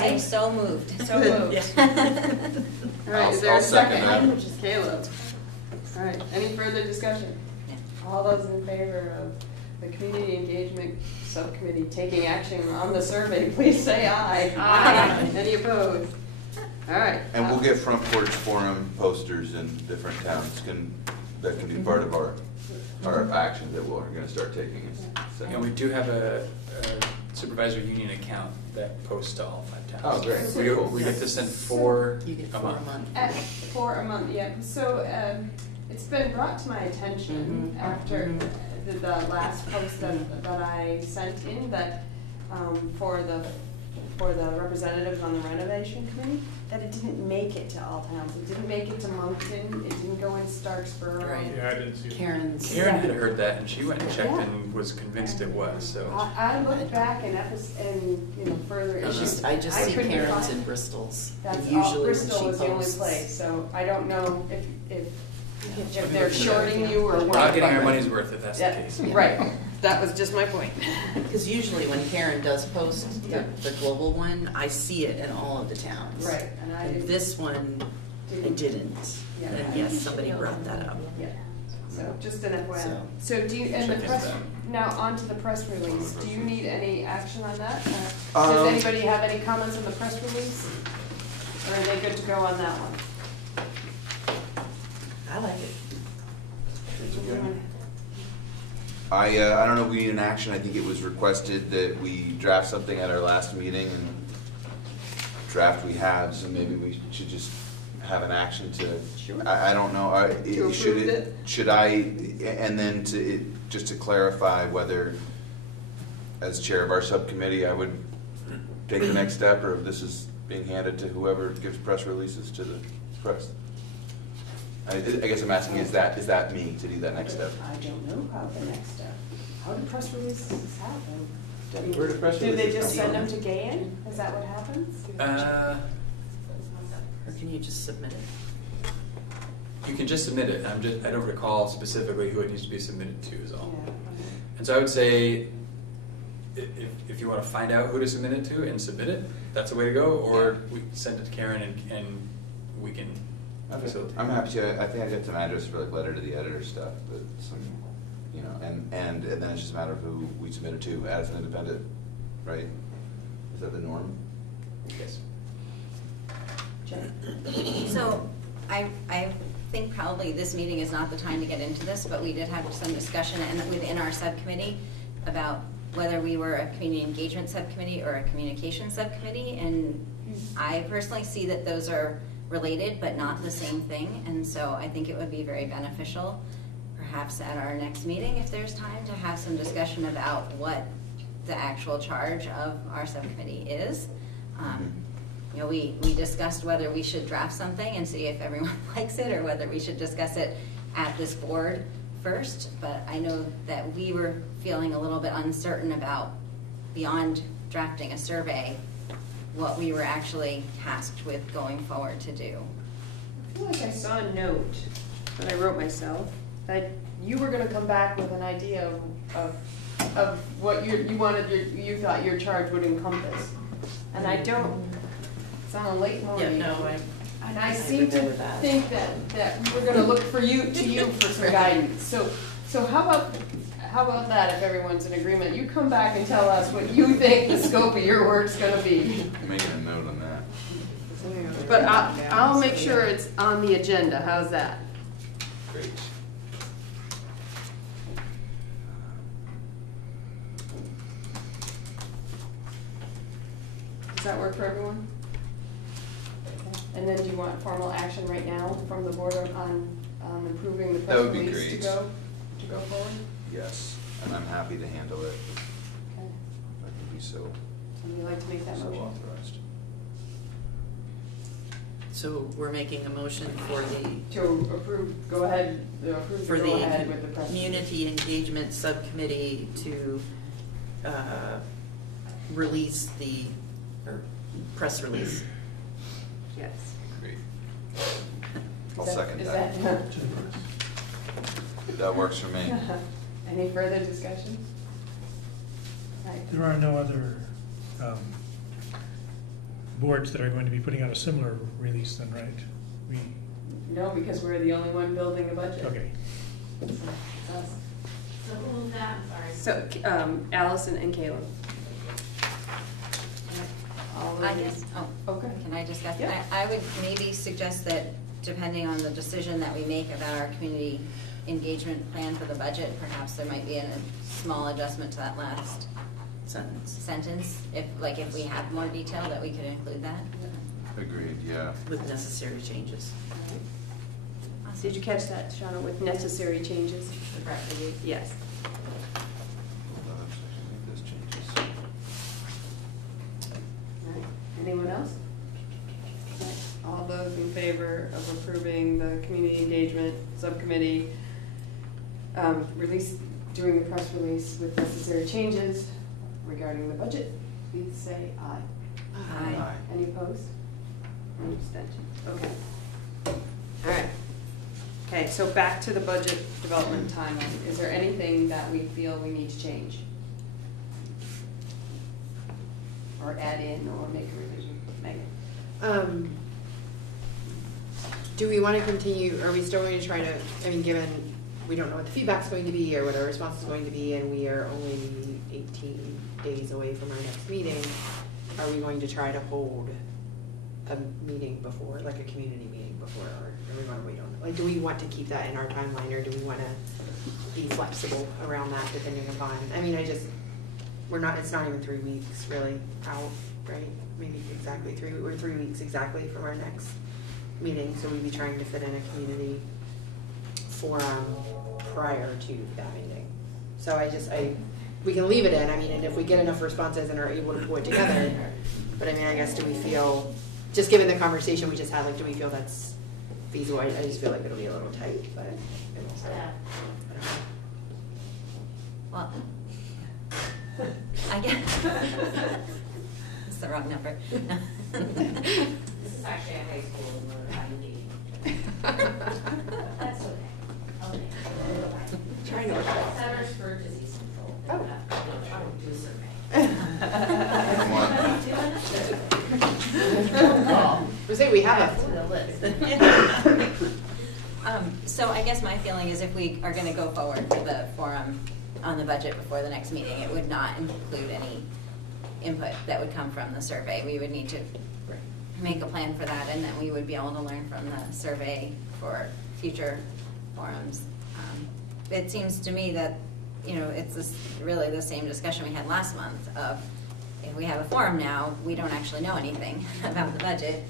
I'm so moved. So moved. All right, is there I'll a second second? that. Which is Caleb. All right, any further discussion? All those in favor of the community engagement subcommittee taking action on the survey, please say aye. Aye. Any opposed? All right. And we'll get front porch forum posters in different towns, that can be part of our action that we're gonna start taking. So- And we do have a supervisor union account that posts to all 5 towns. Oh, great. We get to send 4 You get a 4 month. a month. For a month, yeah. So it's been brought to my attention after the last post that I sent in that for the representatives on the renovation committee, that it didn't make it to all towns. It didn't make it to Moncton, it didn't go in Starksboro. Right. Yeah, I didn't see it. Karen Karen had heard that and she went and checked Yeah. and was convinced it was, so. I looked back and further issues. I just see couldn't Karen's find- and Bristol's. That's And all, usually when Bristol she was the only posts- place, so I don't know if they're shorting you or We're what. not getting our but- money's worth if that's the Yeah, case. right, that was just my point. Because usually when Karen does post Yeah. the global one, I see it in all of the towns. Right, and I And didn't. this one, I didn't. Yeah. And yes, somebody brought that up. Yeah, so just an FYI. So- So do you, and the Check press, into now on to the press release, do you need any action on that? Does Um, anybody have any comments on the press release? Or are they good to go on that one? I like it. I don't know if we need an action, I think it was requested that we draft something at our last meeting, and draft we have, so maybe we should just have an action to, Sure. I don't know, should approve it? should I, and then just to clarify whether, as chair of our subcommittee, I would take the next step, or if this is being handed to whoever gives press releases to the press. I guess I'm asking, is that me to do that next step? I don't know how the next step. How do press releases happen? Where do press Do they releases just come send them from? to Gayan? Is that what happens? Or can you just submit it? You can just submit it. I don't recall specifically who it needs to be submitted to is all. Yeah. And so I would say, if you want to find out who to submit it to and submit it, that's the way to go, or we send it to Karen and we can Okay. facilitate. I'm happy to, I think I got some address for like letter to the editor stuff, but some, and then it's just a matter of who we submit it to as an independent, right? Is that the norm? Yes. So I think probably this meeting is not the time to get into this, but we did have some discussion within our subcommittee about whether we were a community engagement subcommittee or a communication subcommittee. And I personally see that those are related but not the same thing. And so I think it would be very beneficial, perhaps at our next meeting, if there's time, to have some discussion about what the actual charge of our subcommittee is. We discussed whether we should draft something and see if everyone likes it, or whether we should discuss it at this board first. But I know that we were feeling a little bit uncertain about, beyond drafting a survey, what we were actually tasked with going forward to do. I feel like I saw a note that I wrote myself, that you were gonna come back with an idea of what you thought your charge would encompass. And I don't, it's on a late morning. Yeah, no, And I seem to remember that. think that we were gonna look to you for some guidance. So how about that, if everyone's in agreement? You come back and tell us what you think the scope of your work's gonna be. I'm making a note on that. But I'll make sure it's on the agenda, how's that? Great. Does that work for everyone? And then do you want formal action right now from the board on improving the That press would be release to great. go forward? Yes, and I'm happy to handle it. Okay. I can be so, Would you like to make that so motion? authorized. So we're making a motion for the, To approve, go ahead, approve for the the go ahead with the press release. Community Engagement Subcommittee to release the, or press release. Yes. Great. I'll Is second is that. That works for me. Any further discussion? Right. There are no other boards that are going to be putting out a similar release then, right? We, No, because we're the only one building the budget. okay. So, it's us. So who moved that? I'm sorry. So, Allison and Caleb. All I those- guess, Okay. can I discuss? Yeah. I would maybe suggest that depending on the decision that we make about our community engagement plan for the budget, perhaps there might be a small adjustment to that last sentence, if we have more detail, that we could include that. Agreed, yeah. With necessary changes. Did you catch that, Shauna, with necessary changes? Yes. Hold on, I think this changes. All right. Anyone else? All those in favor of approving the community engagement subcommittee release, doing the press release with necessary changes regarding the budget, please say aye. Aye. Any opposed? Any abstentions? Okay. All right. Okay, so back to the budget development timeline. Is there anything that we feel we need to change? Or add in or make a revision? Megan? Do we want to continue, are we still going to try to, I mean, given we don't know what the feedback's going to be or what our response is going to be, and we are only 18 days away from our next meeting, are we going to try to hold a meeting before, like a community meeting before, or do we want to wait on it? Like, do we want to keep that in our timeline, or do we want to be flexible around that depending upon, I mean, it's not even 3 weeks really out, right? Maybe exactly 3 weeks exactly from our next meeting, so we'd be trying to fit in a community forum prior to that meeting. So we can leave it in, I mean, and if we get enough responses and are able to pull it together, but I mean, I guess do we feel, just given the conversation we just had, like, do we feel that's feasible? I just feel like it'll be a little tight, but Yeah. Well, I guess. It's the wrong number. This is actually a high school and we're having a meeting. That's okay. Okay. Trying to work it out. Centers for Disease Control. Oh. I'm trying to do a survey. We say we have Add to a. the list. So I guess my feeling is if we are going to go forward for the forum on the budget before the next meeting, it would not include any input that would come from the survey. We would need to make a plan for that, and then we would be able to learn from the survey for future forums. It seems to me that, it's really the same discussion we had last month of, if we have a forum now, we don't actually know anything about the budget.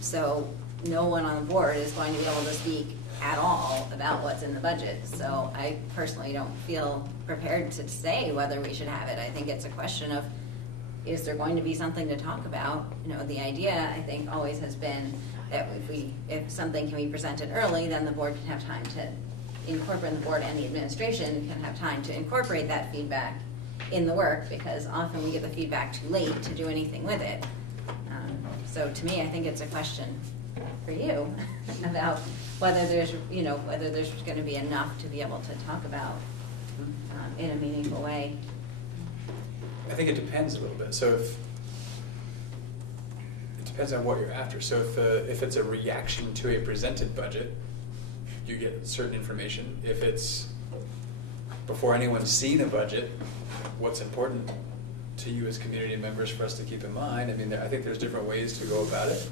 So no one on the board is going to be able to speak at all about what's in the budget. So I personally don't feel prepared to say whether we should have it. I think it's a question of, is there going to be something to talk about? The idea, I think, always has been that if something can be presented early, then the board can have time to incorporate, the board and the administration can have time to incorporate that feedback in the work, because often we get the feedback too late to do anything with it. So to me, I think it's a question for you about whether there's going to be enough to be able to talk about in a meaningful way. I think it depends a little bit. So it depends on what you're after. So if it's a reaction to a presented budget, you get certain information. If it's before anyone's seen a budget, what's important to you as community members for us to keep in mind? I mean, I think there's different ways to go about it.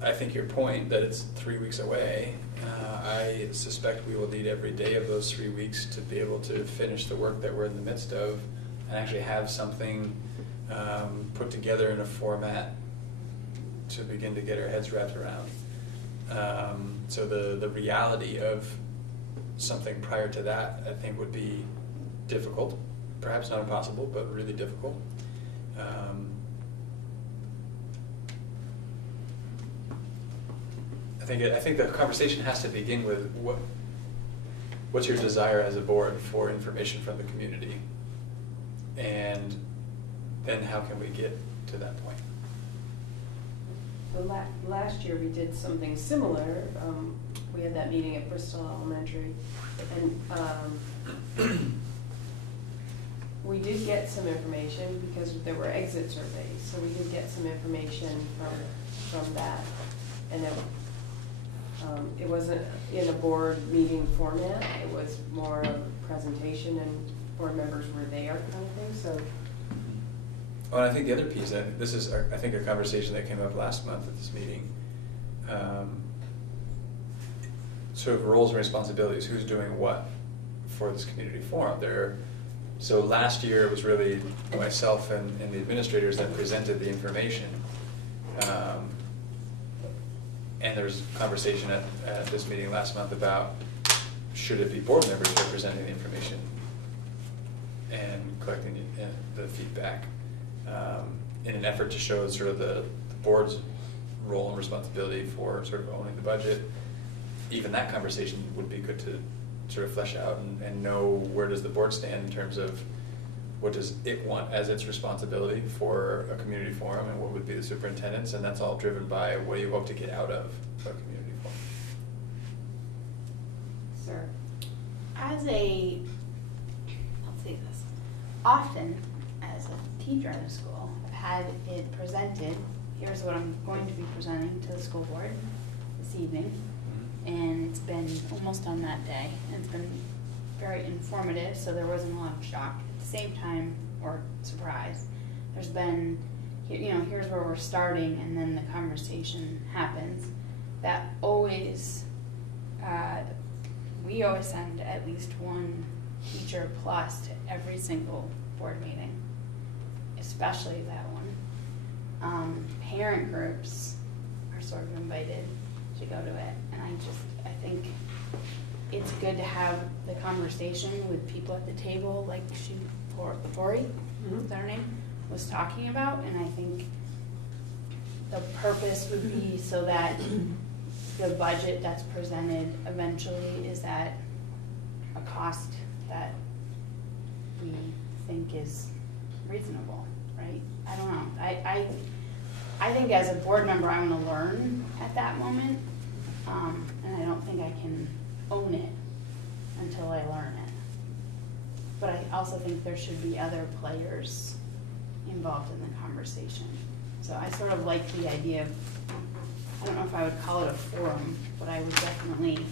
I think your point that it's 3 weeks away, I suspect we will need every day of those 3 weeks to be able to finish the work that we're in the midst of and actually have something put together in a format to begin to get our heads wrapped around. So the reality of something prior to that, I think, would be difficult. Perhaps not impossible, but really difficult. I think the conversation has to begin with what's your desire as a board for information from the community, and then how can we get to that point? So last year we did something similar. We had that meeting at Bristol Elementary, and we did get some information because there were exit surveys. So we did get some information from that, and it wasn't in a board meeting format. It was more of a presentation, and board members were there, kind of thing. So. Well, I think the other piece, and this is, I think, a conversation that came up last month at this meeting, sort of roles and responsibilities, who's doing what for this community forum. So last year it was really myself and the administrators that presented the information, and there was conversation at this meeting last month about should it be board members representing the information and collecting the feedback. In an effort to show sort of the board's role and responsibility for sort of owning the budget. Even that conversation would be good to sort of flesh out and know where does the board stand in terms of what does it want as its responsibility for a community forum, and what would be the superintendent's, and that's all driven by what you hope to get out of a community forum. Sir, let's say this, often as a teacher in a school, I've had it presented, here's what I'm going to be presenting to the school board this evening, and it's been almost on that day, and it's been very informative, so there wasn't a lot of shock. At the same time, or surprise, there's been, here's where we're starting, and then the conversation happens. That always, we always send at least one teacher plus to every single board meeting, especially that one. Parent groups are sort of invited to go to it, and I think it's good to have the conversation with people at the table, like Tori, is that her name, was talking about, and I think the purpose would be so that the budget that's presented eventually is at a cost that we think is reasonable, right? I don't know. I think as a board member, I'm going to learn at that moment, and I don't think I can own it until I learn it. But I also think there should be other players involved in the conversation. So I sort of like the idea of, I don't know if I would call it a forum, but I would definitely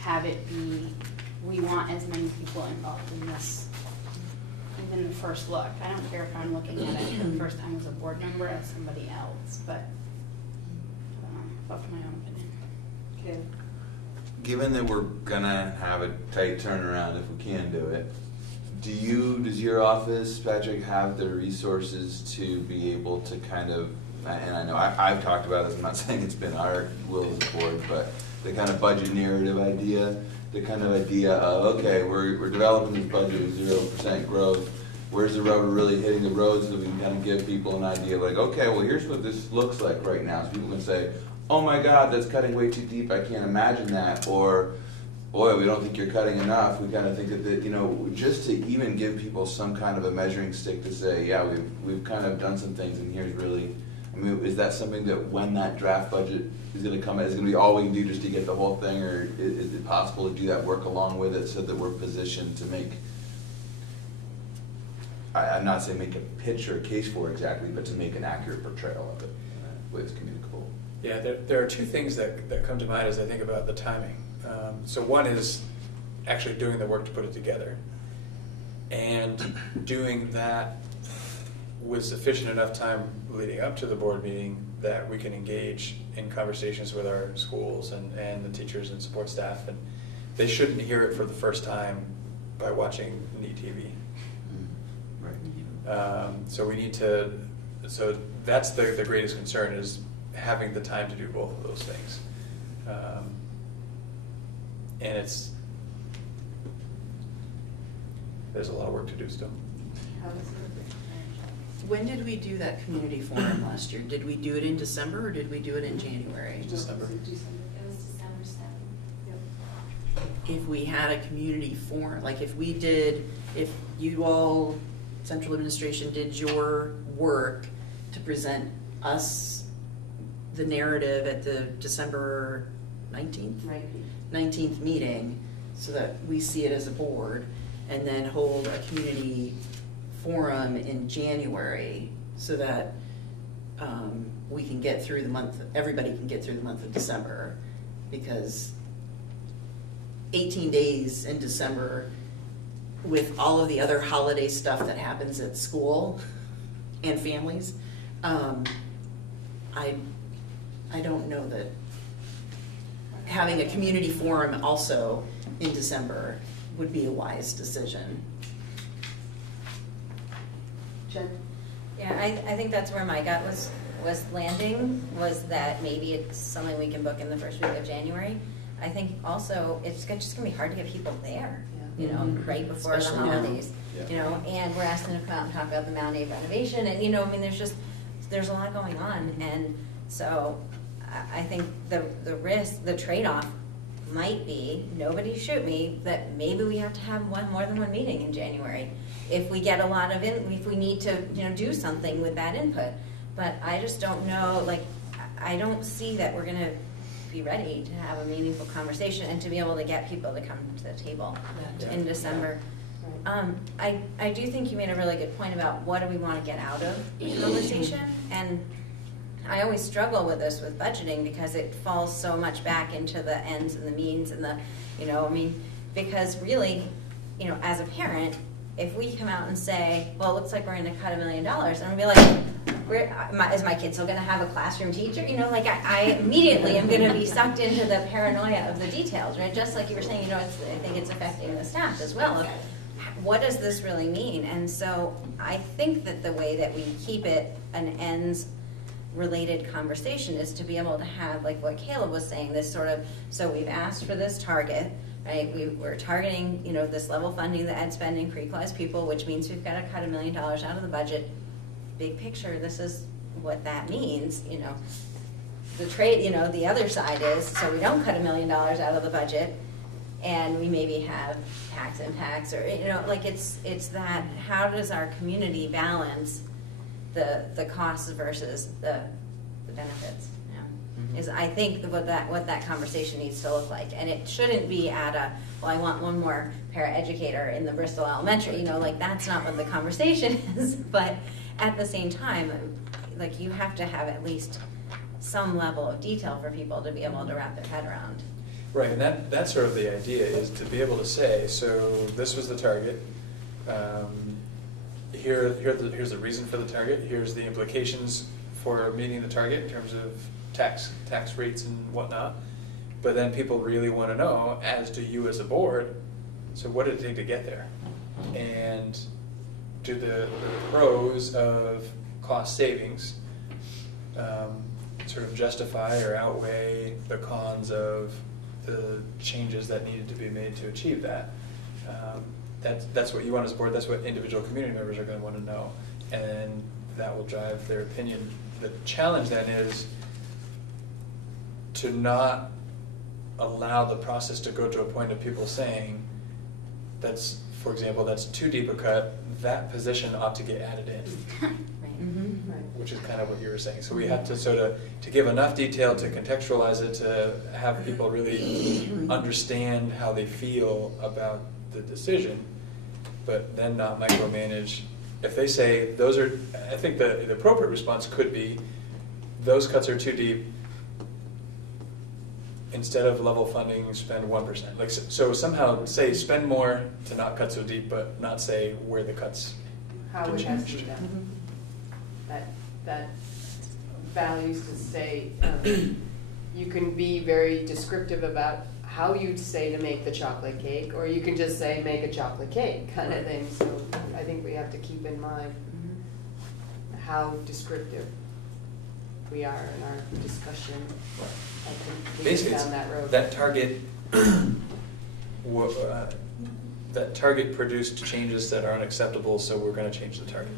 have it be, we want as many people involved in this, even the first look. I don't care if I'm looking at it for the first time as a board member, as somebody else, but I don't know, that's my own opinion. Okay. Given that we're gonna have a tight turnaround if we can do it, does your office, Patrick, have the resources to be able to kind of, and I know I've talked about this, I'm not saying it's been our will as a board, but the kind of budget narrative idea, the kind of idea of, okay, we're developing this budget of 0% growth, where's the rubber really hitting the road, so that we can kind of give people an idea of like, okay, well here's what this looks like right now, so people can say, oh my God, that's cutting way too deep, I can't imagine that, or boy, we don't think you're cutting enough. We kind of think that, just to even give people some kind of a measuring stick to say, yeah, we've kind of done some things, and here's really, is that something that when that draft budget is going to come out, is going to be all we can do just to get the whole thing, or is it possible to do that work along with it so that we're positioned to make, I'm not saying make a pitch or a case for exactly, but to make an accurate portrayal of it, the way it's communicable. Yeah, there are two things that come to mind as I think about the timing. So one is actually doing the work to put it together, and doing that with sufficient enough time leading up to the board meeting that we can engage in conversations with our schools and the teachers and support staff, and they shouldn't hear it for the first time by watching NEAT TV. So we need to, so that's the greatest concern is having the time to do both of those things. And there's a lot of work to do still. When did we do that community forum last year? Did we do it in December or did we do it in January? December. It was December 7th. If we had a community forum, like if you all, central administration, did your work to present us the narrative at the December 19th meeting, so that we see it as a board, and then hold a community forum in January, so that we can get through the month, everybody can get through the month of December, because 18 days in December with all of the other holiday stuff that happens at school and families, I don't know that having a community forum also in December would be a wise decision. Jen? Yeah, I think that's where my gut was landing, was that maybe it's something we can book in the first week of January. I think also it's just gonna be hard to get people there, you know, right before Especially the now. holidays. Yeah. You know, and we're asking them to come out and talk about the MAUSD renovation, and you know, I mean, there's a lot going on, and so I think the risk, the trade-off might be, nobody shoot me, that maybe we have to have more than one meeting in January if we get a lot of if we need to, you know, do something with that input. But I just don't know, like, I don't see that we're gonna be ready to have a meaningful conversation and to be able to get people to come to the table in December. I do think you made a really good point about what do we want to get out of the conversation, and I always struggle with this with budgeting because it falls so much back into the ends and the means and the, you know, I mean, because really, you know, as a parent, if we come out and say, well, it looks like we're going to cut $1 million, and I'll be like, is my kid still going to have a classroom teacher? You know, like I immediately am going to be sucked into the paranoia of the details, right? Just like you were saying, you know, I think it's affecting the staff as well. Of what does this really mean? And so I think that the way that we keep it an ends related conversation is to be able to have, like what Caleb was saying, this sort of, so we've asked for this target, right? We're targeting, you know, this level funding, the ed spending, pre-class people, which means we've got to cut $1 million out of the budget. Big picture, this is what that means, you know. The trade, you know, the other side is, so we don't cut $1 million out of the budget, and we maybe have tax impacts, or, you know, like it's that, how does our community balance the costs versus the benefits? Is I think what that conversation needs to look like, and it shouldn't be at a, well, I want one more paraeducator in the Bristol Elementary, you know, like that's not what the conversation is. But at the same time, like you have to have at least some level of detail for people to be able to wrap their head around. Right, and that's sort of the idea, is to be able to say, so this was the target. Here's the reason for the target. Here's the implications for meeting the target in terms of tax rates and whatnot. But then people really want to know, as do you as a board, so what did it take to get there? And do the pros of cost savings sort of justify or outweigh the cons of the changes that needed to be made to achieve that? That's what you want as a board, that's what individual community members are going to want to know, and that will drive their opinion. The challenge then is to not allow the process to go to a point of people saying, that's, for example, that's too deep a cut, that position ought to get added in. Which is kind of what you were saying. So we have to sort of, to give enough detail to contextualize it, to have people really understand how they feel about the decision, but then not micromanage. If they say those are, I think the appropriate response could be, those cuts are too deep, instead of level funding, spend 1%. Like, so somehow say spend more to not cut so deep, but not say where the cuts How get it has to changed. be done. That values to say, you can be very descriptive about how you'd say to make the chocolate cake, or you can just say make a chocolate cake kind of thing. So I think we have to keep in mind how descriptive. we are in our discussion. I think we Basically, get it's down that road. that target, that target produced changes that are unacceptable, so we're going to change the target.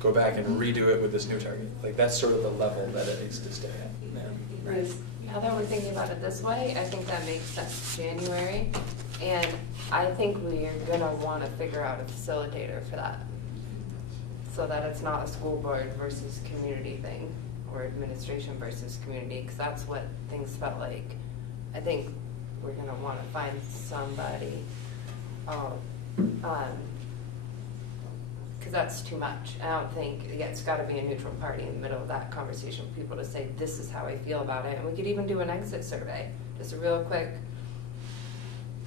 Go back and redo it with this new target. Like, that's sort of the level that it needs to stay at. Right. Now that we're thinking about it this way, I think that makes sense. January, and I think we're gonna want to figure out a facilitator for that, so that it's not a school board versus community thing, or administration versus community, because that's what things felt like. I think we're gonna want to find somebody, because that's too much. I don't think, it's got to be a neutral party in the middle of that conversation for people to say, this is how I feel about it. And we could even do an exit survey, just a real quick,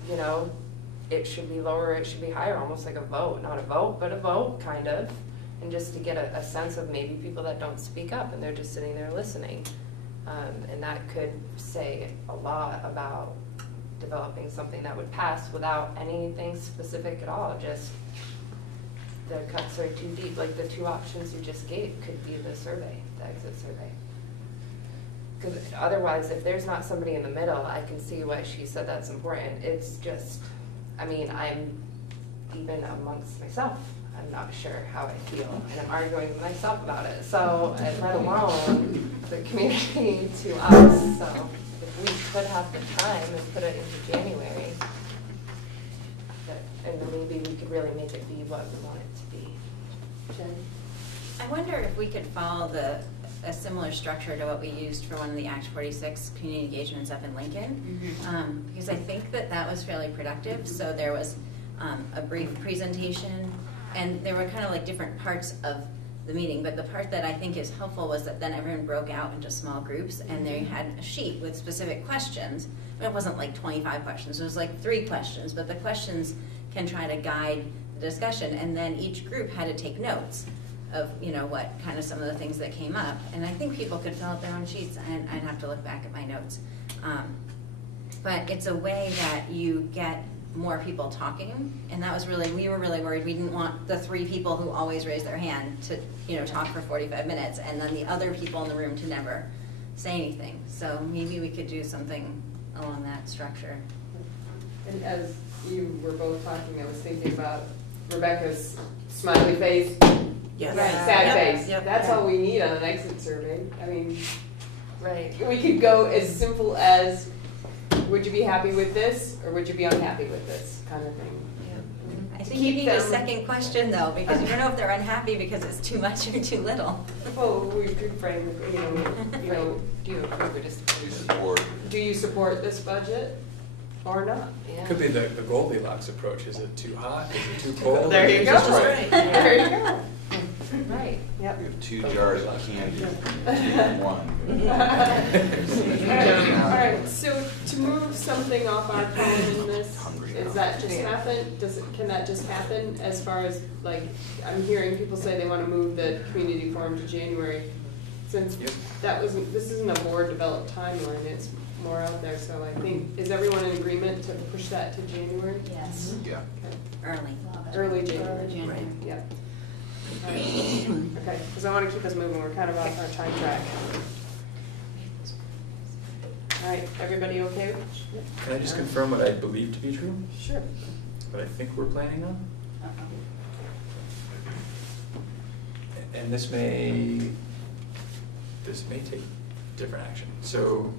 you know, it should be lower, it should be higher, almost like a vote. Not a vote, but a vote, kind of. And just to get a sense of maybe people that don't speak up and they're just sitting there listening. And that could say a lot about developing something that would pass without anything specific at all, just the cuts are too deep. Like the two options you just gave could be the survey, the exit survey. Because otherwise, if there's not somebody in the middle, I can see why she said that's important. It's just, I mean, I'm even amongst myself, I'm not sure how I feel, and I'm arguing with myself about it. So, let alone the community to us. So, if we could have the time and put it into January, and then maybe we could really make it be what we want it to be. Jen? I wonder if we could follow a similar structure to what we used for one of the Act 46 community engagements up in Lincoln, because I think that was fairly productive. So there was a brief presentation, and there were kind of like different parts of the meeting, but the part that I think is helpful was that then everyone broke out into small groups, and they had a sheet with specific questions. I mean, it wasn't like 25 questions, it was like 3 questions, but the questions can try to guide the discussion, and then each group had to take notes of, you know, what kind of some of the things that came up. And I think people could fill out their own sheets, and I'd have to look back at my notes. But it's a way that you get more people talking, and that was really, we were really worried. We didn't want the 3 people who always raise their hand to, you know, talk for 45 minutes, and then the other people in the room to never say anything. So maybe we could do something along that structure. And as you were both talking, I was thinking about Rebecca's smiley face, Yes. sad face. Yep. That's all we need on an exit survey. I mean, Right. we could go as simple as, would you be happy with this, or would you be unhappy with this, kind of thing. I think you need a second question, though, because you don't know if they're unhappy because it's too much or too little. Well, we could frame it, you know, Do you approve or disapprove? Support. do you support this budget or not? It could be the Goldilocks approach. Is it too hot? Is it too cold? There you go. Just right. There you go. Right. Yep. We have 2 jars of candy, 2 in 1. All right, so to move something off our phone in this, is that just happen? Can that just happen as far as, like, I'm hearing people say they want to move the community forum to January. Since this isn't a board developed timeline, it's more out there, so I think, is everyone in agreement to push that to January? Yes. Yeah. Early. Early January. January. Yep. All right. Okay, because I want to keep us moving, we're kind of off our time track. All right, everybody okay? Can I just confirm what I believe to be true? Sure. What I think we're planning on? And this may take different action. So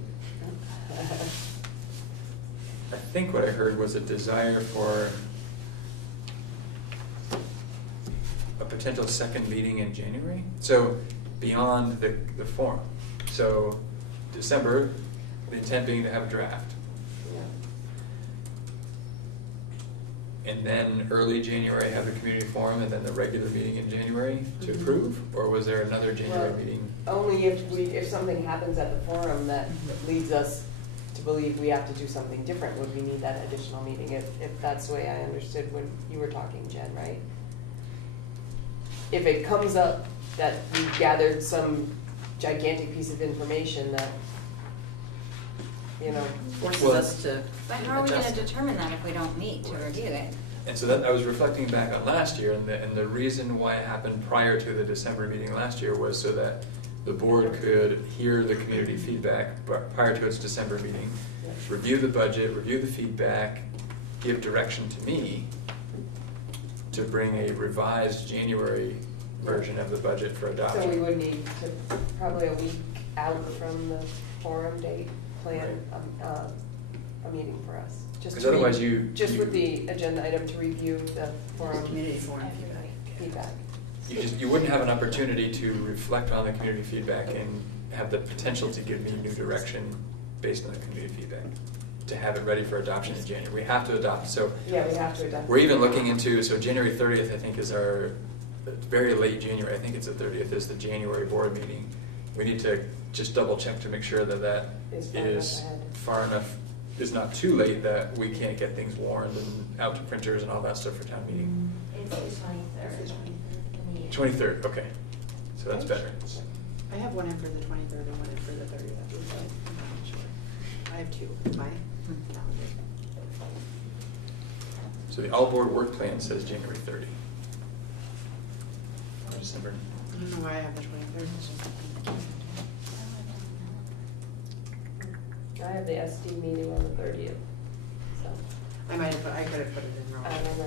I think what I heard was a desire for a potential second meeting in January. So beyond the forum. So December, the intent being to have a draft. And then early January have the community forum, and then the regular meeting in January to approve? Or was there another January meeting? Only if something happens at the forum that leads us to believe we have to do something different, would we need that additional meeting, if that's the way I understood when you were talking, Jen, right? If it comes up that we've gathered some gigantic piece of information that, you know, Forces us to But how are we going to adjust. determine that if we don't meet to review it? And so that I was reflecting back on last year, and the reason why it happened prior to the December meeting last year was so that the board could hear the community feedback prior to its December meeting, review the budget, review the feedback, give direction to me to bring a revised January version of the budget for adoption. So we would need to, probably a week out from the forum date, plan a meeting for us. Just Because to otherwise just with the agenda item to review the forum. Community forum feedback. you wouldn't have an opportunity to reflect on the community feedback and have the potential to give me new direction based on the community feedback, to have it ready for adoption in January. We have to adopt, so. Yeah, we have to adopt. We're even looking into, so January 30th, I think, is our, very late January, I think it's the 30th, is the January board meeting. We need to just double check to make sure that that is far enough, is not too late that we can't get things warned and out to printers and all that stuff for town meeting. It's the 23rd. 23rd, okay, so that's better. I have one in for the 23rd and one in for the 30th, but I'm not sure. I have two in my calendar. So the all board work plan says January 30. Or December. I don't know why I have the 23rd. I have the SD meeting on the 30th, so. I might have, I could have put it in wrong. I don't know.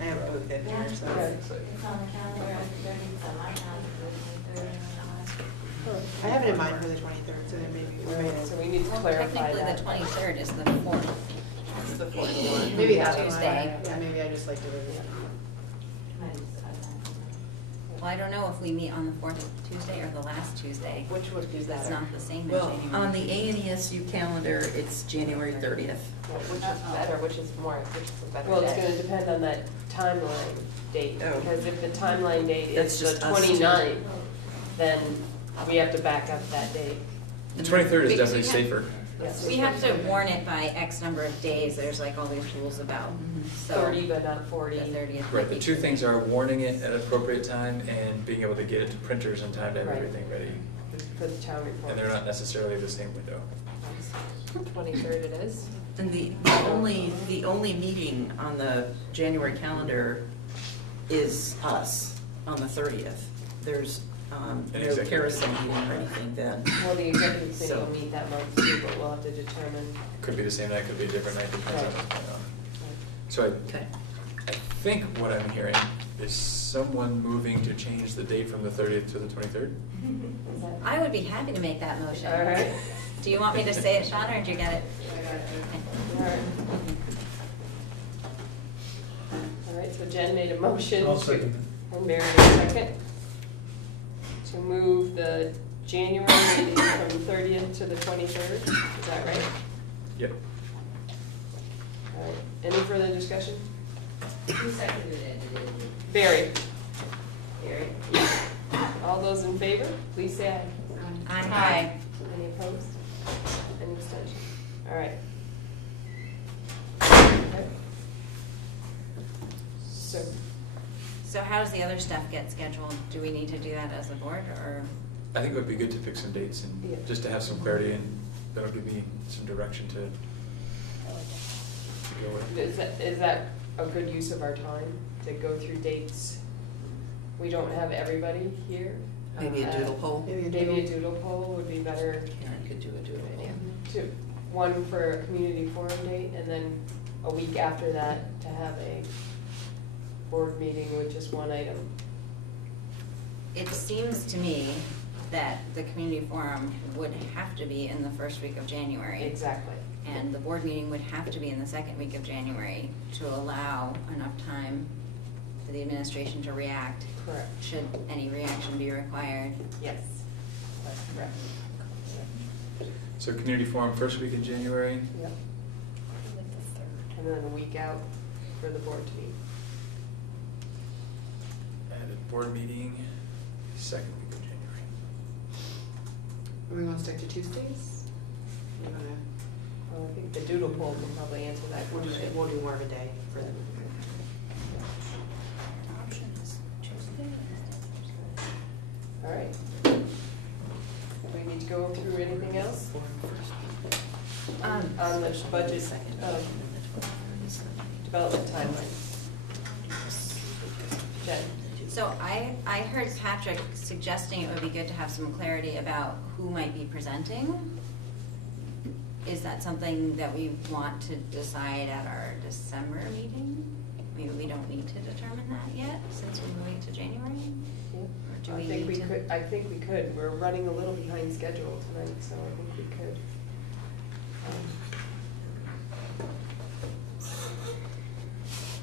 I have both in Yeah, there, so. it's on the calendar, it's on my calendar for the 23rd. I have it in mind for the 23rd, so then maybe. Right, so we need to clarify Technically, that. the 23rd is the 4th. It's the fourth one. Maybe that's Tuesday. why, yeah, maybe I just like to. Well, I don't know if we meet on the 4th Tuesday or the last Tuesday. Which would be It's better? not the same as Well, January. on the ANESU calendar, it's January 30th. Which is better, which is a better Well, it's day? gonna depend on that timeline date, Oh. because if the timeline date That's is the just us two. 29th, then we have to back up that date. The 23rd is Because definitely we have- safer. Yes. We have to warn it by X number of days. There's like all these rules about. So 30, but not the 40. 30th. Right, the two things are warning it at an appropriate time and being able to get it to printers in time to have Right. everything ready. For the town report. And they're not necessarily the same window. 23rd it is. And the only meeting on the January calendar is us on the 30th. There's An no executive. carousel meeting or anything then. Well, the executive committee So- will meet that month too, but we'll have to determine. Could be the same night, could be a different night, depends on what's going on. So Okay. I think what I'm hearing is someone moving to change the date from the 30th to the 23rd? Is that- I would be happy to make that motion. All right. Do you want me to say it, Sean, or did you get it? All right. All right, so Jen made a motion. I'll to- second And Mary made a second. To move the January meeting from the 30th to the 23rd, is that right? Yep. All right, any further discussion? Who seconded it? Barry? Gary? All those in favor, please say aye. Aye. Any opposed? Any abstention? All right. Okay. So how does the other stuff get scheduled? Do we need to do that as a board, or? I think it would be good to pick some dates Yeah. and just to have some clarity, and that'll give me some direction to go with. Is that a good use of our time, to go through dates? We don't have everybody here. Maybe a doodle poll. Maybe a doodle poll would be better. Karen could do a doodle poll. To, one for a community forum date, and then a week after that to have a board meeting with just one item. It seems to me that the community forum would have to be in the first week of January. Exactly. And the board meeting would have to be in the second week of January to allow enough time for the administration to react. Correct. Should any reaction be required. Yes, that's correct. So community forum first week in January? Yep. And then a week out for the board to meet. And a board meeting, second week of January. Are we gonna stick to Tuesdays? You wanna, Well, I think the doodle poll will probably answer that question. we'll do more of a day for them. All right. Do we need to go through anything else? On the budget, development timeline. Jen? So I heard Patrick suggesting it would be good to have some clarity about who might be presenting. Is that something that we want to decide at our December meeting? Maybe we don't need to determine that yet, since we're moving to January? Or do I we think need we to? could, I think we could. We're running a little behind schedule tonight, so I think we could.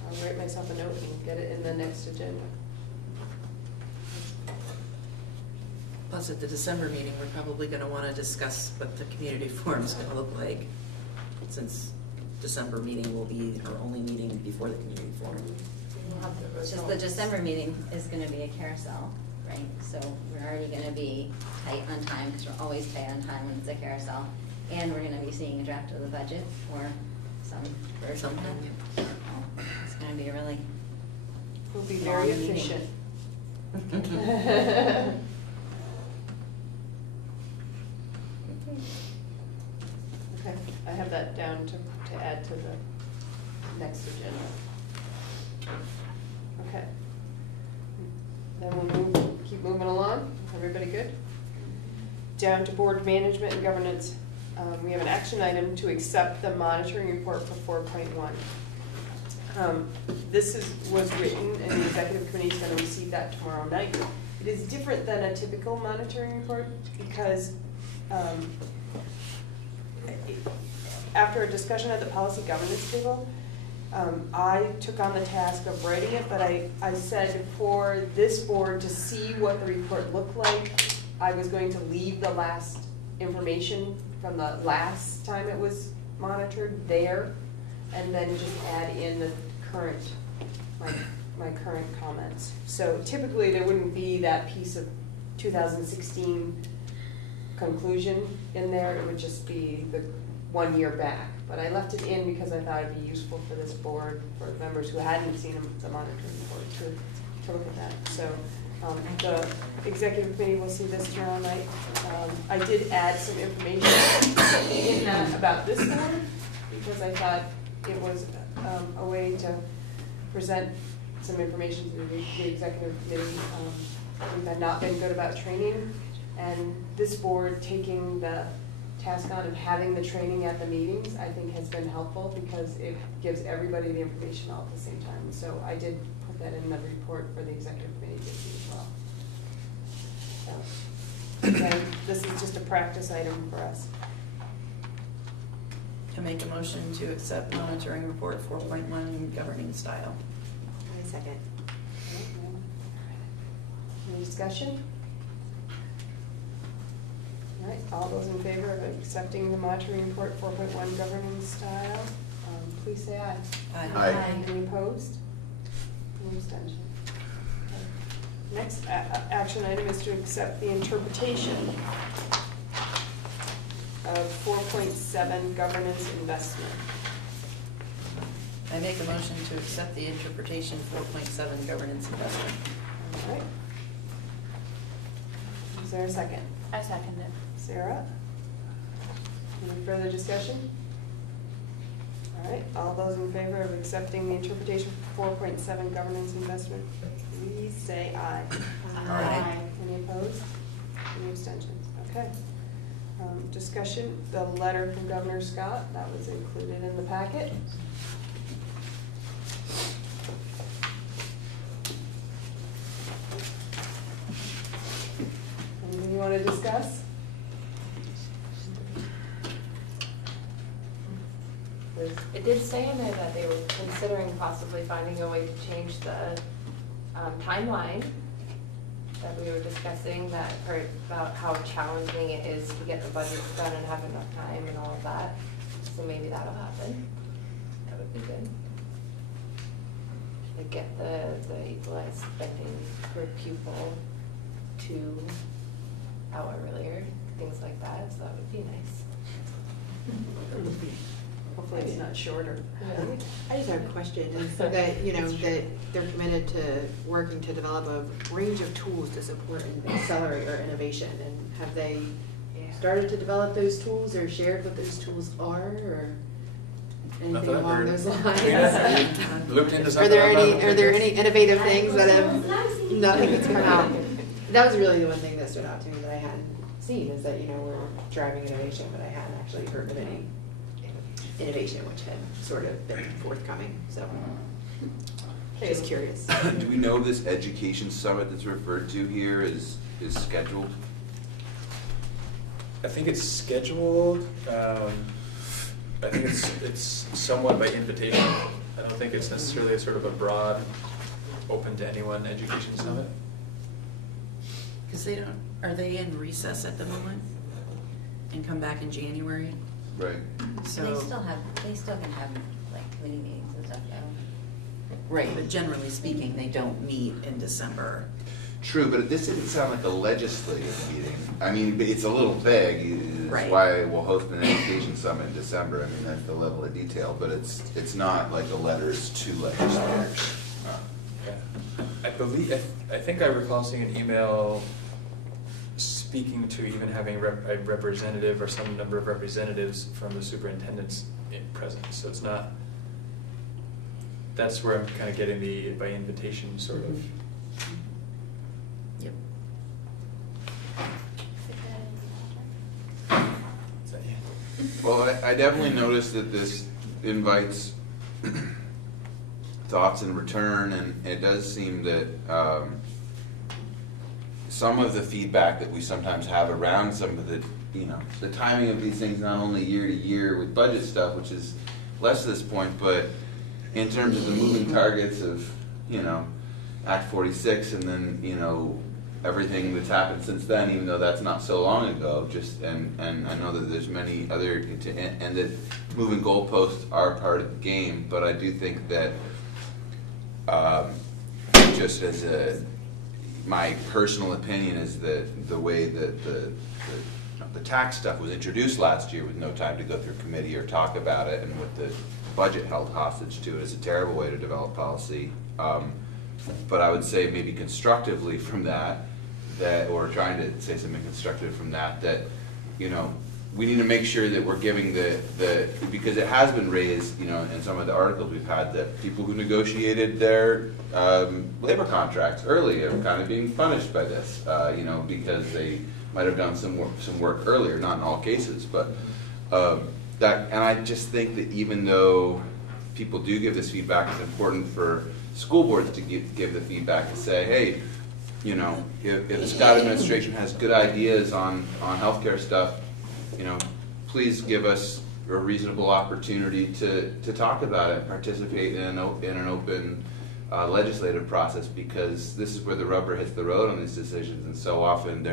I'll write myself a note and get it in the next agenda. Plus, at the December meeting, we're probably going to want to discuss what the community forum's going to look like, since December meeting will be our only meeting before the community forum. It's just the December meeting is gonna be a carousel, right? So we're already gonna be tight on time, because we're always tight on time when it's a carousel. And we're gonna be seeing a draft of the budget, or some version of it. So it's gonna be a really We'll be long very meeting. efficient. Okay, I have that down to add to the next agenda. Okay. Then we'll keep moving along. Everybody good? Down to board management and governance. We have an action item to accept the monitoring report for 4.1. This was written, and the executive committee is going to receive that tomorrow night. It is different than a typical monitoring report because after a discussion at the policy governance table, I took on the task of writing it, but I said for this board to see what the report looked like, I was going to leave the last information from the last time it was monitored there, and then just add in the current, my current comments. So typically there wouldn't be that piece of 2016 conclusion in there, it would just be the 1 year back. But I left it in because I thought it'd be useful for this board, for members who hadn't seen the monitoring report to look at that. So the executive committee will see this tomorrow night. I did add some information in that about this board because I thought it was a way to present some information to the executive committee. We've had not been good about training, and this board taking the task on and having the training at the meetings, I think has been helpful because it gives everybody the information all at the same time. So I did put that in the report for the executive committee to see as well. So, again, this is just a practice item for us. To make a motion to accept monitoring report 4.1 governing style. I second. Any discussion? All right, all those in favor of accepting the monitoring report 4.1 governing style, please say aye. Aye. Any opposed? Any abstention? Next action item is to accept the interpretation of 4.7 governance investment. I make a motion to accept the interpretation 4.7 governance investment. All right. Is there a second? I second it. Sarah? Any further discussion? All right, all those in favor of accepting the interpretation for 4.7 governance investment, please say aye. Aye. Any opposed? Any abstentions? Okay. Discussion, the letter from Governor Scott, that was included in the packet. Anything you want to discuss? It did say in there that they were considering possibly finding a way to change the timeline that we were discussing, that part about how challenging it is to get the budgets done and have enough time and all of that. So maybe that'll happen. That would be good. To get the equalized spending per pupil to hour earlier, things like that. So that would be nice. Hopefully it's not shorter. I just have a question, is that, you know, that they're committed to working to develop a range of tools to support and accelerate our innovation, and have they started to develop those tools or shared what those tools are, or anything Not that I've along heard. those Yeah, lines? have you looked into Are something? there I'm not any, looking are there into? any innovative things that have nothing that's come out. That was really the one thing that stood out to me that I hadn't seen, is that, you know, we're driving innovation, but I hadn't actually heard of any innovation which had sort of been forthcoming, so. Just curious. Do we know this education summit that's referred to here is scheduled? I think it's scheduled. I think it's somewhat by invitation. I don't think it's necessarily a sort of a broad, open to anyone education summit. Because are they in recess at the moment and come back in January? Right. So They still can have like committee meetings and stuff though. right, but generally speaking, they don't meet in December. True, but this didn't sound like a legislative meeting. I mean, it's a little vague. It's Right. why we'll host an education summit in December. I mean, that's the level of detail, but it's not like a letters to legislators. Yeah. I think I recall seeing an email speaking to even having a representative or some number of representatives from the superintendent's present. So it's not, that's where I'm kind of getting the by invitation sort of. Yep. Well, I definitely noticed that this invites thoughts in return, and it does seem that some of the feedback that we sometimes have around some of the, you know, the timing of these things, not only year to year with budget stuff, which is less to this point, but in terms of the moving targets of, you know, Act 46 and then, you know, everything that's happened since then, even though that's not so long ago, just, and I know that there's many other, and that moving goalposts are part of the game, but I do think that just as my personal opinion is that the way that the tax stuff was introduced last year with no time to go through committee or talk about it, and with the budget held hostage to it, is a terrible way to develop policy. But I would say maybe constructively from that, or trying to say something constructive from that, you know, we need to make sure that we're giving because it has been raised, you know, in some of the articles we've had, that people who negotiated their labor contracts early are kind of being punished by this, you know, because they might have done some work earlier, not in all cases, but and I just think that even though people do give this feedback, it's important for school boards to give the feedback to say, hey, you know, if the Scott administration has good ideas on healthcare stuff, you know, please give us a reasonable opportunity to talk about it and participate in an open legislative process, because this is where the rubber hits the road on these decisions, and so often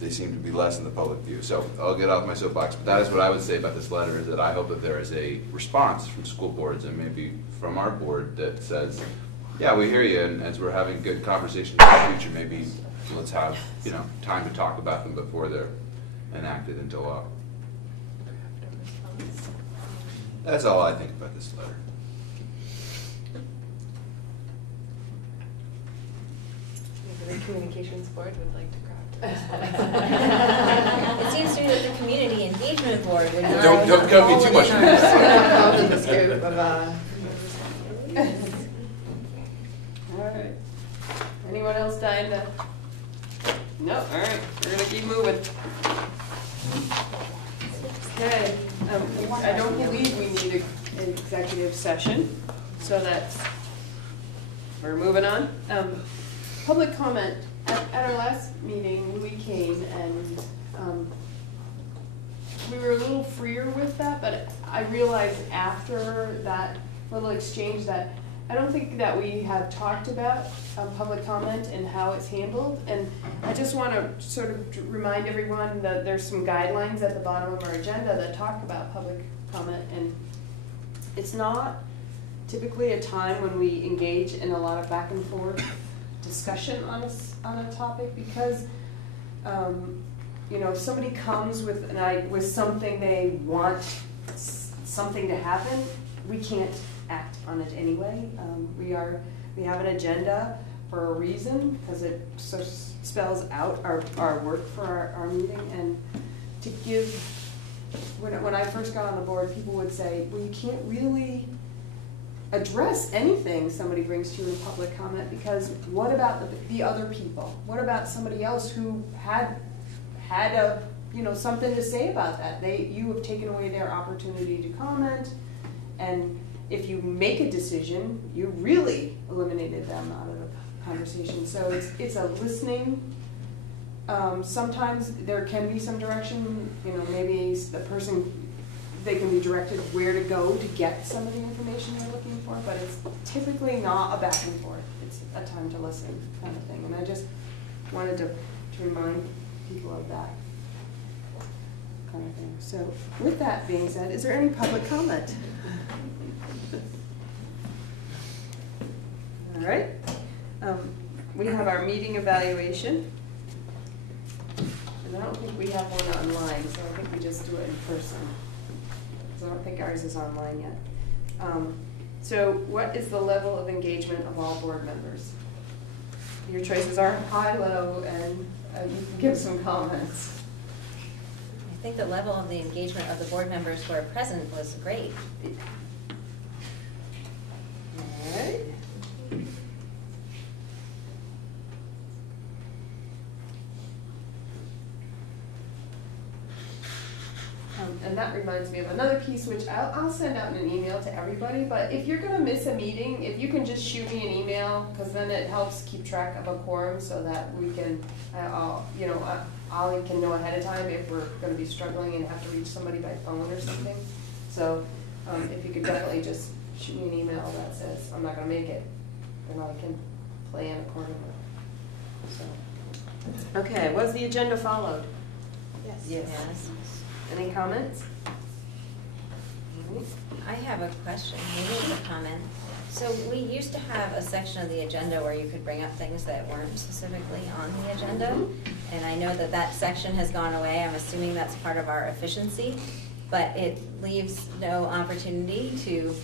they seem to be less in the public view. So I'll get off my soapbox, but that is what I would say about this letter, is that I hope that there is a response from school boards and maybe from our board that says, yeah, we hear you, and as we're having good conversations in the future, maybe let's have, you know, time to talk about them before they're enacted into law. That's all I think about this letter. Maybe the communications board would like to It seems to me that the community engagement board would not. Don't cut me too much. All right. Anyone else dying to? No. All right. We're gonna keep moving. Okay. I don't believe we need an executive session, so we're moving on. Public comment. At our last meeting, we came and we were a little freer with that, but I realized after that little exchange that I don't think that we have talked about public comment and how it's handled. And I just want to sort of remind everyone that there's some guidelines at the bottom of our agenda that talk about public comment, and it's not typically a time when we engage in a lot of back and forth discussion on a topic, because you know, if somebody comes with something they want something to happen, we can't act on it anyway. We have an agenda for a reason, because it sort of spells out our work for our meeting. And to give, when I first got on the board, people would say, well, you can't really address anything somebody brings to you in public comment, because what about the other people? What about somebody else who had a, something to say about that? You have taken away their opportunity to comment, and if you make a decision, you really eliminated them out of the conversation. So it's a listening. Sometimes there can be some direction, maybe the person, they can be directed where to go to get some of the information they're looking for, but it's typically not a back and forth. It's a time to listen kind of thing. And I just wanted to remind people of that kind of thing. So with that being said, is there any public comment? All right. We have our meeting evaluation. And I don't think we have one online, so I think we just do it in person. So I don't think ours is online yet. So what is the level of engagement of all board members? Your choices are high, low, and you can give some comments. I think the level of the engagement of the board members who are present was great. All right. And that reminds me of another piece, which I'll send out in an email to everybody, but if you're going to miss a meeting, if you can just shoot me an email, because then it helps keep track of a quorum so that we can, I can know ahead of time if we're going to be struggling and have to reach somebody by phone or something. So if you could definitely just shoot me an email that says, I'm not going to make it, then I can plan accordingly. So. Okay, was the agenda followed? Yes. Yes. Any comments? I have a question, maybe it's a comment. So we used to have a section of the agenda where you could bring up things that weren't specifically on the agenda. And I know that that section has gone away. I'm assuming that's part of our efficiency, but it leaves no opportunity to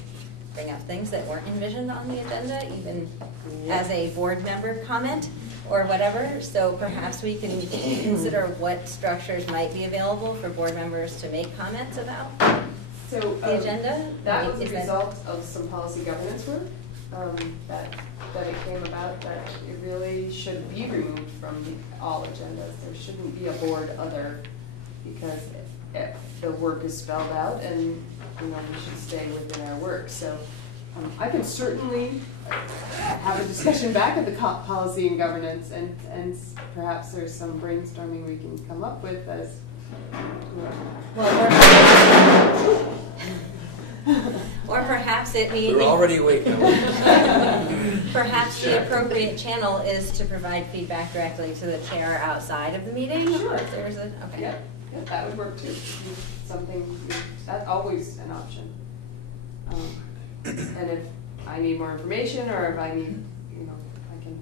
bring up things that weren't envisioned on the agenda, even as a board member comment or whatever. So perhaps we can consider what structures might be available for board members to make comments about the agenda. That was a result of some policy governance work that it came about, that it really should be removed from all agendas. There shouldn't be a board other, because the work is spelled out, and we should stay within our work. So I can certainly have a discussion back at the policy and governance, and perhaps there's some brainstorming we can come up with as or perhaps it needs. We're already waiting. Perhaps the appropriate channel is to provide feedback directly to the chair outside of the meeting. Sure. If there's a okay. Yeah, that would work too. Something that's always an option. And if I need more information, or if I need, I can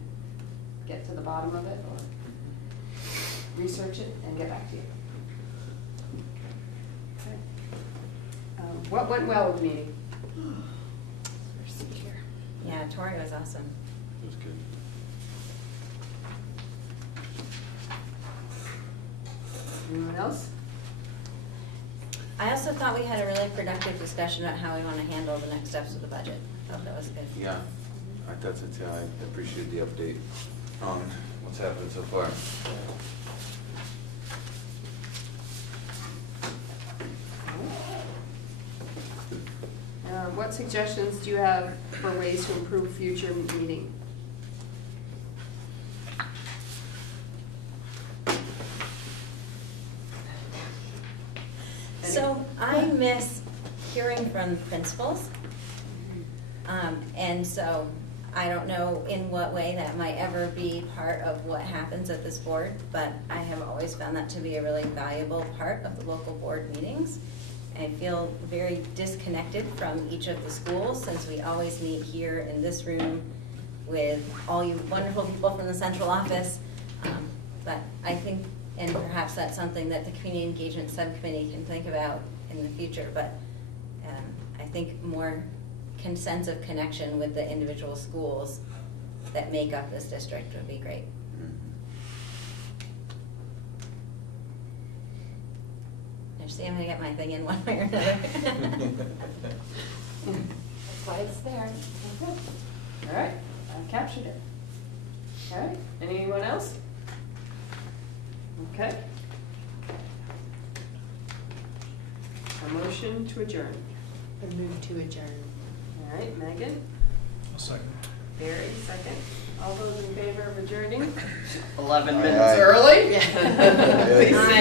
get to the bottom of it or research it and get back to you. Okay. What went well with the meeting? Yeah, Tori was awesome. That was good. Anyone else? I also thought we had a really productive discussion about how we want to handle the next steps of the budget. I thought that was good. Yeah, I thought so too. I appreciate the update on what's happened so far. What suggestions do you have for ways to improve future meeting? So I miss hearing from principals. And so I don't know in what way that might ever be part of what happens at this board, but I have always found that to be a really valuable part of the local board meetings. I feel very disconnected from each of the schools, since we always meet here in this room with all you wonderful people from the central office. But I think, and perhaps that's something that the community engagement subcommittee can think about in the future, but I think more sense of connection with the individual schools that make up this district would be great. I see I'm going to get my thing in one way or another. why it's there. Okay. All right, I've captured it. All right, anyone else? Okay. A motion to adjourn. I move to adjourn. All right, Megan, I'll second. Barry, second. All those in favor of adjourning? 11 Aye, minutes aye. early? Yeah. Please say